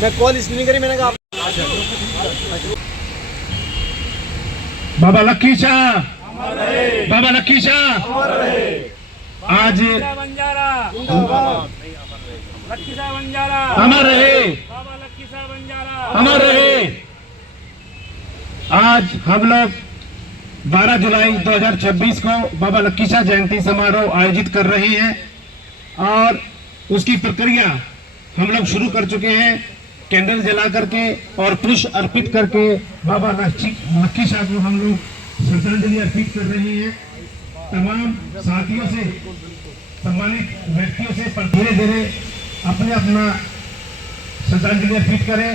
मैं कॉल इसलिए नहीं करी, मैंने कहा बाबा लक्की शाह, बाबा लक्की शाह। आज बंजारा लक्की साहब बंजारा अमर रहे, बाबा लक्की साहब बंजारा अमर रहे। आज हम लोग 12 जुलाई 2026 को बाबा लक्की शाह जयंती समारोह आयोजित कर रहे हैं और उसकी प्रक्रिया हम लोग शुरू कर चुके हैं। कैंडल जला करके और पुष्प अर्पित करके बाबा लक्की शाह को हम लोग श्रद्धांजलि अर्पित कर रहे हैं। तमाम साथियों से, सम्मानित व्यक्तियों से धीरे धीरे अपने अपना श्रद्धांजलि अर्पित करें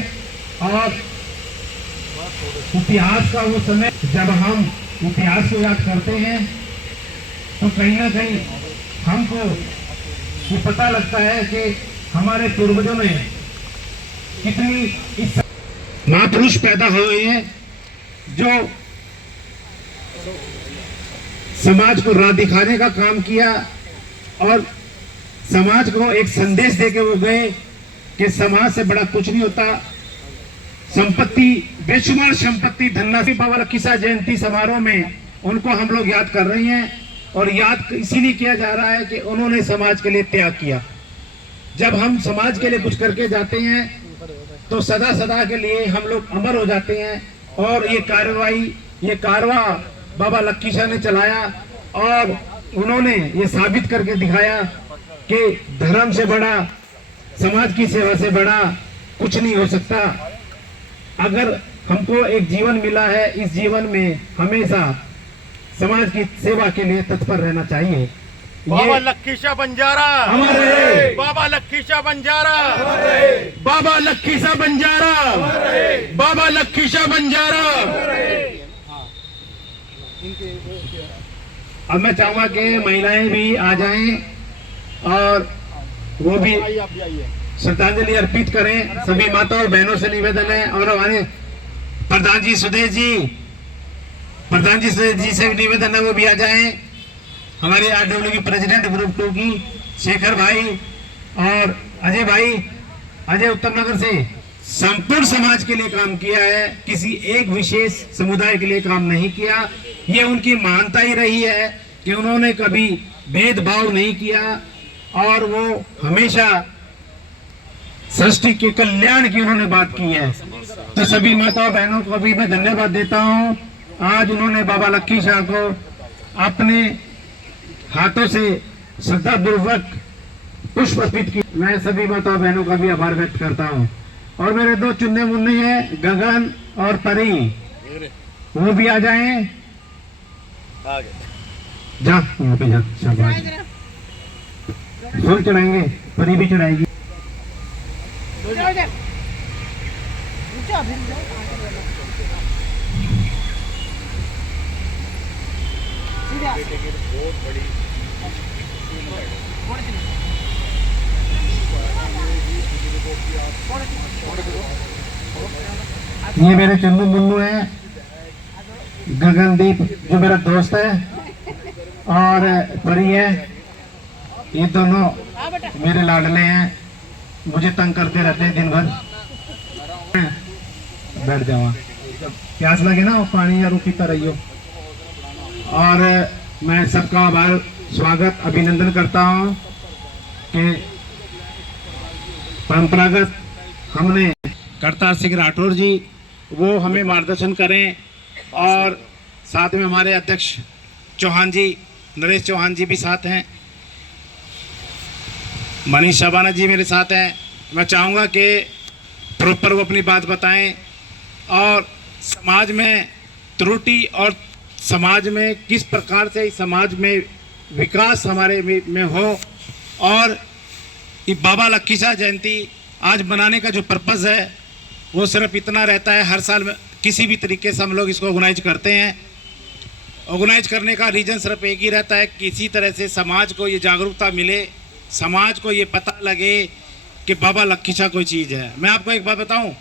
और इतिहास का वो समय जब हम इतिहास को याद करते हैं तो कहीं ना कहीं हमको ये पता लगता है कि हमारे पूर्वजों ने कितनी इस महापुरुष पैदा हुए हैं जो समाज को राह दिखाने का काम किया और समाज को एक संदेश देके वो गए कि समाज से बड़ा कुछ नहीं होता। संपत्ति, बेशुमार संपत्ति, धन्ना। बाबा लक्की शाह जयंती समारोह में उनको हम लोग याद कर रहे हैं और याद इसीलिए किया जा रहा है कि उन्होंने समाज के लिए त्याग किया। जब हम समाज के लिए कुछ करके जाते हैं तो सदा सदा के लिए हम लोग अमर हो जाते हैं। और ये कार्रवाई, ये कारवा बाबा लक्की शाह ने चलाया और उन्होंने ये साबित करके दिखाया कि धर्म से बड़ा, समाज की सेवा से बड़ा कुछ नहीं हो सकता। अगर हमको एक जीवन मिला है, इस जीवन में हमेशा समाज की सेवा के लिए तत्पर रहना चाहिए। बाबा लक्की शाह बंजारा अमर रहे, बाबा लक्की शाह बंजारा बाबा लक्की शाह बंजारा, बाबा लक्की शाह बंजारा। अब मैं चाहूंगा कि महिलाएं भी आ जाएं और वो भी श्रद्धांजलि अर्पित करें। सभी माता और बहनों से निवेदन है और हमारे प्रधान जी सुदेश जी से भी निवेदन है वो भी आ जाएं। हमारे आरडब्ल्यू की प्रेसिडेंट ग्रुप 2 की शेखर भाई और अजय भाई, अजय उत्तम नगर से संपूर्ण समाज के लिए काम किया है, किसी एक विशेष समुदाय के लिए काम नहीं किया। ये उनकी मानता ही रही है कि उन्होंने कभी भेदभाव नहीं किया और वो हमेशा सृष्टि के कल्याण की उन्होंने बात की है। तो सभी माताओं बहनों को भी मैं धन्यवाद देता हूँ। आज उन्होंने बाबा लक्की शाह को अपने हाथों से श्रद्धा पूर्वक पुष्प अर्पित की। मैं सभी माताओं बहनों का भी आभार व्यक्त करता हूँ। और मेरे 2 चुन्ने मुन्ने हैं, गगन और परी, वो भी आ जाएं। जा यहाँ पे जा, शाबाश। फूल चढ़ाएंगे, परी भी चढ़ाएगी। ये मेरे चंदू मुन्नू है, गगनदीप जो मेरा दोस्त है और परी है। ये दोनों मेरे लाडले हैं, मुझे तंग करते रहते हैं दिन भर। बैठ जाओ, प्यास लगे ना पानी या पीता रहियो। और मैं सबका आभार, स्वागत, अभिनंदन करता हूँ कि परंपरागत हमने करतार सिंह राठौर जी वो हमें मार्गदर्शन करें और साथ में हमारे अध्यक्ष चौहान जी, नरेश चौहान जी भी साथ हैं, मनीष शाबाना जी मेरे साथ हैं। मैं चाहूँगा कि प्रॉपर वो अपनी बात बताएं और समाज में त्रुटि और समाज में किस प्रकार से समाज में विकास हमारे में हो। और ये बाबा लक्की शाह जयंती आज मनाने का जो पर्पज़ है वो सिर्फ इतना रहता है, हर साल में किसी भी तरीके से हम लोग इसको ऑर्गेनाइज करते हैं। ऑर्गेनाइज करने का रीज़न सिर्फ एक ही रहता है, किसी तरह से समाज को ये जागरूकता मिले, समाज को ये पता लगे कि बाबा लक्की शाह कोई चीज़ है। मैं आपको एक बात बताऊं,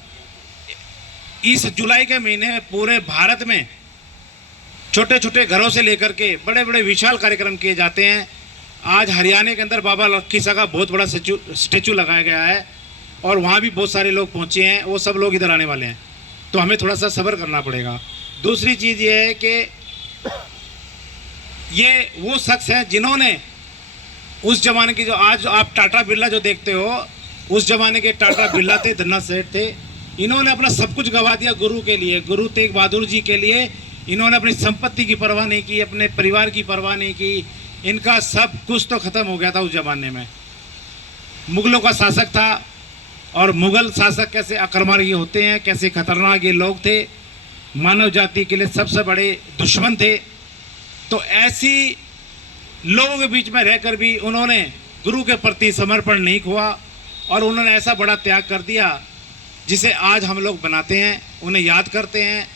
इस जुलाई के महीने में पूरे भारत में छोटे छोटे घरों से लेकर के बड़े बड़े विशाल कार्यक्रम किए जाते हैं। आज हरियाणा के अंदर बाबा लक्की शाह का बहुत बड़ा स्टेचू लगाया गया है और वहाँ भी बहुत सारे लोग पहुँचे हैं, वो सब लोग इधर आने वाले हैं, तो हमें थोड़ा सा सब्र करना पड़ेगा। दूसरी चीज़ ये है कि ये वो शख्स हैं जिन्होंने उस जमाने की, जो आज आप टाटा बिरला जो देखते हो, उस जमाने के टाटा बिरला थे, धन्ना सेठ थे। इन्होंने अपना सब कुछ गवा दिया गुरु के लिए, गुरु तेग बहादुर जी के लिए। इन्होंने अपनी संपत्ति की परवाह नहीं की, अपने परिवार की परवाह नहीं की। इनका सब कुछ तो ख़त्म हो गया था उस ज़माने में। मुगलों का शासक था, और मुग़ल शासक कैसे आक्रामक होते हैं, कैसे खतरनाक ये लोग थे, मानव जाति के लिए सबसे बड़े दुश्मन थे। तो ऐसी लोगों के बीच में रहकर भी उन्होंने गुरु के प्रति समर्पण नहीं खोआ, और उन्होंने ऐसा बड़ा त्याग कर दिया जिसे आज हम लोग बनाते हैं, उन्हें याद करते हैं,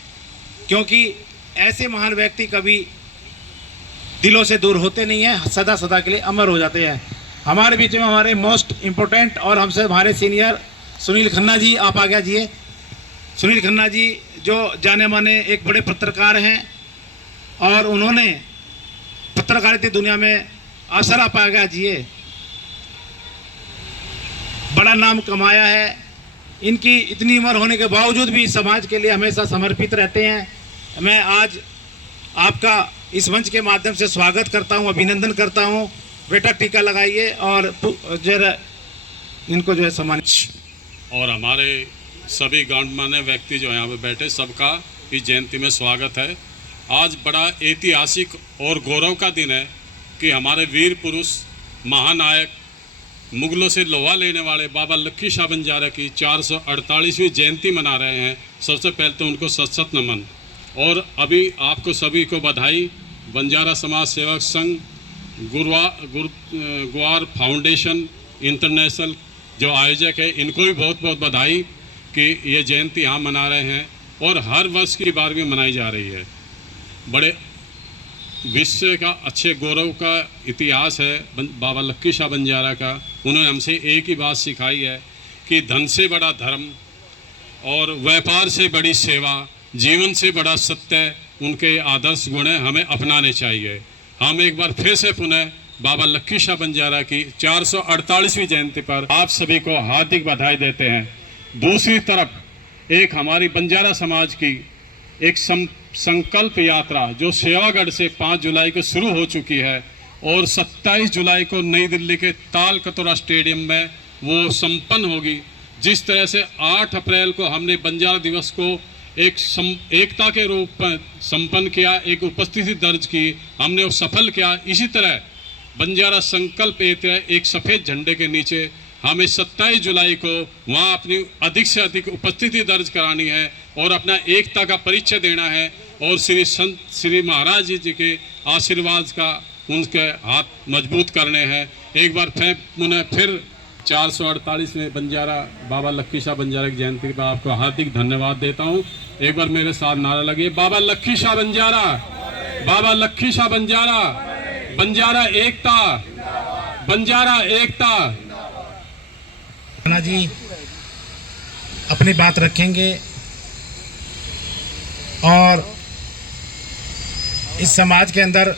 क्योंकि ऐसे महान व्यक्ति कभी दिलों से दूर होते नहीं हैं, सदा सदा के लिए अमर हो जाते हैं। हमारे बीच में हमारे मोस्ट इम्पोर्टेंट और हमसे हमारे सीनियर सुनील खन्ना जी, आप आ गया जी। सुनील खन्ना जी जो जाने माने एक बड़े पत्रकार हैं, और उन्होंने पत्रकारिता दुनिया में असर आप आ गया जी, बड़ा नाम कमाया है। इनकी इतनी उम्र होने के बावजूद भी समाज के लिए हमेशा समर्पित रहते हैं। मैं आज आपका इस मंच के माध्यम से स्वागत करता हूं, अभिनंदन करता हूं। बेटा टीका लगाइए और जरा इनको जो है सम्मानित। और हमारे सभी गणमान्य व्यक्ति जो यहाँ पे बैठे, सबका इस जयंती में स्वागत है। आज बड़ा ऐतिहासिक और गौरव का दिन है कि हमारे वीर पुरुष महानायक मुगलों से लोहा लेने वाले बाबा लक्की शाह बंजारा की 448वीं जयंती मना रहे हैं। सबसे पहले तो उनको सत सत नमन, और अभी आपको सभी को बधाई। बंजारा समाज सेवक संघ, गुरवार फाउंडेशन इंटरनेशनल जो आयोजक है, इनको भी बहुत बहुत बधाई कि ये जयंती यहाँ मना रहे हैं, और हर वर्ष की बार भी मनाई जा रही है। बड़े विश्व का अच्छे गौरव का इतिहास है बाबा लक्की शाह बंजारा का। उन्होंने हमसे एक ही बात सिखाई है कि धन से बड़ा धर्म और व्यापार से बड़ी सेवा, जीवन से बड़ा सत्य, उनके आदर्श गुण हमें अपनाने चाहिए। हम एक बार फिर से पुनः बाबा लक्की शाह बंजारा की 448वीं जयंती पर आप सभी को हार्दिक बधाई देते हैं। दूसरी तरफ एक हमारी बंजारा समाज की एक संकल्प यात्रा जो सेवागढ़ से 5 जुलाई को शुरू हो चुकी है, और 27 जुलाई को नई दिल्ली के ताल कतोरा स्टेडियम में वो संपन्न होगी। जिस तरह से 8 अप्रैल को हमने बंजारा दिवस को एकता के रूप में संपन्न किया, एक उपस्थिति दर्ज की, हमने वो सफल किया। इसी तरह बंजारा संकल्प एक सफ़ेद झंडे के नीचे हमें 27 जुलाई को वहाँ अपनी अधिक से अधिक उपस्थिति दर्ज करानी है, और अपना एकता का परिचय देना है, और श्री महाराज जी के आशीर्वाद का उनके हाथ मजबूत करने हैं। एक बार फिर 448वें बंजारा बाबा लक्की शाह बंजारा की जयंती पर आपको हार्दिक धन्यवाद देता हूँ। एक बार मेरे साथ नारा लगिए, बाबा लक्की शाह बंजारा, बाबा लक्की शाह बंजारा, बंजारा एकता, बंजारा एकता। खन्ना जी अपनी बात रखेंगे, और इस समाज के अंदर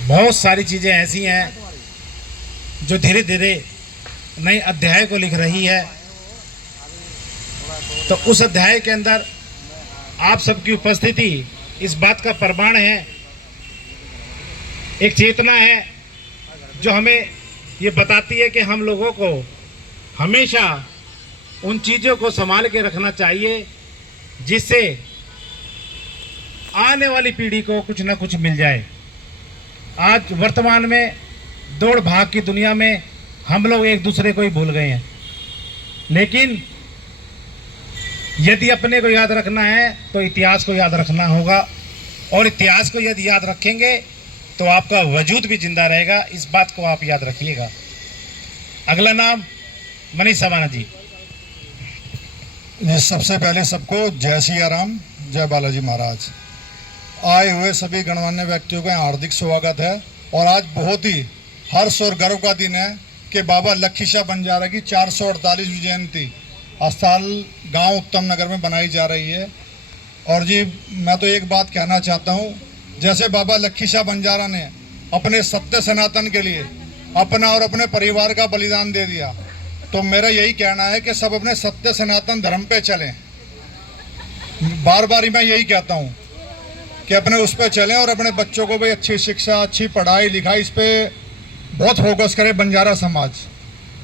बहुत सारी चीज़ें ऐसी हैं जो धीरे धीरे नए अध्याय को लिख रही है। तो उस अध्याय के अंदर आप सबकी उपस्थिति इस बात का प्रमाण है, एक चेतना है जो हमें ये बताती है कि हम लोगों को हमेशा उन चीज़ों को संभाल के रखना चाहिए जिससे आने वाली पीढ़ी को कुछ ना कुछ मिल जाए। आज वर्तमान में दौड़ भाग की दुनिया में हम लोग एक दूसरे को ही भूल गए हैं, लेकिन यदि अपने को याद रखना है तो इतिहास को याद रखना होगा, और इतिहास को यदि याद रखेंगे तो आपका वजूद भी जिंदा रहेगा। इस बात को आप याद रखिएगा। अगला नाम मनीष सवाना जी। सबसे पहले सबको जय सिया राम, जय बालाजी महाराज। आए हुए सभी गणमान्य व्यक्तियों का हार्दिक स्वागत है, और आज बहुत ही हर्ष और गर्व का दिन है कि बाबा लक्की शाह बंजारा की 448वीं जयंती अस्ताल गांव उत्तम नगर में बनाई जा रही है। और जी मैं तो एक बात कहना चाहता हूँ, जैसे बाबा लक्की शाह बंजारा ने अपने सत्य सनातन के लिए अपना और अपने परिवार का बलिदान दे दिया, तो मेरा यही कहना है कि सब अपने सत्य सनातन धर्म पे चलें। बार बार मैं यही कहता हूँ कि अपने उस पर चलें और अपने बच्चों को भी अच्छी शिक्षा, अच्छी पढ़ाई लिखाई, इस पर बहुत फोकस करे बंजारा समाज।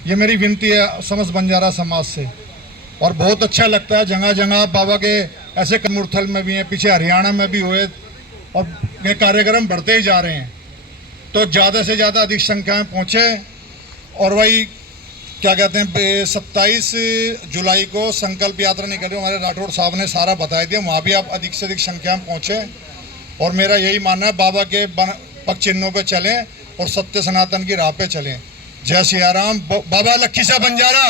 ये मेरी विनती है समस्त बंजारा समाज से। और बहुत अच्छा लगता है जगह जगह बाबा के ऐसे मुरथल में भी हैं, पीछे हरियाणा में भी हुए, और ये कार्यक्रम बढ़ते ही जा रहे हैं। तो ज़्यादा से ज़्यादा अधिक संख्या में पहुँचे। और वही क्या कहते हैं, 27 जुलाई को संकल्प यात्रा नहीं कर रहे, हमारे राठौड़ साहब ने सारा बता दिया, वहाँ भी आप अधिक से अधिक संख्या में पहुँचे। और मेरा यही मानना है बाबा के पग चिन्हों पे चलें और सत्य सनातन की राह पे चलें। जय सिया राम। बाबा लक्खी शाह बंजारा।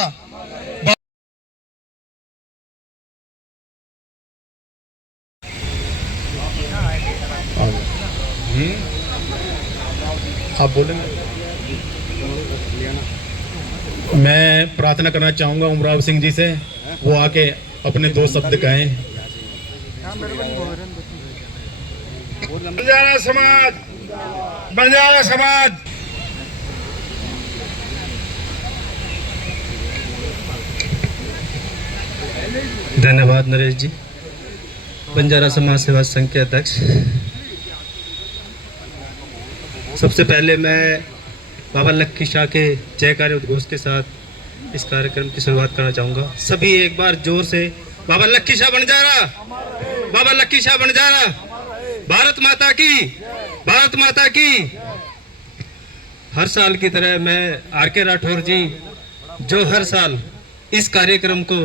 आप बोलेंगे। मैं प्रार्थना करना चाहूँगा उमराव सिंह जी से, वो आके अपने 2 शब्द कहें। बंजारा समाज, बंजारा समाज। धन्यवाद नरेश जी। बंजारा समाज सेवा संघ के अध्यक्ष, सबसे पहले मैं बाबा लक्खी शाह के जयकारे उद्घोष के साथ इस कार्यक्रम की शुरुआत करना चाहूँगा। सभी एक बार जोर से बाबा लक्खी शाह बंजारा, बाबा लक्खी शाह बंजारा, भारत माता की, भारत माता की। हर साल की तरह मैं आर.के. राठौर जी, जो हर साल इस कार्यक्रम को,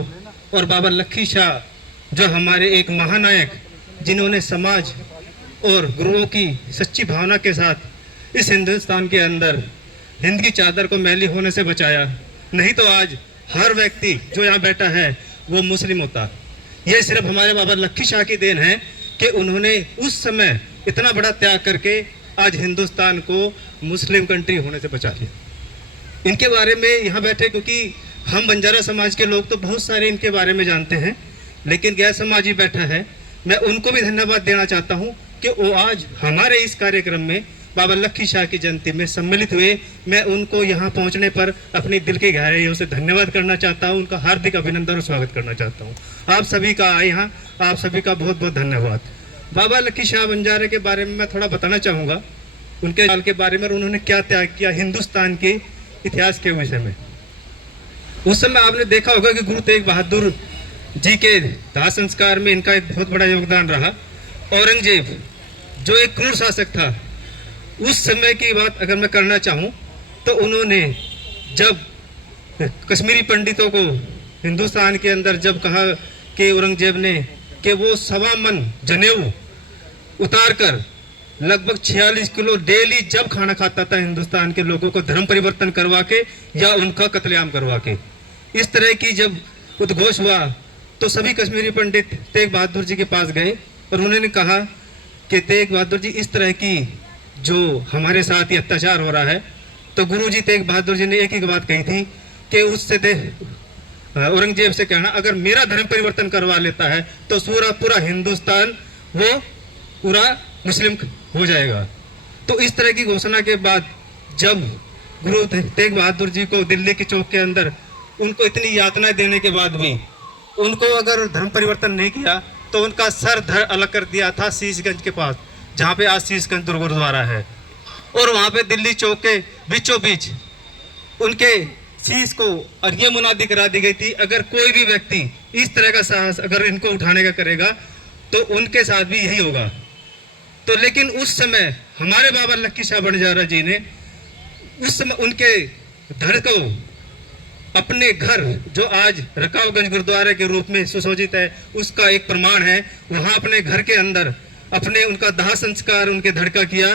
और बाबा लक्खी शाह जो हमारे एक महानायक, जिन्होंने समाज और गुरुओं की सच्ची भावना के साथ इस हिंदुस्तान के अंदर हिंद की चादर को मैली होने से बचाया, नहीं तो आज हर व्यक्ति जो यहाँ बैठा है वो मुस्लिम होता। ये सिर्फ हमारे बाबा लक्खी शाह की देन है कि उन्होंने उस समय इतना बड़ा त्याग करके आज हिंदुस्तान को मुस्लिम कंट्री होने से बचा लिया। इनके बारे में यहाँ बैठे, क्योंकि हम बंजारा समाज के लोग तो बहुत सारे इनके बारे में जानते हैं, लेकिन गैर समाजी बैठा है, मैं उनको भी धन्यवाद देना चाहता हूँ कि वो आज हमारे इस कार्यक्रम में बाबा लक्खी शाह की जयंती में सम्मिलित हुए। मैं उनको यहाँ पहुँचने पर अपनी दिल की गहराइयों से धन्यवाद करना चाहता हूँ, उनका हार्दिक अभिनंदन और स्वागत करना चाहता हूँ। आप सभी का यहाँ, आप सभी का बहुत बहुत धन्यवाद। बाबा लक्खी शाह बंजारे के बारे में मैं थोड़ा बताना चाहूँगा, उनके साल के बारे में, उन्होंने क्या त्याग किया हिंदुस्तान के इतिहास के विषय में। उस समय आपने देखा होगा कि गुरु तेग बहादुर जी के दाह संस्कार में इनका एक बहुत बड़ा योगदान रहा। औरंगजेब जो एक क्रूर शासक था, उस समय की बात अगर मैं करना चाहूँ तो उन्होंने जब कश्मीरी पंडितों को हिंदुस्तान के अंदर जब कहा कि औरंगजेब ने कि वो 1.25 मन जनेऊ उतार कर लगभग 46 किलो डेली जब खाना खाता था हिंदुस्तान के लोगों को धर्म परिवर्तन करवा के या उनका कत्लेआम करवा के, इस तरह की जब उद्घोष हुआ तो सभी कश्मीरी पंडित तेग बहादुर जी के पास गए और उन्होंने कहा कि तेग बहादुर जी, इस तरह की जो हमारे साथ ये अत्याचार हो रहा है, तो गुरु जी तेग बहादुर जी ने एक ही बात कही थी कि उससे औरंगजेब से कहना, अगर मेरा धर्म परिवर्तन करवा लेता है तो पूरा हिंदुस्तान वो पूरा मुस्लिम हो जाएगा। तो इस तरह की घोषणा के बाद जब गुरु तेग बहादुर जी को दिल्ली के चौक के अंदर उनको इतनी यातनाएं देने के बाद भी उनको अगर धर्म परिवर्तन नहीं किया तो उनका सर अलग कर दिया था शीशगंज के पास, जहाँ पे आज शीशगंज गुरुद्वारा है, और वहाँ पे दिल्ली चौक के बीचों बीच उनके शीश को और ये मुनादी करा दी गई थी, अगर कोई भी व्यक्ति इस तरह का साहस अगर इनको उठाने का करेगा तो उनके साथ भी यही होगा। तो लेकिन उस समय हमारे बाबा लक्खी शाह बंजारा जी ने उस समय उनके धड़ को अपने घर, जो आज रकाबगंज गुरुद्वारे के रूप में सुशोभित है, उसका एक प्रमाण है। वहाँ अपने घर के अंदर अपने उनका दाह संस्कार उनके धड़ का किया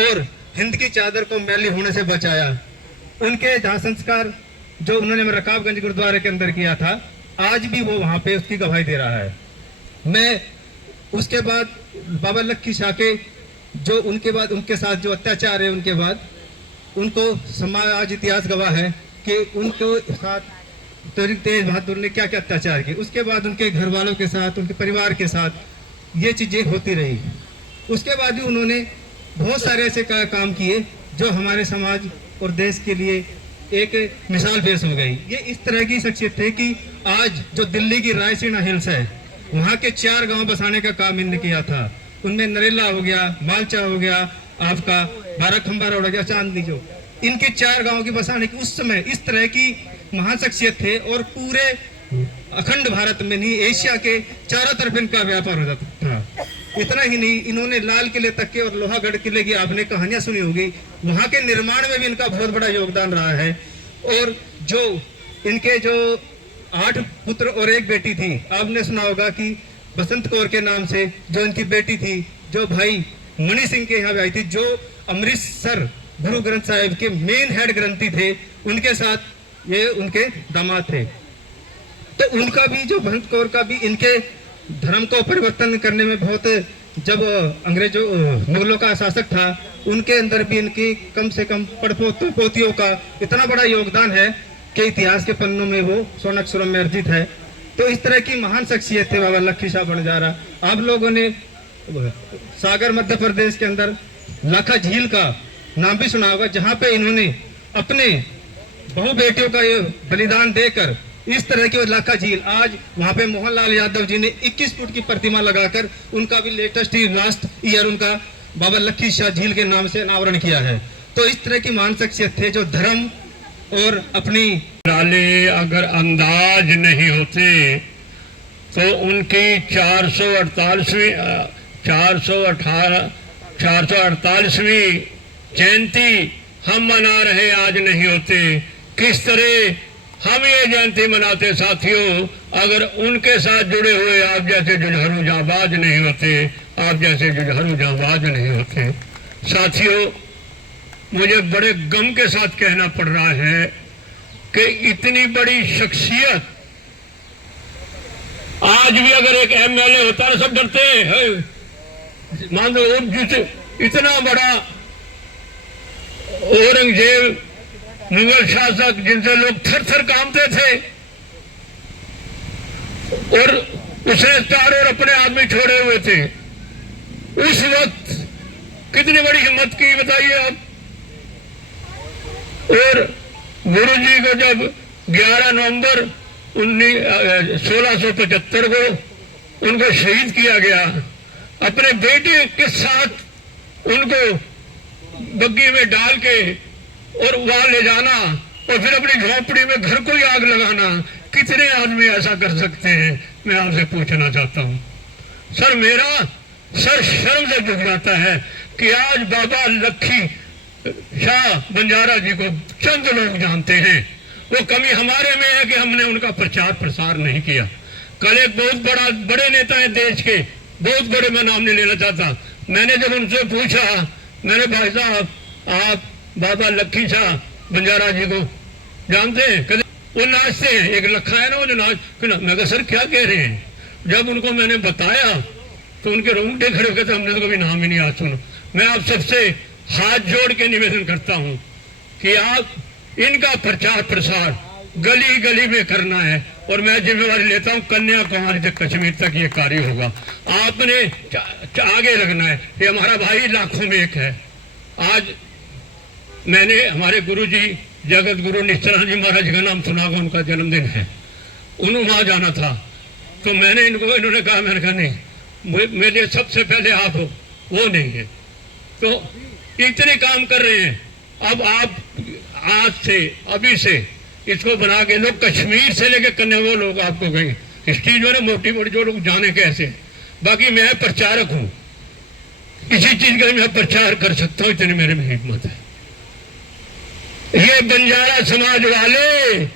और हिंद की चादर को मैली होने से बचाया। उनके दाह संस्कार जो उन्होंने रकाबगंज गुरुद्वारे के अंदर किया था, आज भी वो वहाँ पे उसकी गवाही दे रहा है। मैं उसके बाद बाबा लक्खी शाह के जो उनके बाद उनके साथ जो अत्याचार है, उनके बाद उनको समाज आज इतिहास गवाह है कि उनको साथ तेग बहादुर ने क्या क्या अत्याचार किए। उसके बाद उनके घर वालों के साथ, उनके परिवार के साथ ये चीज़ें होती रही। उसके बाद भी उन्होंने बहुत सारे ऐसे काम किए जो हमारे समाज और देश के लिए एक मिसाल पेश हो गई। ये इस तरह की शख्सियत थे कि आज जो दिल्ली की रायसीना हिल्स है, वहाँ के 4 गांव बसाने का काम इन्होंने किया था। उनमें नरेला हो गया, मालचा हो गया, आपका 12 खंबा रोड हो गया, चांदनी चौक, इनके 4 गांव की बसाने की उस समय इस तरह की महान शख्सियत थे। और पूरे अखंड भारत में नहीं, एशिया के चारों तरफ इनका व्यापार हो जाता था। इतना ही नहीं, इन्होंने लाल किले तक के और लोहागढ़ किले की आपने कहानियां सुनी होगी, वहां के निर्माण में भी इनका बहुत बड़ा योगदान रहा है। और जो इनके जो 8 पुत्र और 1 बेटी थी, आपने सुना होगा कि बसंत कौर के नाम से जो इनकी बेटी थी, जो भाई मणि सिंह के यहाँ भी आई थी, जो अमृतसर गुरु ग्रंथ साहिब के मेन हेड ग्रंथी थे, उनके साथ ये उनके दामाद थे। तो उनका भी, जो बसंत कौर का भी इनके धर्म को परिवर्तन करने में बहुत, जब अंग्रेजों मुगलों का शासक था, उनके अंदर भी इनकी कम से कम पोतियों का इतना बड़ा योगदान है कि इतिहास के पन्नों में वो स्वर्ण अक्षरों में अर्जित है। तो इस तरह की महान शख्सियत थे बाबा लक्खी शाह बंजारा। आप लोगों ने सागर मध्य प्रदेश के अंदर लाखा झील का नाम भी सुना होगा, जहाँ पे इन्होंने अपने बहु बेटियों का ये बलिदान देकर इस तरह की लाखा झील, आज वहाँ पे मोहनलाल यादव जी ने 21 फुट की प्रतिमा लगाकर उनका भी लेटेस्ट लास्ट ईयर उनका बाबा लक्खी शाह झील के नाम से अनावरण किया है। तो इस तरह की महान शख्सियत थे जो धर्म और अपनी नाले अगर अंदाज नहीं होते तो उनकी 448वीं जयंती हम मना रहे आज नहीं होते। किस तरह हम ये जयंती मनाते साथियों, अगर उनके साथ जुड़े हुए आप जैसे जुझारू जांबाज नहीं होते, आप जैसे जुझारू जांबाज नहीं होते। साथियों, मुझे बड़े गम के साथ कहना पड़ रहा है कि इतनी बड़ी शख्सियत, आज भी अगर एक एमएलए होता है सब डरते हैं। मान लो इतना बड़ा औरंगजेब मुगल शासक जिनसे लोग थर थर कांपते थे, और उसने 4 और अपने आदमी छोड़े हुए थे, उस वक्त कितनी बड़ी हिम्मत की बताइए आप। और गुरुजी को जब 11 नवंबर 1675 को उनको शहीद किया गया, अपने बेटे के साथ उनको बग्गी में डाल के और वहां ले जाना और फिर अपनी झोपड़ी में घर को ही आग लगाना, कितने आदमी ऐसा कर सकते हैं? मैं आपसे पूछना चाहता हूं सर, मेरा सर शर्म से झुक जाता है कि आज बाबा लक्खी शाह बंजारा जी को चंद लोग जानते हैं। वो कमी हमारे में है कि हमने उनका प्रचार प्रसार नहीं किया। कल एक बहुत बड़े नेता है देश के, बहुत बड़े, मैं नाम नहीं लेना चाहता, मैंने जब उनसे पूछा, मैंने भाई साहब आप बाबा लक्खी शाह बंजारा जी को जानते हैं? कहते वो नाचते हैं, एक लखा है ना वो जो नाच। मैं कहा सर क्या कह रहे हैं? जब उनको मैंने बताया तो उनके रोंगटे खड़े होकर, हमने तो कभी नाम ही नहीं आज सुना। मैं आप सबसे हाथ जोड़ के निवेदन करता हूं कि आप इनका प्रचार प्रसार गली गली में करना है, और मैं जिम्मेवारी लेता हूं कन्याकुमारी से कश्मीर तक ये कार्य होगा। आपने आगे लगना है, ये हमारा भाई लाखों में एक है। आज मैंने हमारे गुरुजी जगत गुरु निश्चलानंद जी महाराज का नाम सुना, उनका जन्मदिन है, उन्होंने वहां जाना था, तो मैंने इन्होंने कहा, मैंने कहा नहीं, मेरे सबसे पहले आप हो, वो नहीं है। तो इतने काम कर रहे हैं। अब आप आज से अभी से इसको बना के लोग कश्मीर से लेके कन्या, वो लोग आपको कहेंगे इस चीज में मोटी मोटी जो लोग जाने कैसे। बाकी मैं प्रचारक हूं, इसी चीज का मैं प्रचार कर सकता हूं, इतनी मेरे में हिम्मत है। ये बंजारा समाज वाले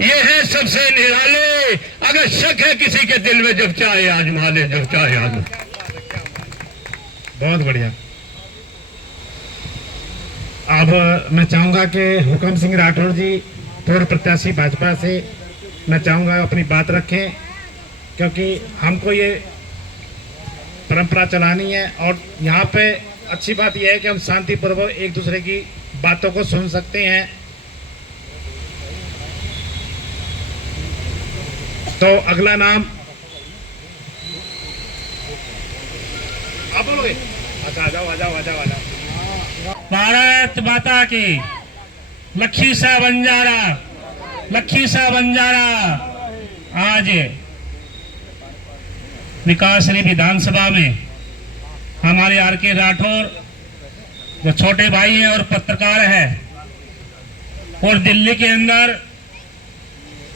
ये है सबसे निराले, अगर शक है किसी के दिल में जब चाहे आजमा ले, जब चाहे आजमा। बहुत बढ़िया। अब मैं चाहूंगा कि हुक्म सिंह राठौर जी, पूर्व प्रत्याशी भाजपा से, मैं चाहूंगा अपनी बात रखें, क्योंकि हमको ये परंपरा चलानी है। और यहाँ पे अच्छी बात यह है कि हम शांतिपूर्वक एक दूसरे की बातों को सुन सकते हैं। तो अगला नाम आप बोलोगे? अच्छा, आ जाओ। भारत माता की लखीसा बंजारा, लखीसा बंजारा आज विकासरी विधानसभा में हमारे आर के राठौर जो छोटे भाई हैं और पत्रकार हैं और दिल्ली के अंदर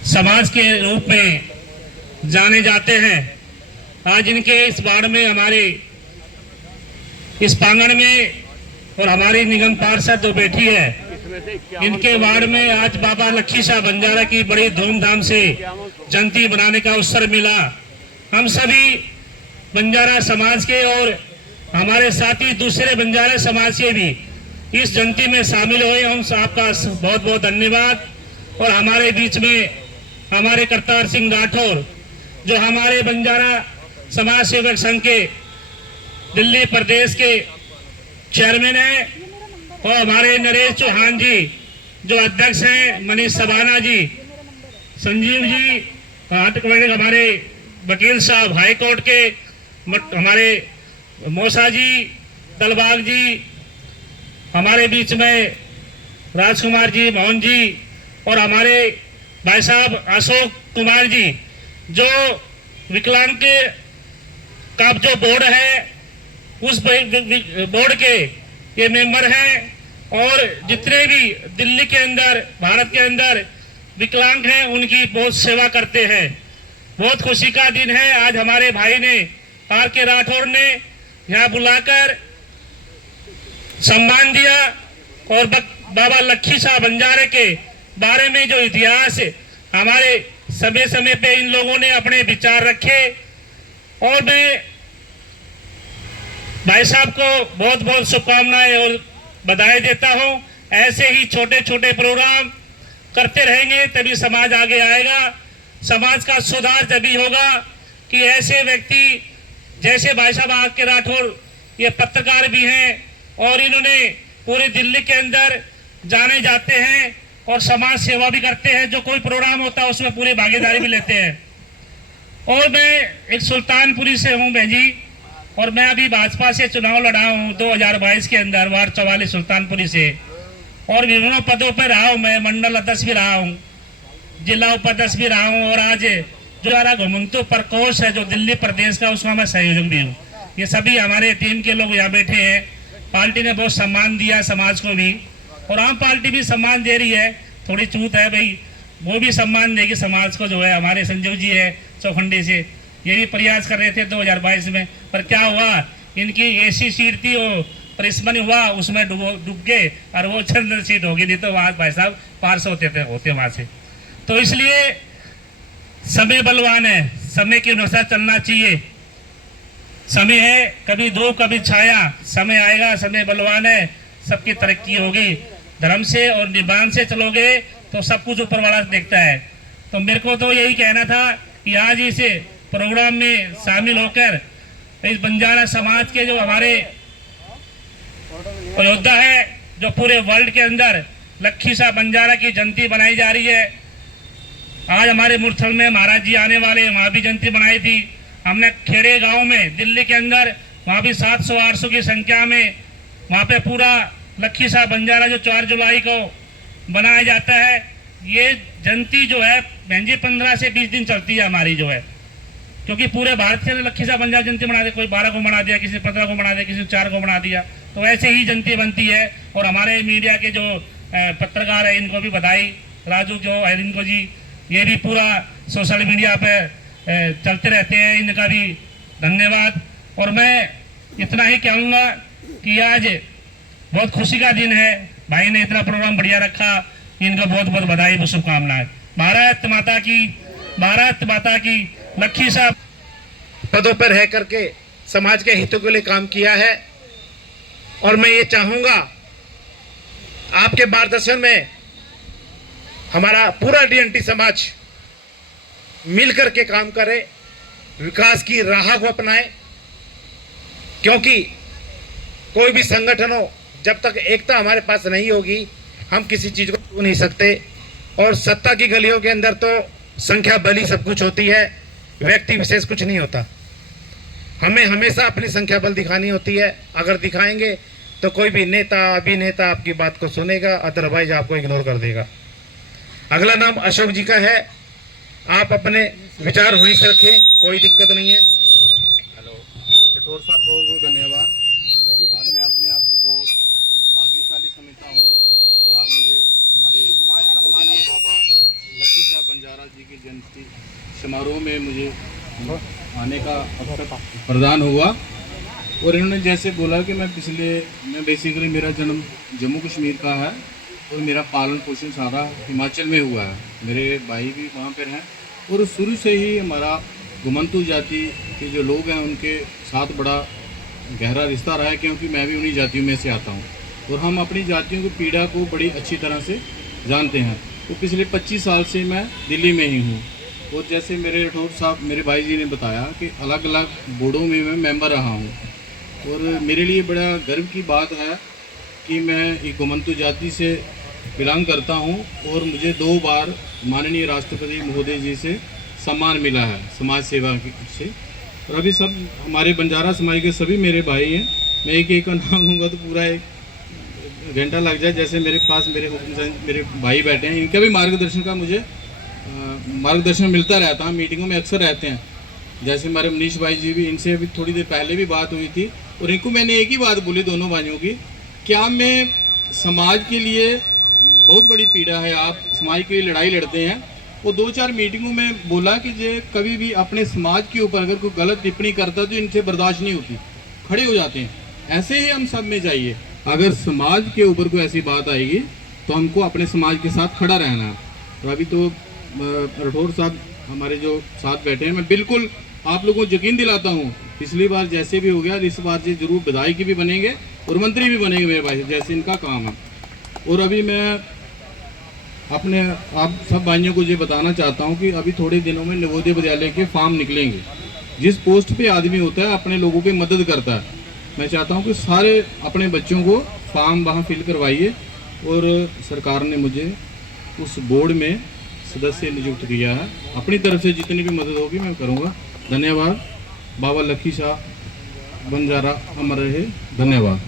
समाज के रूप में जाने जाते हैं, आज इनके इस वार्ड में हमारे इस प्रांगण में और हमारी निगम पार्षद जो बैठी है इनके वार्ड में आज बाबा लखीसा बंजारा की बड़ी धूमधाम से जयंती मनाने का अवसर मिला। हम सभी बंजारा समाज के और हमारे साथी दूसरे बंजारा समाज के भी इस जयंती में शामिल हुए। हम आपका बहुत बहुत धन्यवाद। और हमारे बीच में हमारे करतार सिंह राठौर जो हमारे बंजारा समाज सेवक संघ के दिल्ली प्रदेश के चेयरमैन हैं, और हमारे नरेश चौहान जी जो अध्यक्ष हैं, मनीष सबाना जी, संजीव जी, हमारे वकील साहब हाई कोर्ट के, हमारे मौसा जी, दलबाग जी, हमारे बीच में राजकुमार जी, मोहन जी, और हमारे भाई साहब अशोक कुमार जी जो विकलांग के का जो बोर्ड है उस बोर्ड के ये मेंबर हैं, और जितने भी दिल्ली के अंदर भारत के अंदर विकलांग हैं उनकी बहुत सेवा करते हैं। बहुत खुशी का दिन है। आज हमारे भाई ने आर के राठौर ने यहाँ बुलाकर सम्मान दिया और बाबा लखीसा बंजारे के बारे में जो इतिहास हमारे समय समय पे इन लोगों ने अपने विचार रखे, और मैं भाई साहब को बहुत बहुत शुभकामनाएं और बधाई देता हूं। ऐसे ही छोटे छोटे प्रोग्राम करते रहेंगे तभी समाज आगे आएगा। समाज का सुधार तभी होगा कि ऐसे व्यक्ति जैसे भाई साहब आर के राठौर ये पत्रकार भी हैं और इन्होंने पूरी दिल्ली के अंदर जाने जाते हैं और समाज सेवा भी करते हैं। जो कोई प्रोग्राम होता है उसमें पूरी भागीदारी भी लेते हैं। और मैं एक सुल्तानपुरी से हूँ बहन जी, और मैं अभी भाजपा से चुनाव लड़ा हूँ 2022 के अंदर वार्ड 44 सुल्तानपुरी से, और विभिन्न पदों पर रहा हूँ। मैं मंडल अध्यक्ष भी रहा हूँ, जिला उपाध्यक्ष भी रहा हूँ, और आज जो हमारा घुमंतु प्रकोष्ठ है जो दिल्ली प्रदेश का उसका मैं संयोजक भी हूँ। ये सभी हमारे टीम के लोग यहाँ बैठे हैं। पार्टी ने बहुत सम्मान दिया समाज को भी, और आम पार्टी भी सम्मान दे रही है। थोड़ी छूट है भाई, वो भी सम्मान देगी समाज को। जो है हमारे संजीव जी है चौखंडी से, ये भी प्रयास कर रहे थे 2022 में, पर क्या हुआ इनकी ऐसी सीट थी वो परिस्मन हुआ उसमें डूब गए और वो चंद्र सीट होगी, नहीं तो वहाँ भाई साहब पार्स होते वहाँ से। तो इसलिए समय बलवान है, समय के अनुसार चलना चाहिए। समय है कभी धूप कभी छाया, समय आएगा, समय बलवान है, सबकी तरक्की होगी। धर्म से और निभान से चलोगे तो सब कुछ ऊपर वाला देखता है। तो मेरे को तो यही कहना था कि आज इस प्रोग्राम में शामिल होकर इस बंजारा समाज के जो हमारे योद्धा है जो पूरे वर्ल्ड के अंदर लखीसा बंजारा की जयंती बनाई जा रही है। आज हमारे मुरथल में महाराज जी आने वाले, वहाँ भी जयंती बनाई थी हमने। खेड़े गांव में दिल्ली के अंदर वहाँ भी 700-800 की संख्या में वहाँ पे पूरा लखीसा बंजारा जो 4 जुलाई को बनाया जाता है। ये जयंती जो है बहन जी 15 से 20 दिन चलती है हमारी जो है, क्योंकि पूरे भारत के अंदर लखीसा बंजारा जयंती बना दे, कोई 12 को बना दिया, किसी 15 को बना दिया, किसी 4 को बना दिया, तो ऐसे ही जयंती बनती है। और हमारे मीडिया के जो पत्रकार है इनको भी बधाई, राजू जो है इनको जी, ये भी पूरा सोशल मीडिया पे चलते रहते हैं, इनका भी धन्यवाद। और मैं इतना ही कहूँगा कि आज बहुत खुशी का दिन है, भाई ने इतना प्रोग्राम बढ़िया रखा, इनका बहुत बहुत बधाई व शुभकामनाएं। भारत माता की, भारत माता की। लखीसा पदों पर रह करके समाज के हितों के लिए काम किया है, और मैं ये चाहूंगा आपके मार्गदर्शन में हमारा पूरा डीएनटी समाज मिलकर के काम करे, विकास की राह को अपनाए। क्योंकि कोई भी संगठन हो, जब तक एकता हमारे पास नहीं होगी हम किसी चीज को छू नहीं सकते। और सत्ता की गलियों के अंदर तो संख्या बली सब कुछ होती है, व्यक्ति विशेष कुछ नहीं होता। हमें हमेशा अपनी संख्या बल दिखानी होती है। अगर दिखाएंगे तो कोई भी नेता अभिनेता आपकी बात को सुनेगा, अदरवाइज आपको इग्नोर कर देगा। अगला नाम अशोक जी का है। आप अपने विचार वहीं से रखें, कोई दिक्कत नहीं है। राठौर साहब बहुत बहुत धन्यवाद। बाद में अपने आप को बहुत भाग्यशाली समझता हूँ कि आप मुझे हमारे पूजनीय बाबा लक्की शाह बंजारा जी की जयंती समारोह में मुझे आने का अवसर प्रदान हुआ। और इन्होंने जैसे बोला कि मैं बेसिकली मेरा जन्म जम्मू कश्मीर का है और मेरा पालन पोषण सारा हिमाचल में हुआ है। मेरे भाई भी वहाँ पर हैं और शुरू से ही हमारा घुमंतू जाति के जो लोग हैं उनके साथ बड़ा गहरा रिश्ता रहा है, क्योंकि मैं भी उन्हीं जातियों में से आता हूँ और हम अपनी जातियों की पीड़ा को बड़ी अच्छी तरह से जानते हैं। तो पिछले 25 साल से मैं दिल्ली में ही हूँ और जैसे मेरे राठौर साहब मेरे भाई जी ने बताया कि अलग अलग बोर्डों में मैं मेंबर रहा हूँ और मेरे लिए बड़ा गर्व की बात है कि मैं एक घुमंतू जाति से बिलोंग करता हूँ और मुझे 2 बार माननीय राष्ट्रपति महोदय जी से सम्मान मिला है समाज सेवा से। और अभी सब हमारे बंजारा समाज के सभी मेरे भाई हैं। मैं एक एक का नाम लूँगा तो पूरा 1 घंटा लग जाए। जैसे मेरे पास मेरे भाई बैठे हैं, इनका भी मार्गदर्शन का मुझे मार्गदर्शन मिलता रहता है, मीटिंगों में अक्सर रहते हैं। जैसे हमारे मनीष भाई जी भी, इनसे अभी थोड़ी देर पहले भी बात हुई थी और इनको मैंने एक ही बात बोली दोनों भाइयों की, क्या मैं समाज के लिए बहुत बड़ी पीड़ा है, आप समाज के लिए लड़ाई लड़ते हैं। वो 2-4 मीटिंगों में बोला कि जे कभी भी अपने समाज के ऊपर अगर कोई गलत टिप्पणी करता तो इनसे बर्दाश्त नहीं होती, खड़े हो जाते हैं। ऐसे ही हम सब में चाहिए, अगर समाज के ऊपर कोई ऐसी बात आएगी तो हमको अपने समाज के साथ खड़ा रहना है। और अभी तो राठौर साहब हमारे जो साथ बैठे हैं, मैं बिल्कुल आप लोगों को यकीन दिलाता हूँ पिछली बार जैसे भी हो गया इस बार से जरूर विधायक भी बनेंगे और मंत्री भी बनेंगे मेरे भाई, जैसे इनका काम है। और अभी मैं अपने आप सब भाइयों को ये बताना चाहता हूँ कि अभी थोड़े दिनों में नवोदय विद्यालय के फॉर्म निकलेंगे। जिस पोस्ट पे आदमी होता है अपने लोगों की मदद करता है, मैं चाहता हूँ कि सारे अपने बच्चों को फॉर्म वहाँ फिल करवाइए। और सरकार ने मुझे उस बोर्ड में सदस्य नियुक्त किया है, अपनी तरफ से जितनी भी मदद होगी मैं करूँगा। धन्यवाद। बाबा लक्की शाह बंजारा अमर रहे। धन्यवाद।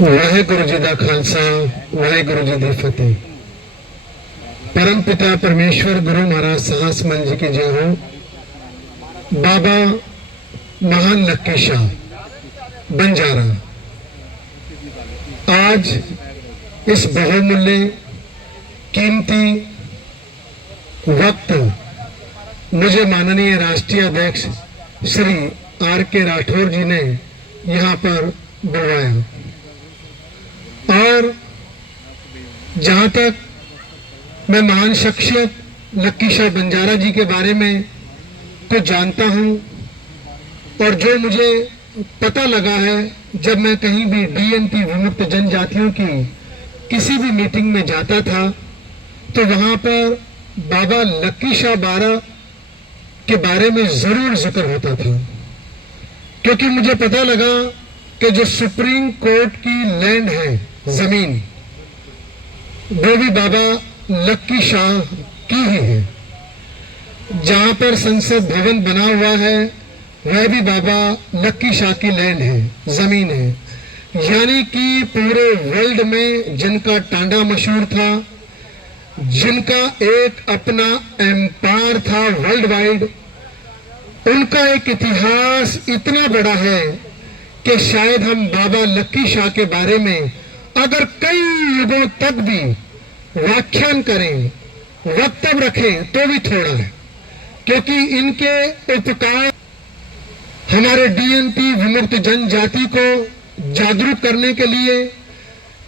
वाहेगुरु जी का खालसा, वाहेगुरु जी की फतेह। परम पिता परमेश्वर गुरु महाराज साहस मन जी की जय हो। बाबा महान लक्की शाह बंजारा आज इस बहुमूल्य कीमती वक्त मुझे माननीय राष्ट्रीय अध्यक्ष श्री R.K. राठौर जी ने यहाँ पर बुलवाया। और जहाँ तक मैं महान शख्सियत लक्की शाह बंजारा जी के बारे में कुछ जानता हूँ और जो मुझे पता लगा है, जब मैं कहीं भी DNT विमुक्त जनजातियों की किसी भी मीटिंग में जाता था तो वहाँ पर बाबा लक्की शाह बारा के बारे में जरूर जिक्र होता था, क्योंकि मुझे पता लगा कि जो सुप्रीम कोर्ट की लैंड है, जमीन, वो भी बाबा लक्की शाह की ही है। जहां पर संसद भवन बना हुआ है वह भी बाबा लक्की शाह की लैंड है, जमीन है। यानी कि पूरे वर्ल्ड में जिनका टांडा मशहूर था, जिनका एक अपना एम्पायर था वर्ल्ड वाइड, उनका एक इतिहास इतना बड़ा है कि शायद हम बाबा लक्की शाह के बारे में अगर कई युगों तक भी व्याख्यान करें, वक्तव्य रखें तो भी थोड़ा है, क्योंकि इनके उपकार हमारे DNT विमुक्त जनजाति को जागरूक करने के लिए,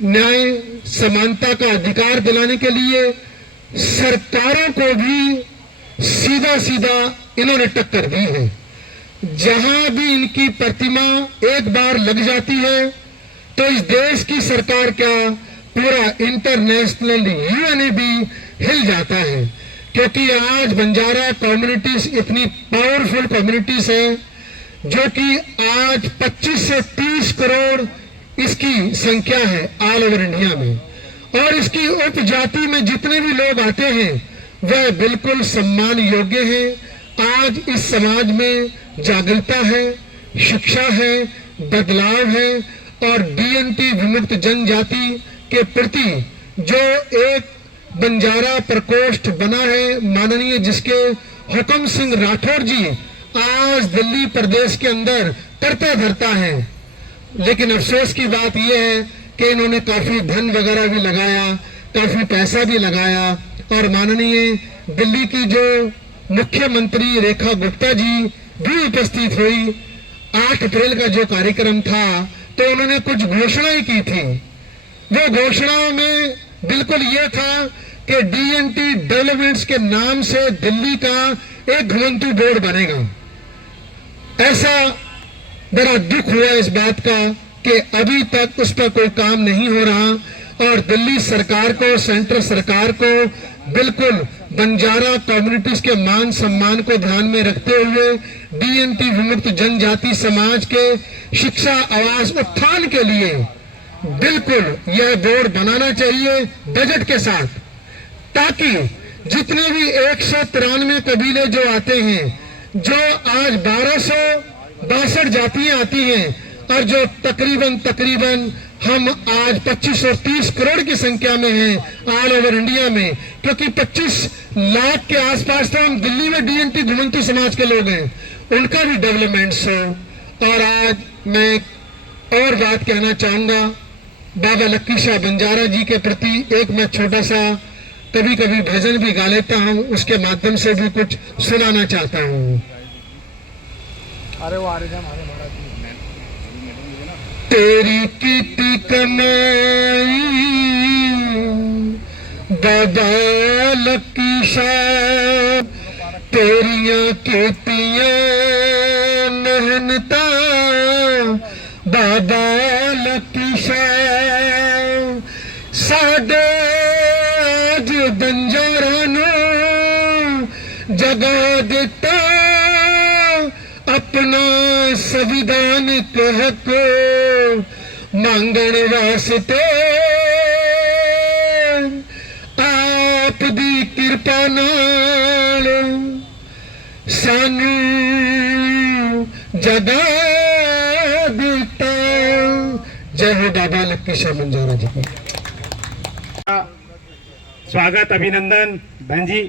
न्याय समानता का अधिकार दिलाने के लिए सरकारों को भी सीधा सीधा इन्होंने टक्कर दी है। जहां भी इनकी प्रतिमा एक बार लग जाती है तो इस देश की सरकार क्या, पूरा इंटरनेशनल UN भी हिल जाता है, क्योंकि आज बंजारा कम्युनिटीज इतनी पावरफुल कम्युनिटीज हैं जो कि आज 25 से 30 करोड़ इसकी संख्या है ऑल ओवर इंडिया में। और इसकी उपजाति में जितने भी लोग आते हैं वह बिल्कुल सम्मान योग्य हैं। आज इस समाज में जागरूकता है, शिक्षा है, बदलाव है और डीएनटी विमुक्त जनजाति के प्रति जो एक बंजारा प्रकोष्ठ बना है माननीय जिसके हुक्म सिंह राठौर जी आज दिल्ली प्रदेश के अंदर करता धरता है। लेकिन अफसोस की बात यह है कि इन्होंने काफी धन वगैरह भी लगाया, काफी पैसा भी लगाया और माननीय दिल्ली की जो मुख्यमंत्री रेखा गुप्ता जी भी उपस्थित हुई। 8 अप्रैल का जो कार्यक्रम था तो उन्होंने कुछ घोषणाएं की थी। वो घोषणाओं में बिल्कुल ये था कि डीएनटी डेवलपमेंट्स के नाम से दिल्ली का एक घुमंतू बोर्ड बनेगा। ऐसा बड़ा दुख हुआ इस बात का कि अभी तक उस पर कोई काम नहीं हो रहा और दिल्ली सरकार को, सेंट्रल सरकार को बिल्कुल बंजारा कम्युनिटीज के मान सम्मान को ध्यान में रखते हुए डीएनटी विमुक्त जनजाति समाज के शिक्षा, आवास, उत्थान के लिए बिल्कुल यह बोर्ड बनाना चाहिए बजट के साथ, ताकि जितने भी 193 कबीले जो आते हैं, जो आज 1262 जातियां आती हैं और जो तकरीबन हम आज 25 और 30 करोड़ की संख्या में हैं ऑल ओवर इंडिया में, क्योंकि 25 लाख के आसपास तो हम दिल्ली में डीएनटी घुमंतू समाज के लोग हैं, उनका भी डेवलपमेंट्स हो। और आज मैं और बात कहना चाहूंगा बाबा लक्की शाह बंजारा जी के प्रति। एक मैं छोटा सा कभी कभी भजन भी गा लेता हूं, उसके माध्यम से भी कुछ सुनाना चाहता हूं। अरे वो आ रहे थे हमारे तेरी कीती कमाई बाबा लक्की शाह, तेरियां कीतियां मेहनता बाबा लक्की शाह, साडे आज बंजारा नूं जगा दिता अपना संविधानिक हक मांगण वास्ते, आप दी कृपा नाल सानू जगा दिता। जय हो बाबा लक्की शाह बंजारा जी को। स्वागत, अभिनंदन। बहन जी,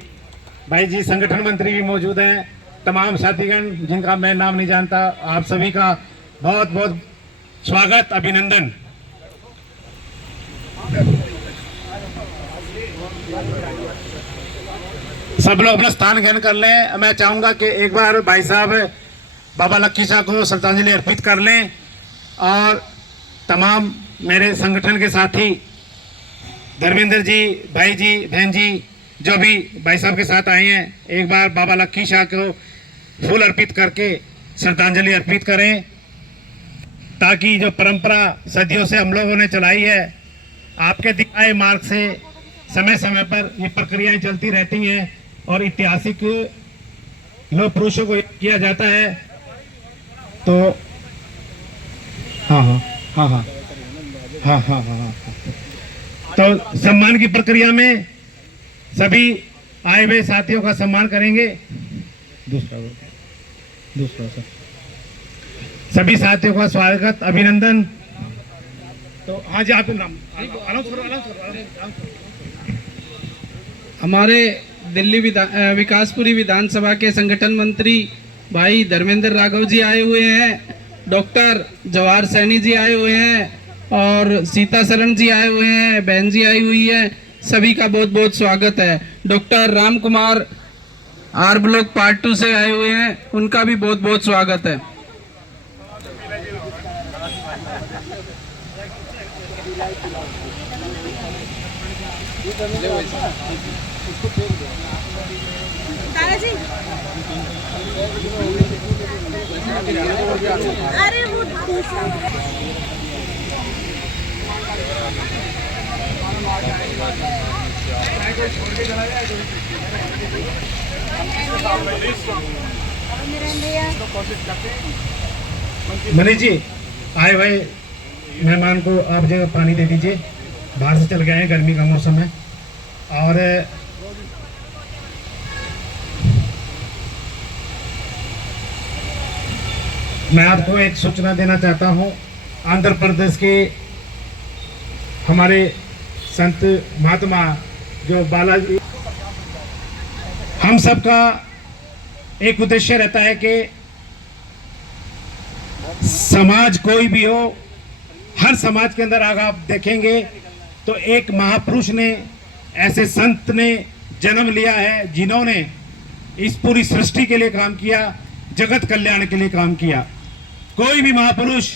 भाई जी, संगठन मंत्री भी मौजूद हैं, तमाम साथीगण जिनका मैं नाम नहीं जानता, आप सभी का बहुत बहुत स्वागत, अभिनंदन। सब लोग अपना स्थान ग्रहण कर लें। मैं चाहूंगा कि एक बार भाई साहब बाबा लक्की शाह को श्रद्धांजलि अर्पित कर लें और तमाम मेरे संगठन के साथी धर्मेंद्र जी, भाई जी, बहन जी, जो भी भाई साहब के साथ आए हैं, एक बार बाबा लक्की शाह को फूल अर्पित करके श्रद्धांजलि अर्पित करें, ताकि जो परंपरा सदियों से हम लोगों ने चलाई है, आपके दिखाए मार्ग से समय समय पर ये प्रक्रियाएं चलती रहती हैं और ऐतिहासिक लोग पुरुषों को किया जाता है। तो हाँ हाँ हाँ हाँ हाँ हाँ हाँ हाँ, तो सम्मान की प्रक्रिया में सभी आए हुए साथियों का सम्मान करेंगे। दूसरा सर, सभी साथियों का स्वागत, अभिनंदन। तो हाँ जी, आप नाम अनाउंस करो। हमारे दिल्ली विकासपुरी विधानसभा के संगठन मंत्री भाई धर्मेंद्र राघव जी आए हुए हैं, डॉक्टर जवाहर सैनी जी आए हुए हैं और सीता शरण जी आए हुए हैं, बहन जी आई हुई है। सभी का बहुत बहुत स्वागत है। Doctor Ram Kumar R block part 2 से आए हुए हैं, उनका भी बहुत बहुत स्वागत है। अरे वो मनीष जी, आए भाई मेहमान को आप जगह पानी दे दीजिए, बाहर से चल गए हैं, गर्मी का मौसम है। और मैं आपको एक सूचना देना चाहता हूं। आंध्र प्रदेश के हमारे संत महात्मा जो बालाजी, हम सबका एक उद्देश्य रहता है कि समाज कोई भी हो, हर समाज के अंदर अगर आप देखेंगे तो एक महापुरुष ने, ऐसे संत ने जन्म लिया है जिन्होंने इस पूरी सृष्टि के लिए काम किया, जगत कल्याण के लिए काम किया। कोई भी महापुरुष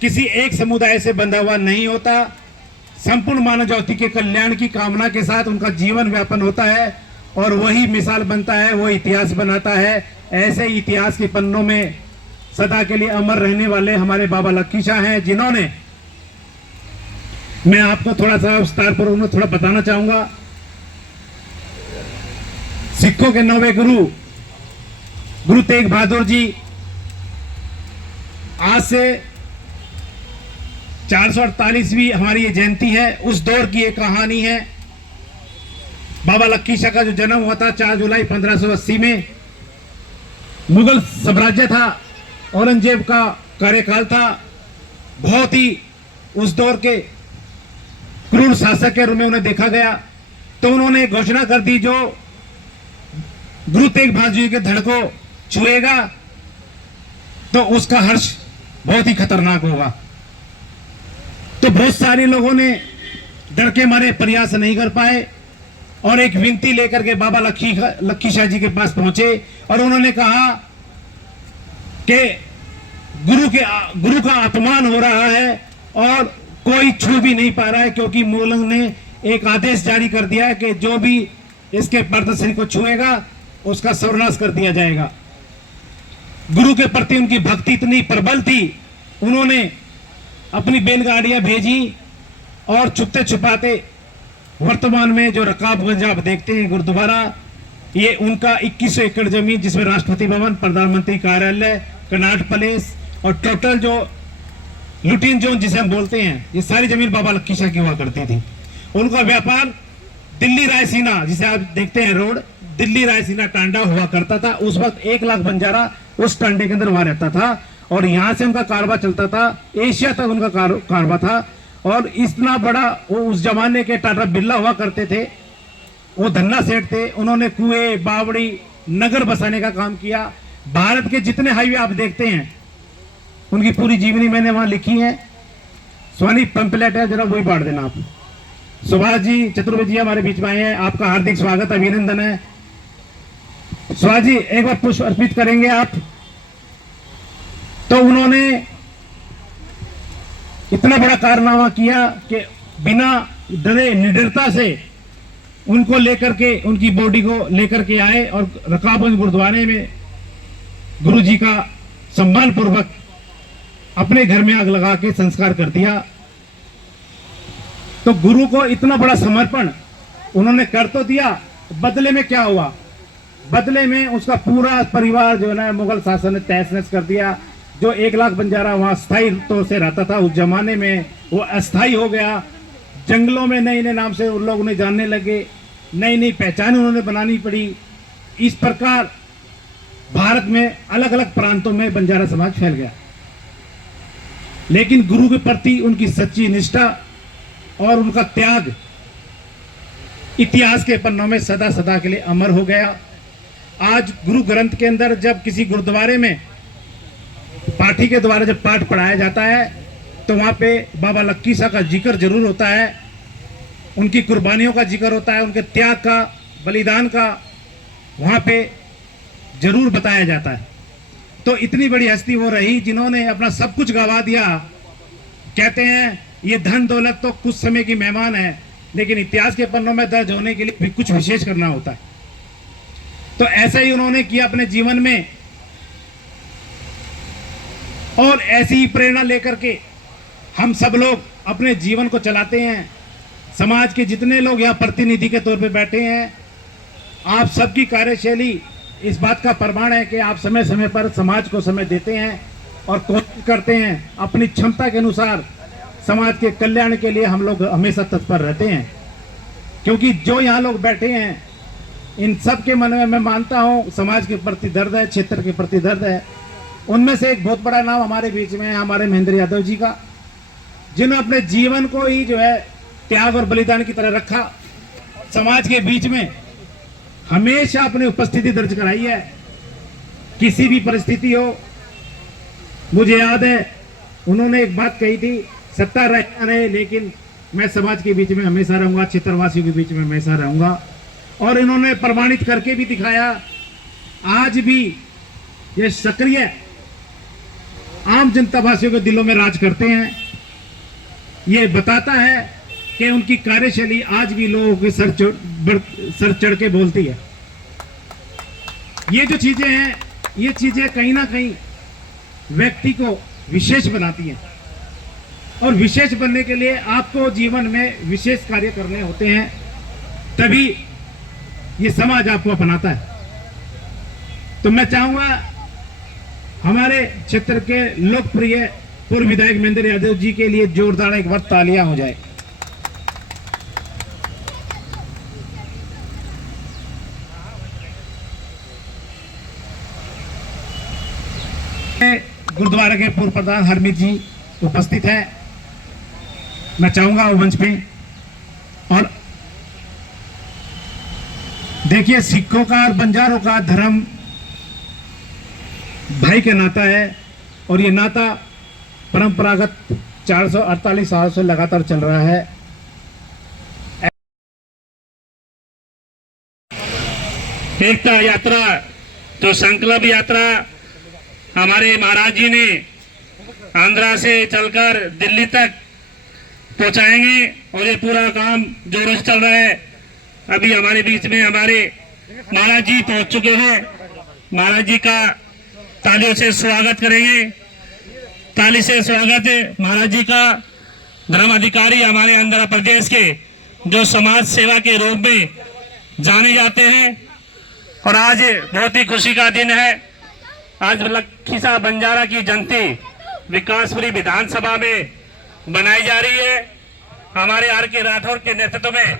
किसी एक समुदाय से बंधा हुआ नहीं होता। संपूर्ण मानव जाति के कल्याण की कामना के साथ उनका जीवन व्यापन होता है और वही मिसाल बनता है, वो इतिहास बनाता है। ऐसे ही इतिहास के पन्नों में सदा के लिए अमर रहने वाले हमारे बाबा लक्की शाह हैं, जिन्होंने, मैं आपको थोड़ा सा विस्तार पर उन्हें थोड़ा बताना चाहूंगा। सिखों के 9वें गुरु गुरु तेग बहादुर जी, आज से 448वीं हमारी ये जयंती है। उस दौर की एक कहानी है। बाबा लक्की शाह का जो जन्म हुआ था 4 जुलाई 1580 में। मुगल साम्राज्य था, औरंगजेब का कार्यकाल था, बहुत ही उस दौर के क्रूर शासक के रूप में उन्हें देखा गया। तो उन्होंने घोषणा कर दी, जो गुरु तेग बहादुर जी के धड़ को छुएगा तो उसका हर्ष बहुत ही खतरनाक होगा। तो बहुत सारे लोगों ने डर के मारे प्रयास नहीं कर पाए और एक विनती लेकर के बाबा लक्की शाह जी के पास पहुंचे और उन्होंने कहा कि गुरु का अपमान हो रहा है और कोई छू भी नहीं पा रहा है, क्योंकि मुगलों ने एक आदेश जारी कर दिया है कि जो भी इसके प्रदर्शनी को छुएगा उसका सर्वनाश कर दिया जाएगा। गुरु के प्रति उनकी भक्ति इतनी प्रबल थी, उन्होंने अपनी बैलगाड़ियां भेजी और छुपते छुपाते वर्तमान में जो रकाबगंज आप देखते हैं गुरुद्वारा, ये उनका 2100 एकड़ जमीन, जिसमें राष्ट्रपति भवन, प्रधानमंत्री कार्यालय, कनाट पैलेस और टोटल जो लुटिन जोन जिसे हम बोलते हैं, ये सारी जमीन बाबा लक्की शाह की हुआ करती थी। उनका व्यापार दिल्ली रायसीना, जिसे आप देखते हैं रोड, दिल्ली रायसीना टांडा हुआ करता था। उस वक्त 1 लाख बंजारा उस टांडे के अंदर वहां रहता था और यहां से उनका कारोबार चलता था। एशिया तक उनका कारोबार था और इतना बड़ा, वो उस जमाने के टाटा बिरला हुआ करते थे, वो धन्ना सेठ थे। उन्होंने कुएं, बावड़ी, नगर बसाने का काम किया। भारत के जितने हाईवे आप देखते हैं उनकी पूरी जीवनी मैंने वहां लिखी है। स्वानी पंपलेट है, जरा वही पढ़ देना आप। सुभाष जी चतुर्वेदी जी हमारे बीच में आए हैं, आपका हार्दिक स्वागत, अभिनंदन है। सुभाष जी एक बार पुष्प अर्पित करेंगे आप। तो उन्होंने इतना बड़ा कारनामा किया कि बिना डरे, निडरता से उनको लेकर के, उनकी बॉडी को लेकर के आए और रकाबगंज गुरुद्वारे में गुरु जी का सम्मान पूर्वक अपने घर में आग लगा के संस्कार कर दिया। तो गुरु को इतना बड़ा समर्पण उन्होंने कर तो दिया, बदले में क्या हुआ? बदले में उसका पूरा परिवार जो है ना, मुगल शासन ने तहस नहस कर दिया। जो 1 लाख बंजारा वहां स्थायी तौर से रहता था, उस जमाने में वो अस्थायी हो गया। जंगलों में नए नए नाम से उन लोग उन्हें जानने लगे, नई नई पहचान उन्होंने बनानी पड़ी। इस प्रकार भारत में अलग अलग प्रांतों में बंजारा समाज फैल गया। लेकिन गुरु के प्रति उनकी सच्ची निष्ठा और उनका त्याग इतिहास के पन्नों में सदा सदा के लिए अमर हो गया। आज गुरु ग्रंथ के अंदर जब किसी गुरुद्वारे में पाठी के द्वारा जब पाठ पढ़ाया जाता है तो वहां पे बाबा लक्की शाह का जिक्र जरूर होता है, उनकी कुर्बानियों का जिक्र होता है, उनके त्याग का, बलिदान का वहां पे जरूर बताया जाता है। तो इतनी बड़ी हस्ती वो रही जिन्होंने अपना सब कुछ गंवा दिया। कहते हैं ये धन दौलत तो कुछ समय की मेहमान है, लेकिन इतिहास के पन्नों में दर्ज होने के लिए भी कुछ विशेष करना होता है। तो ऐसा ही उन्होंने किया अपने जीवन में और ऐसी ही प्रेरणा लेकर के हम सब लोग अपने जीवन को चलाते हैं। समाज के जितने लोग यहाँ प्रतिनिधि के तौर पे बैठे हैं, आप सबकी कार्यशैली इस बात का प्रमाण है कि आप समय समय पर समाज को समय देते हैं और कोशिश करते हैं अपनी क्षमता के अनुसार समाज के कल्याण के लिए। हम लोग हमेशा तत्पर रहते हैं, क्योंकि जो यहाँ लोग बैठे हैं इन सब के मन में मैं मानता हूँ समाज के प्रति दर्द है, क्षेत्र के प्रति दर्द है। उनमें से एक बहुत बड़ा नाम हमारे बीच में है हमारे महेंद्र यादव जी का, जिन्होंने अपने जीवन को ही जो है त्याग और बलिदान की तरह रखा, समाज के बीच में हमेशा अपनी उपस्थिति दर्ज कराई है, किसी भी परिस्थिति हो। मुझे याद है उन्होंने एक बात कही थी, सत्ता रहे लेकिन मैं समाज के बीच में हमेशा रहूंगा, क्षेत्रवासियों के बीच में हमेशा रहूंगा। और इन्होंने प्रमाणित करके भी दिखाया। आज भी ये सक्रिय आम जनता वासियों के दिलों में राज करते हैं। ये बताता है कि उनकी कार्यशैली आज भी लोगों के सर चढ़ के बोलती है। ये जो चीजें हैं, ये चीजें कहीं ना कहीं व्यक्ति को विशेष बनाती हैं, और विशेष बनने के लिए आपको जीवन में विशेष कार्य करने होते हैं, तभी ये समाज आपको अपनाता है। तो मैं चाहूंगा हमारे क्षेत्र के लोकप्रिय पूर्व विधायक महेंद्र यादव जी के लिए जोरदार एक बार तालियां हो जाए। गुरुद्वारा के पूर्व प्रधान हरमीत जी उपस्थित है, मैं चाहूंगा वो मंच पे। और देखिए, सिखों का और बंजारों का धर्म भाई का नाता है, और ये नाता परंपरागत 448 साल से लगातार चल रहा है। एकता यात्रा, जो संकल्प यात्रा हमारे महाराज जी ने आंध्रा से चलकर दिल्ली तक पहुंचाएंगे, और ये पूरा काम जोरों से चल रहा है। अभी हमारे बीच में हमारे महाराज जी पहुंच चुके हैं। महाराज जी का तालियों से स्वागत करेंगे। ताली से स्वागत है महाराज जी का। धर्म अधिकारी हमारे आंध्र प्रदेश के, जो समाज सेवा के रूप में जाने जाते हैं। और आज बहुत ही खुशी का दिन है। आज लखीसा बंजारा की जयंती विकासपुरी विधानसभा में बनाई जा रही है। हमारे आर के राठौर के नेतृत्व में,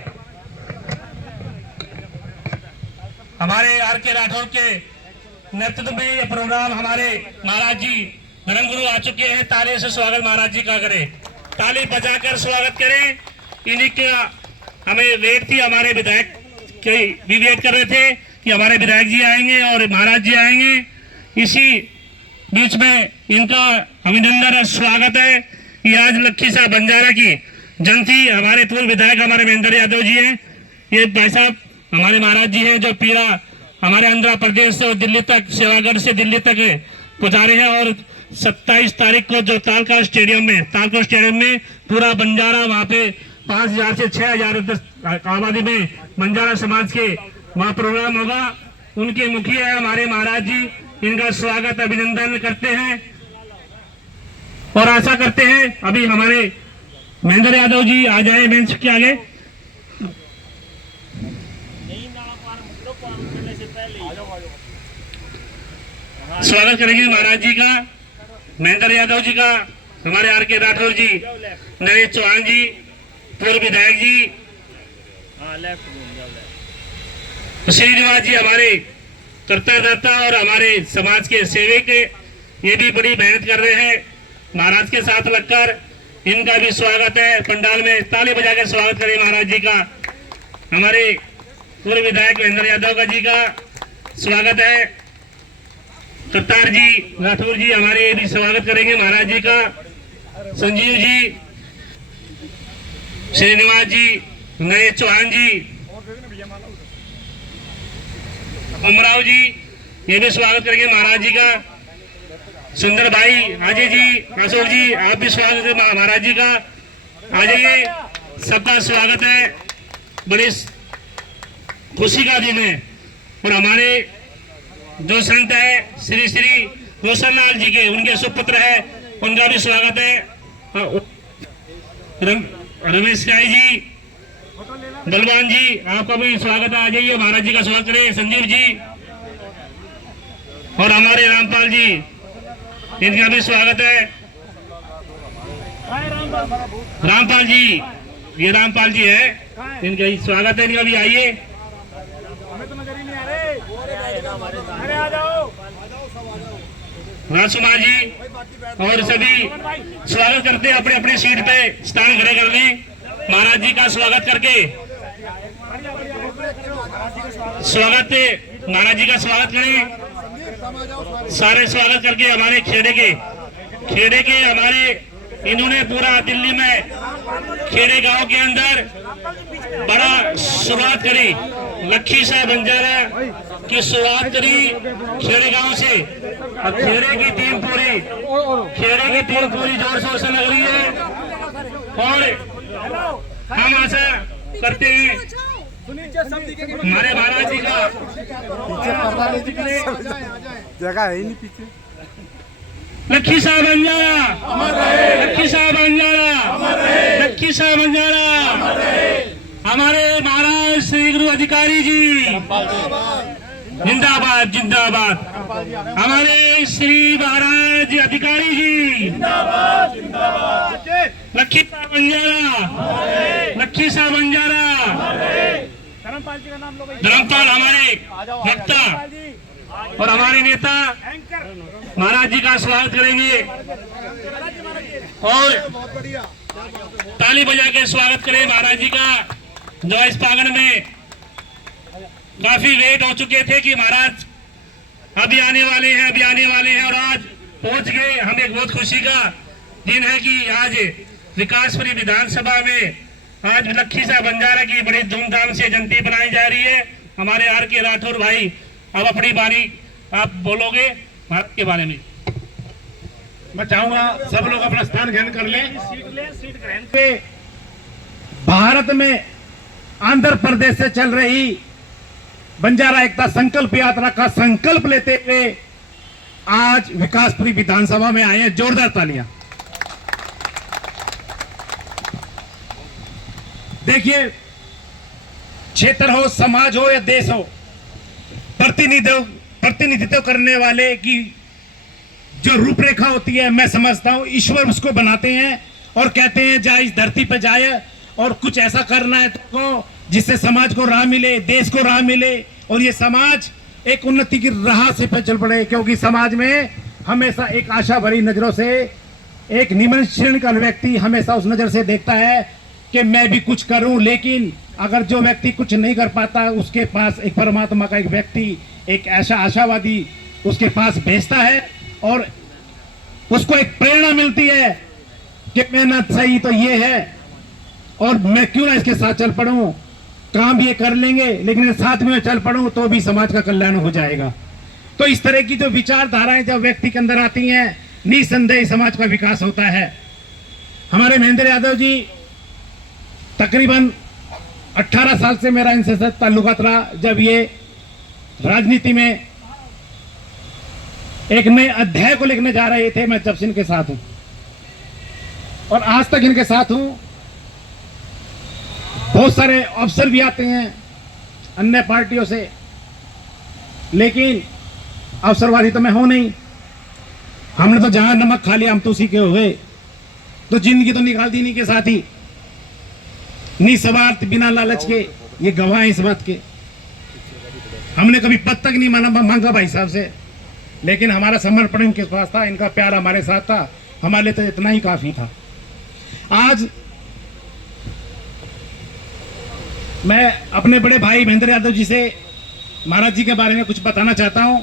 हमारे आर के राठौर के नेतृत्व में ये प्रोग्राम हमारे महाराज जी धर्मगुरु आ चुके हैं। ताली से स्वागत महाराज जी का करें, ताली बजाकर स्वागत करें। इन्हीं का हमें वेट थी, हमारे विधायक के भी वेट कर रहे थे कि हमारे विधायक जी आएंगे और महाराज जी आएंगे। इसी बीच में इनका अभिनंदन और स्वागत है कि आज लखीसा बंजारा की जयंती हमारे पूर्व विधायक हमारे महेंद्र यादव जी हैं। ये भाई साहब हमारे महाराज जी हैं, जो पीड़ा हमारे आंध्र प्रदेश से दिल्ली तक, सेवागढ़ से दिल्ली तक पहुंचा रहे हैं। और 27 तारीख को जो तालकोट स्टेडियम में पूरा बंजारा, वहाँ पे 5000 से 6000 आबादी में बंजारा समाज के वहाँ प्रोग्राम होगा। उनके मुखिया है हमारे महाराज जी, इनका स्वागत अभिनंदन करते हैं और आशा करते हैं अभी हमारे महेंद्र यादव जी आ जाए बेंच के आगे। स्वागत करेंगे महाराज जी का, महेंद्र यादव जी का, हमारे आर के राठौर जी, नरेश चौहान जी, पूर्व विधायक जी, श्रीनिवास जी हमारे कर्ता और हमारे समाज के सेवक, ये भी बड़ी मेहनत कर रहे हैं महाराज के साथ लगकर। इनका भी स्वागत है। पंडाल में ताली बजाकर स्वागत करें महाराज जी का। हमारे पूर्व विधायक महेंद्र यादव का जी का स्वागत है। करतार जी, राठौर जी हमारे भी स्वागत करेंगे महाराज जी का। संजीव जी, श्रीनिवास जी, नरेश चौहान जी, अमराव जी, ये भी स्वागत करेंगे महाराज जी का। सुंदर भाई, अजय जी, अशोक जी, आप भी स्वागत है महाराज जी का। आ जाइए, सबका स्वागत है। बड़ी खुशी का दिन है। और हमारे जो संत है श्री श्री रोशन लाल जी के, उनके सुपुत्र है, उनका भी स्वागत है। रमेश राय जी, बलवान जी, आपका भी स्वागत है। आ जाइए, महाराज जी का स्वागत करें। संजीव जी और हमारे रामपाल जी, इनका भी स्वागत है। रामपाल जी, ये रामपाल जी है, इनका भी स्वागत है। इनका भी आइए। राजकुमार जी और सभी स्वागत करते हैं, अपने अपने सीट पे स्थान खड़े कर लें। महाराज जी का स्वागत करके महाराज जी का स्वागत करें, सारे स्वागत करके हमारे खेड़े के हमारे इन्होंने पूरा दिल्ली में खेड़े गांव के अंदर बड़ा शुरुआत करी, लखी शाह बंजारा की शुरुआत करी खेड़े गांव से। अब खेड़े की टीम पूरी जोर शोर से लग रही है और हम आशा करते हैं हमारे महाराज जी का जगह है ही नहीं पीछे। लखी शाह बंजारा, लखी शाह बंजारा, लखी शाह बंजारा। हमारे महाराज श्री गुरु अधिकारी जी जिंदाबाद जिंदाबाद। हमारे श्री महाराज अधिकारी जी लखी शाह बंजारा, लखी शाह बंजारा। धर्मपाल हमारे वक्ता और हमारे नेता महाराज जी का स्वागत करेंगे और ताली बजा के स्वागत करें महाराज जी का, जो इस प्रांगण में काफी लेट हो चुके थे कि महाराज अभी आने वाले हैं और आज पहुंच गए। हमें एक बहुत खुशी का दिन है कि आज विकासपुरी विधानसभा में आज लखी शाह बंजारा की बड़ी धूमधाम से जयंती बनाई जा रही है। हमारे आर के राठौर भाई अब अपनी बारी आप बोलोगे भारत के बारे में। मैं चाहूंगा सब लोग अपना स्थान ग्रहण कर लें। भारत में आंध्र प्रदेश से चल रही बंजारा एकता संकल्प यात्रा का संकल्प लेते हुए आज विकासपुरी विधानसभा में आए हैं। जोरदार तालियां। देखिए, क्षेत्र हो, समाज हो या देश हो, प्रतिनिधित्व करने वाले की जो रूपरेखा होती है, मैं समझता हूं ईश्वर उसको बनाते हैं और कहते हैं जा इस धरती पे जाए और कुछ ऐसा करना है तुमको जिससे समाज को राह मिले, देश को राह मिले और ये समाज एक उन्नति की राह से पे चल पड़े। क्योंकि समाज में हमेशा एक आशा भरी नजरों से एक निम्न श्रेणी का व्यक्ति हमेशा उस नजर से देखता है कि मैं भी कुछ करूं, लेकिन अगर जो व्यक्ति कुछ नहीं कर पाता उसके पास एक परमात्मा का एक व्यक्ति, एक ऐसा आशावादी उसके पास भेजता है और उसको एक प्रेरणा मिलती है कि मेहनत सही तो ये है और मैं क्यों ना इसके साथ चल पड़ूं, काम ये कर लेंगे लेकिन साथ में चल पड़ूं तो भी समाज का कल्याण हो जाएगा। तो इस तरह की जो विचारधाराएं जब व्यक्ति के अंदर आती हैं, निसंदेह समाज का विकास होता है। हमारे महेंद्र यादव जी तकरीबन 18 साल से मेरा इनसे ताल्लुकात रहा। जब ये राजनीति में एक नए अध्याय को लिखने जा रहे थे, मैं जब से इनके साथ हूं और आज तक इनके साथ हूं। बहुत सारे अफसर भी आते हैं अन्य पार्टियों से, लेकिन अवसरवादी तो मैं हूं नहीं। हमने तो जहां नमक खा लिया हम तो उसी के हो गए, तो जिंदगी तो निकाल दी इन्हीं के साथ ही, निस्वार्थ बिना लालच के। ये गवाह इस बात के। हमने कभी पद तक नहीं मांगा भाई साहब से, लेकिन हमारा समर्पण इनके पास था, इनका प्यार हमारे साथ था, हमारे लिए तो इतना ही काफी था। आज मैं अपने बड़े भाई महेंद्र यादव जी से महाराज जी के बारे में कुछ बताना चाहता हूं।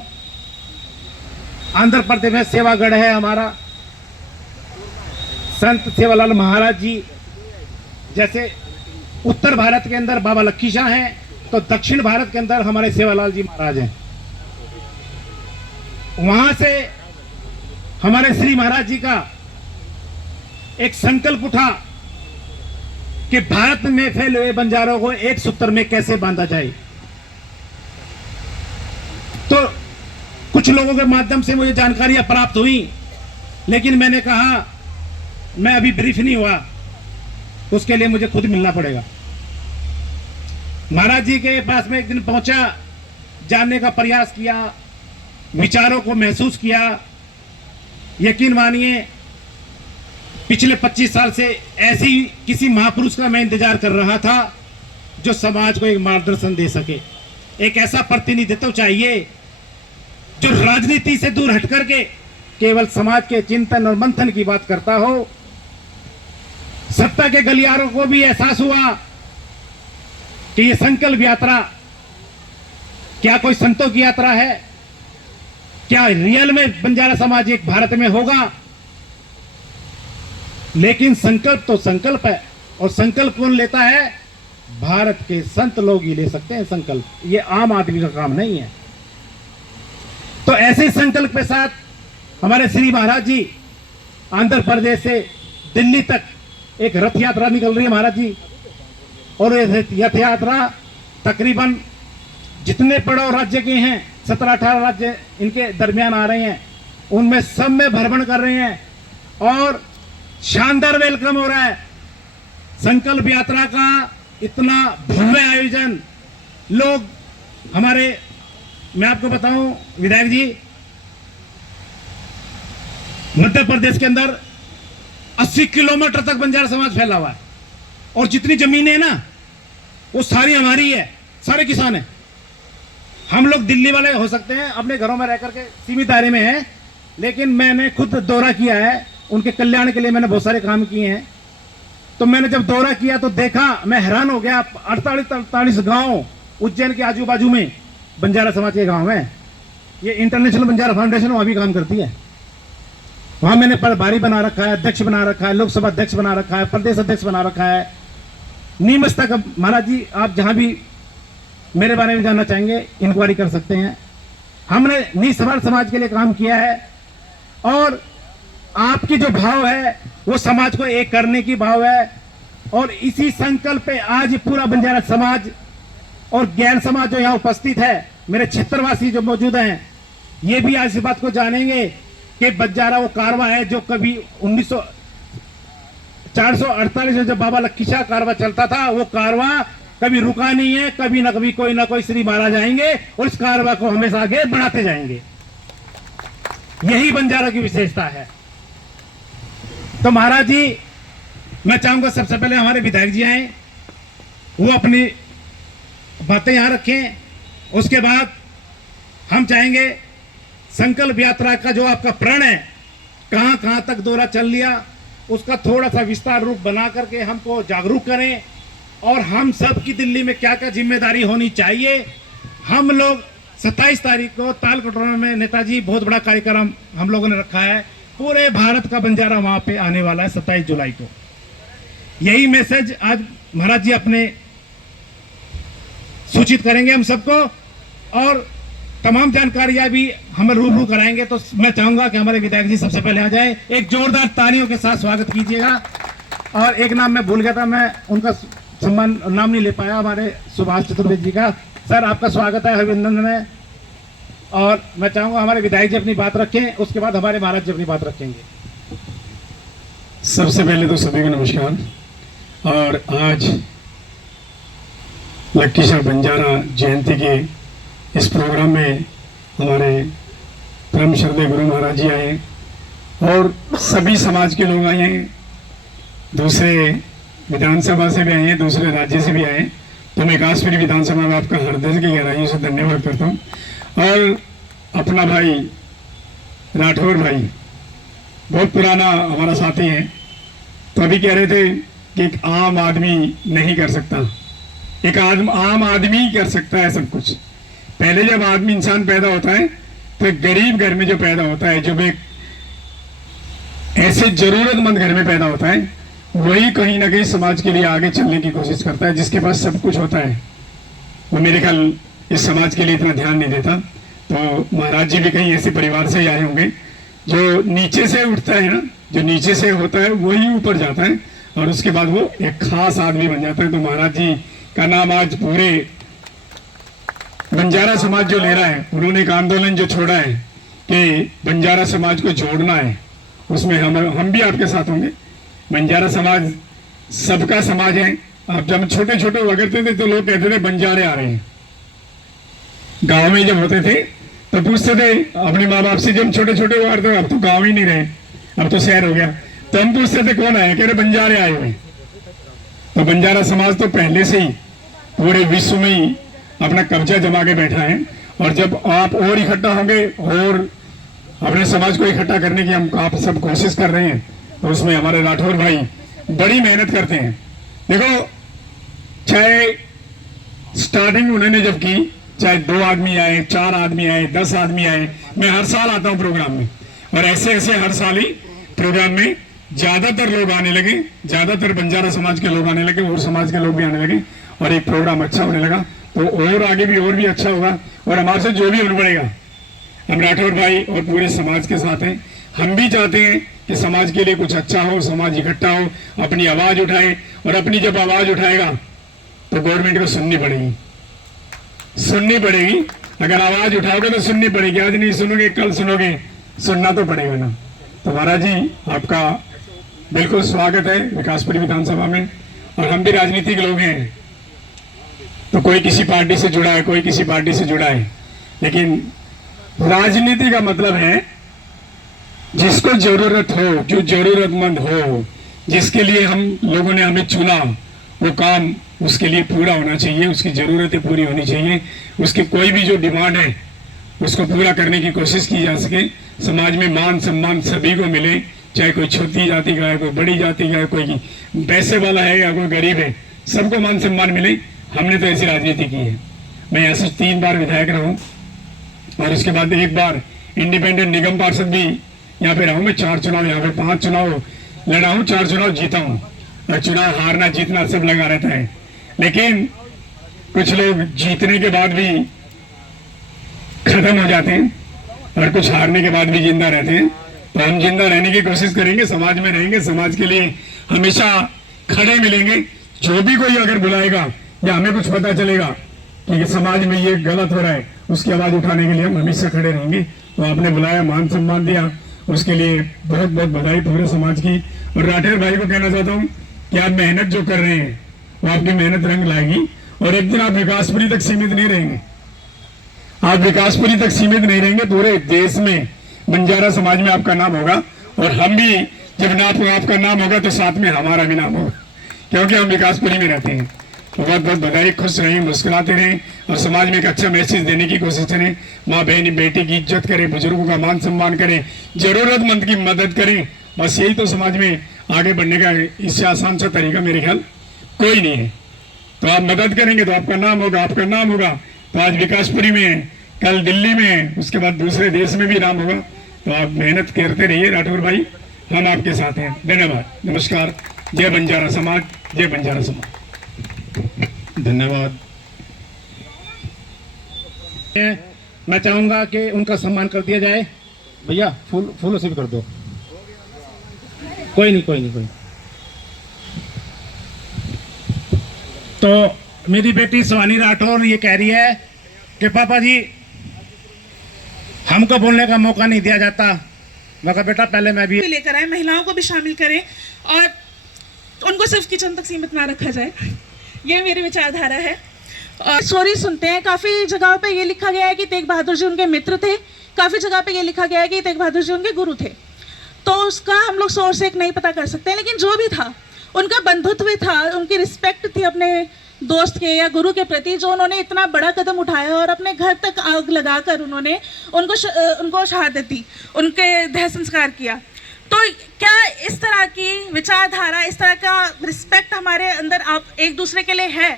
आंध्र प्रदेश में सेवागढ़ है हमारा, संत सेवालाल महाराज जी। जैसे उत्तर भारत के अंदर बाबा लखी शाह हैं, तो दक्षिण भारत के अंदर हमारे सेवालाल जी महाराज हैं। वहां से हमारे श्री महाराज जी का एक संकल्प उठा कि भारत में फैले हुए बंजारों को एक सूत्र में कैसे बांधा जाए। तो कुछ लोगों के माध्यम से मुझे जानकारियां प्राप्त हुई, लेकिन मैंने कहा मैं अभी ब्रीफ नहीं हुआ, उसके लिए मुझे खुद मिलना पड़ेगा। महाराज जी के पास में एक दिन पहुंचा, जानने का प्रयास किया, विचारों को महसूस किया। यकीन मानिए पिछले 25 साल से ऐसी किसी महापुरुष का मैं इंतजार कर रहा था जो समाज को एक मार्गदर्शन दे सके। एक ऐसा प्रतिनिधित्व चाहिए जो राजनीति से दूर हट करके केवल समाज के चिंतन और मंथन की बात करता हो। सत्ता के गलियारों को भी एहसास हुआ कि ये संकल्प यात्रा क्या कोई संतों की यात्रा है, क्या रियल में बंजारा समाज एक भारत में होगा। लेकिन संकल्प तो संकल्प है, और संकल्प कौन लेता है? भारत के संत लोग ही ले सकते हैं संकल्प, ये आम आदमी का काम नहीं है। तो ऐसे संकल्प के साथ हमारे श्री महाराज जी आंध्र प्रदेश से दिल्ली तक एक रथ यात्रा निकल रही है महाराज जी, और ये रथ यात्रा तकरीबन जितने पड़ोस राज्य के हैं 17-18 राज्य इनके दरमियान आ रहे हैं, उनमें सब में भ्रमण कर रहे हैं और शानदार वेलकम हो रहा है। संकल्प यात्रा का इतना भव्य आयोजन, लोग हमारे, मैं आपको बताऊं विधायक जी, मध्य प्रदेश के अंदर 80 किलोमीटर तक बंजारा समाज फैला हुआ है, और जितनी जमीनें हैं ना वो सारी हमारी है, सारे किसान हैं। हम लोग दिल्ली वाले हो सकते हैं, अपने घरों में रह करके सीमित दायरे में हैं, लेकिन मैंने खुद दौरा किया है, उनके कल्याण के लिए मैंने बहुत सारे काम किए हैं। तो मैंने जब दौरा किया तो देखा, मैं हैरान हो गया, 48 गांव उज्जैन के आजू बाजू में बंजारा समाज के गांव हैं। ये इंटरनेशनल बंजारा फाउंडेशन वहां भी काम करती है। वहां मैंने प्रभारी बना रखा है, अध्यक्ष बना रखा है, लोकसभा अध्यक्ष बना रखा है, प्रदेश अध्यक्ष बना रखा है। नीमस्तक महाराज जी, आप जहां भी मेरे बारे में जानना चाहेंगे इंक्वायरी कर सकते हैं। हमने निस्वार्थ समाज के लिए काम किया है, और आपकी जो भाव है वो समाज को एक करने की भाव है, और इसी संकल्प पे आज पूरा बंजारा समाज और ज्ञान समाज जो यहाँ उपस्थित है, मेरे क्षेत्रवासी जो मौजूद हैं, ये भी आज इस बात को जानेंगे कि बंजारा वो कारवा है जो कभी 448 में जब बाबा लक्की शाह कारवा चलता था, वो कारवा कभी रुका नहीं है। कभी ना कभी कोई ना कोई श्री महाराज आएंगे और इस कारवा को हमेशा आगे बढ़ाते जाएंगे। यही बंजारा की विशेषता है। तो महाराज जी, मैं चाहूंगा सबसे पहले हमारे विधायक जी आए, वो अपनी बातें यहां रखें। उसके बाद हम चाहेंगे संकल्प यात्रा का जो आपका प्रण है, कहां कहां तक दौरा चल लिया, उसका थोड़ा सा विस्तार रूप बना करके हमको जागरूक करें, और हम सब की दिल्ली में क्या क्या जिम्मेदारी होनी चाहिए। हम लोग 27 तारीख को तालकटोरा में नेताजी बहुत बड़ा कार्यक्रम हम लोगों ने रखा है, पूरे भारत का बंजारा वहां पे आने वाला है 27 जुलाई को। यही मैसेज आज महाराज जी अपने सूचित करेंगे हम सबको, और तमाम जानकारियां भी हमें रूबरू कराएंगे। तो मैं चाहूंगा कि हमारे विधायक जी सबसे पहले आ जाए, एक जोरदार तालियों के साथ स्वागत कीजिएगा। और एक नाम मैं भूल गया था, मैं उनका सम्मान नाम नहीं ले पाया, हमारे सुभाष चतुर्वेदी जी का। सर, आपका स्वागत है अभिनंदन में। और मैं चाहूंगा हमारे विधायक जी अपनी बात रखें, उसके बाद हमारे महाराज जी अपनी बात रखेंगे। सबसे पहले तो सभी को नमस्कार। और आज लक्की शाह बंजारा जयंती के इस प्रोग्राम में हमारे परम श्रद्धेय गुरु महाराज जी आए, और सभी समाज के लोग आए हैं, दूसरे विधानसभा से भी आए हैं, दूसरे राज्य से भी आए। तो मैं काशपुरी विधानसभा में आपका हृदय की गहराइयों से धन्यवाद करता हूँ। और अपना भाई राठौर भाई बहुत पुराना हमारा साथी है, तो अभी कह रहे थे कि एक आम आदमी नहीं कर सकता, एक आम आदमी ही कर सकता है सब कुछ। पहले जब आदमी इंसान पैदा होता है तो एक गरीब घर में जो पैदा होता है, जब एक ऐसे जरूरतमंद घर में पैदा होता है, वही कहीं ना कहीं समाज के लिए आगे चलने की कोशिश करता है। जिसके पास सब कुछ होता है वो मेरे ख्याल इस समाज के लिए इतना ध्यान नहीं देता। तो महाराज जी भी कहीं ऐसे परिवार से ही आए होंगे। जो नीचे से उठता है ना, जो नीचे से होता है वही ऊपर जाता है, और उसके बाद वो एक खास आदमी बन जाता है। तो महाराज जी का नाम आज पूरे बंजारा समाज जो ले रहा है, उन्होंने एक आंदोलन जो छोड़ा है कि बंजारा समाज को जोड़ना है, उसमें हम भी आपके साथ होंगे। बंजारा समाज सबका समाज है। आप जब छोटे छोटे हुआ करते थे तो लोग कहते थे बंजारे आ रहे हैं। गांव में जब होते थे तो पूछते थे अपने माँ बाप से, जब छोटे छोटे हुआ करते, अब तो गांव ही नहीं रहे, अब तो शहर हो गया, तो हम पूछते थे कौन आए, कह रहे बंजारे आए हुए। तो बंजारा समाज तो पहले से ही पूरे विश्व में ही अपना कब्जा जमा के बैठा है, और जब आप और इकट्ठा होंगे और अपने समाज को इकट्ठा करने की हम आप सब कोशिश कर रहे हैं, तो उसमें हमारे राठौर भाई बड़ी मेहनत करते हैं। देखो, चाहे स्टार्टिंग उन्होंने जब की, चाहे 2 आदमी आए, 4 आदमी आए, 10 आदमी आए, मैं हर साल आता हूँ प्रोग्राम में, और ऐसे ऐसे हर साल ही प्रोग्राम में ज्यादातर लोग आने लगे, ज्यादातर बंजारा समाज के लोग आने लगे और समाज के लोग भी आने लगे, और एक प्रोग्राम अच्छा होने लगा। तो और आगे भी और भी अच्छा होगा, और हमारे से जो भी उड़ पड़ेगा, हम राठौर भाई और पूरे समाज के साथ हैं। हम भी चाहते हैं कि समाज के लिए कुछ अच्छा हो, समाज इकट्ठा हो, अपनी आवाज उठाए, और अपनी जब आवाज उठाएगा तो गवर्नमेंट को सुननी पड़ेगी, सुननी पड़ेगी। अगर आवाज उठाओगे तो सुननी पड़ेगी, आज नहीं सुनोगे कल सुनोगे, सुनना तो पड़ेगा ना। तो महाराज जी, आपका बिल्कुल स्वागत है विकासपुरी विधानसभा में, और हम भी राजनीतिक लोग हैं, तो कोई किसी पार्टी से जुड़ा है, कोई किसी पार्टी से जुड़ा है, लेकिन राजनीति का मतलब है जिसको जरूरत हो, जो जरूरतमंद हो, जिसके लिए हम लोगों ने हमें चुना, वो काम उसके लिए पूरा होना चाहिए, उसकी जरूरतें पूरी होनी चाहिए, उसकी कोई भी जो डिमांड है उसको पूरा करने की कोशिश की जा सके, समाज में मान सम्मान सभी को मिले, चाहे कोई छोटी जाति का है, कोई बड़ी जाति का है, कोई पैसे वाला है या कोई गरीब है, सबको मान सम्मान मिले। हमने तो ऐसी राजनीति की है। मैं ऐसे 3 बार विधायक रहा हूँ, और उसके बाद 1 बार इंडिपेंडेंट निगम पार्षद भी यहाँ पे रहा हूँ। मैं 4 चुनाव यहाँ पे 5 चुनाव लड़ा हूँ, 4 चुनाव जीता हूँ, और चुनाव हारना जीतना सब लगा रहता है, लेकिन कुछ लोग जीतने के बाद भी खत्म हो जाते हैं, और कुछ हारने के बाद भी जिंदा रहते हैं। तो हम जिंदा रहने की कोशिश करेंगे, समाज में रहेंगे, समाज के लिए हमेशा खड़े मिलेंगे। जो भी कोई अगर बुलाएगा या हमें कुछ पता चलेगा कि समाज में ये गलत हो रहा है, उसकी आवाज उठाने के लिए हम हमेशा खड़े रहेंगे। तो आपने बुलाया, मान सम्मान दिया, उसके लिए बहुत बहुत बधाई पूरे समाज की। और राठौर भाई को कहना चाहता हूँ कि आप मेहनत जो कर रहे हैं वो आपकी मेहनत रंग लाएगी, और एक दिन आप विकासपुरी तक सीमित नहीं रहेंगे, आप विकासपुरी तक सीमित नहीं रहेंगे, पूरे देश में बंजारा समाज में आपका नाम होगा। और हम भी जब आपका नाम होगा तो साथ में हमारा भी नाम होगा, क्योंकि हम विकासपुरी में रहते हैं। तो बहुत बहुत बधाई, खुश रहें, मुस्कुराते रहें, और समाज में एक अच्छा मैसेज देने की कोशिश करें। माँ बहन बेटी की इज्जत करें, बुजुर्गों का मान सम्मान करें, जरूरतमंद की मदद करें। बस यही तो समाज में आगे बढ़ने का इससे आसान सा तरीका मेरे ख्याल कोई नहीं है। तो आप मदद करेंगे तो आपका नाम होगा, आपका नाम होगा। तो आज विकासपुरी में, कल दिल्ली में, उसके बाद दूसरे देश में भी नाम होगा। तो आप मेहनत करते रहिए राठौर भाई, हम आपके साथ हैं। धन्यवाद, नमस्कार, जय बंजारा समाज, जय बंजारा समाज। धन्यवाद। मैं चाहूंगा कि उनका सम्मान कर दिया जाए। भैया फूलों से भी कर दो। कोई नहीं। तो मेरी बेटी शिवानी राठौर ये कह रही है कि पापा जी हमको बोलने का मौका नहीं दिया जाता। मैं कहा बेटा पहले मैं भी लेकर आए, महिलाओं को भी शामिल करें और उनको सिर्फ किचन तक सीमित ना रखा जाए, ये मेरी विचारधारा है। और स्टोरी सुनते हैं, काफ़ी जगहों पे ये लिखा गया है कि तेग बहादुर जी उनके मित्र थे, काफ़ी जगह पे ये लिखा गया है कि तेग बहादुर जी उनके गुरु थे। तो उसका हम लोग सोर्स एक नहीं पता कर सकते, लेकिन जो भी था उनका बंधुत्व था, उनकी रिस्पेक्ट थी अपने दोस्त के या गुरु के प्रति, जो उन्होंने इतना बड़ा कदम उठाया और अपने घर तक आग लगाकर उन्होंने उनको शहादत दी, उनके देह संस्कार किया। तो क्या इस तरह की विचारधारा, इस तरह का रिस्पेक्ट हमारे अंदर आप एक दूसरे के लिए है?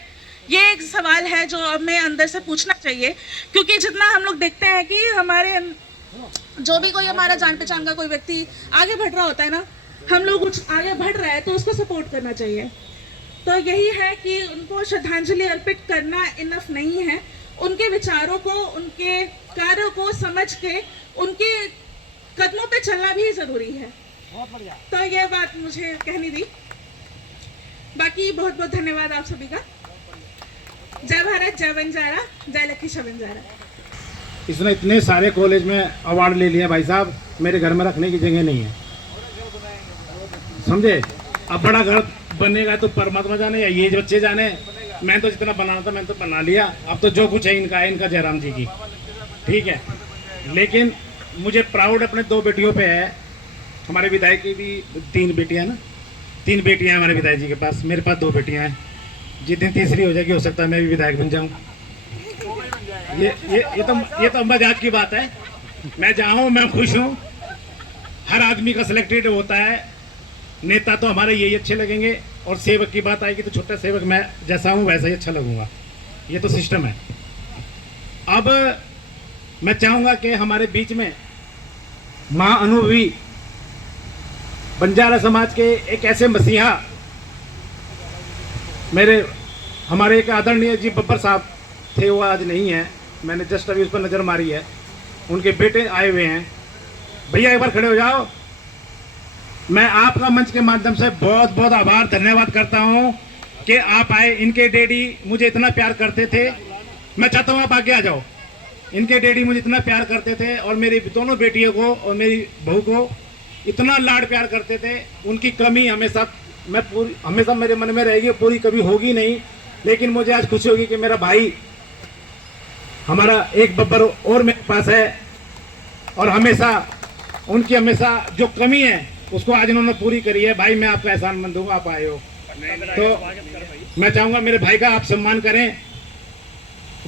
ये एक सवाल है जो हमें अंदर से पूछना चाहिए, क्योंकि जितना हम लोग देखते हैं कि हमारे जो भी कोई हमारा जान पहचान का कोई व्यक्ति आगे बढ़ रहा होता है ना, हम लोग कुछ आगे बढ़ रहा है तो उसको सपोर्ट करना चाहिए। तो यही है कि उनको श्रद्धांजलि अर्पित करना इनफ नहीं है, उनके विचारों को, उनके कार्यों को समझ के उनके कदमों पे चलना भी जरूरी है। तो यह बात मुझे कहनी थी। बाकी बहुत बहुत धन्यवाद आप सभी का। जय भारत, जय बंजारा, जय लखीशाह बंजारा। इसने इतने सारे कॉलेज में अवार्ड ले लिया भाई साहब, मेरे घर में रखने की जगह नहीं है, समझे। अब बड़ा घर बनेगा तो परमात्मा जाने या ये बच्चे जाने, मैं तो जितना बनाना था मैंने तो बना लिया। अब तो जो कुछ है इनका जयराम जी की, ठीक है। लेकिन मुझे प्राउड अपने 2 बेटियों पे है। हमारे विधायक की भी 3 बेटियां ना, 3 बेटियां हैं हमारे विधायक जी के पास, मेरे पास 2 बेटियां हैं। जिस दिन तीसरी हो जाएगी हो सकता है मैं भी विधायक बन जाऊं। ये तो मजाक की बात है, मैं जहाँ हूँ मैं खुश हूँ। हर आदमी का सिलेक्टेड होता है। नेता तो हमारे यही अच्छे लगेंगे, और सेवक की बात आएगी तो छोटा सेवक मैं जैसा हूँ वैसा ही अच्छा लगूंगा। ये तो सिस्टम है। अब मैं चाहूँगा कि हमारे बीच में माँ अनुभवी बंजारा समाज के एक ऐसे मसीहा हमारे एक आदरणीय जी बब्बर साहब थे, वो आज नहीं है, मैंने जस्ट अभी उस पर नज़र मारी है। उनके बेटे आए हुए हैं। भैया एक बार खड़े हो जाओ। मैं आपका मंच के माध्यम से बहुत बहुत आभार धन्यवाद करता हूं कि आप आए। इनके डैडी मुझे इतना प्यार करते थे, मैं चाहता हूं आप आगे आ जाओ। इनके डैडी मुझे इतना प्यार करते थे और मेरी दोनों बेटियों को और मेरी बहू को इतना लाड प्यार करते थे। उनकी कमी हमेशा मेरे मन में रहेगी, पूरी कभी होगी नहीं। लेकिन मुझे आज खुशी होगी कि मेरा भाई, हमारा एक बब्बर और मेरे पास है, और उनकी हमेशा जो कमी है उसको आज इन्होंने पूरी करी है। भाई मैं आपका एहसानमंद हूँ, आप आए हो। तो मैं चाहूंगा मेरे भाई का आप सम्मान करें।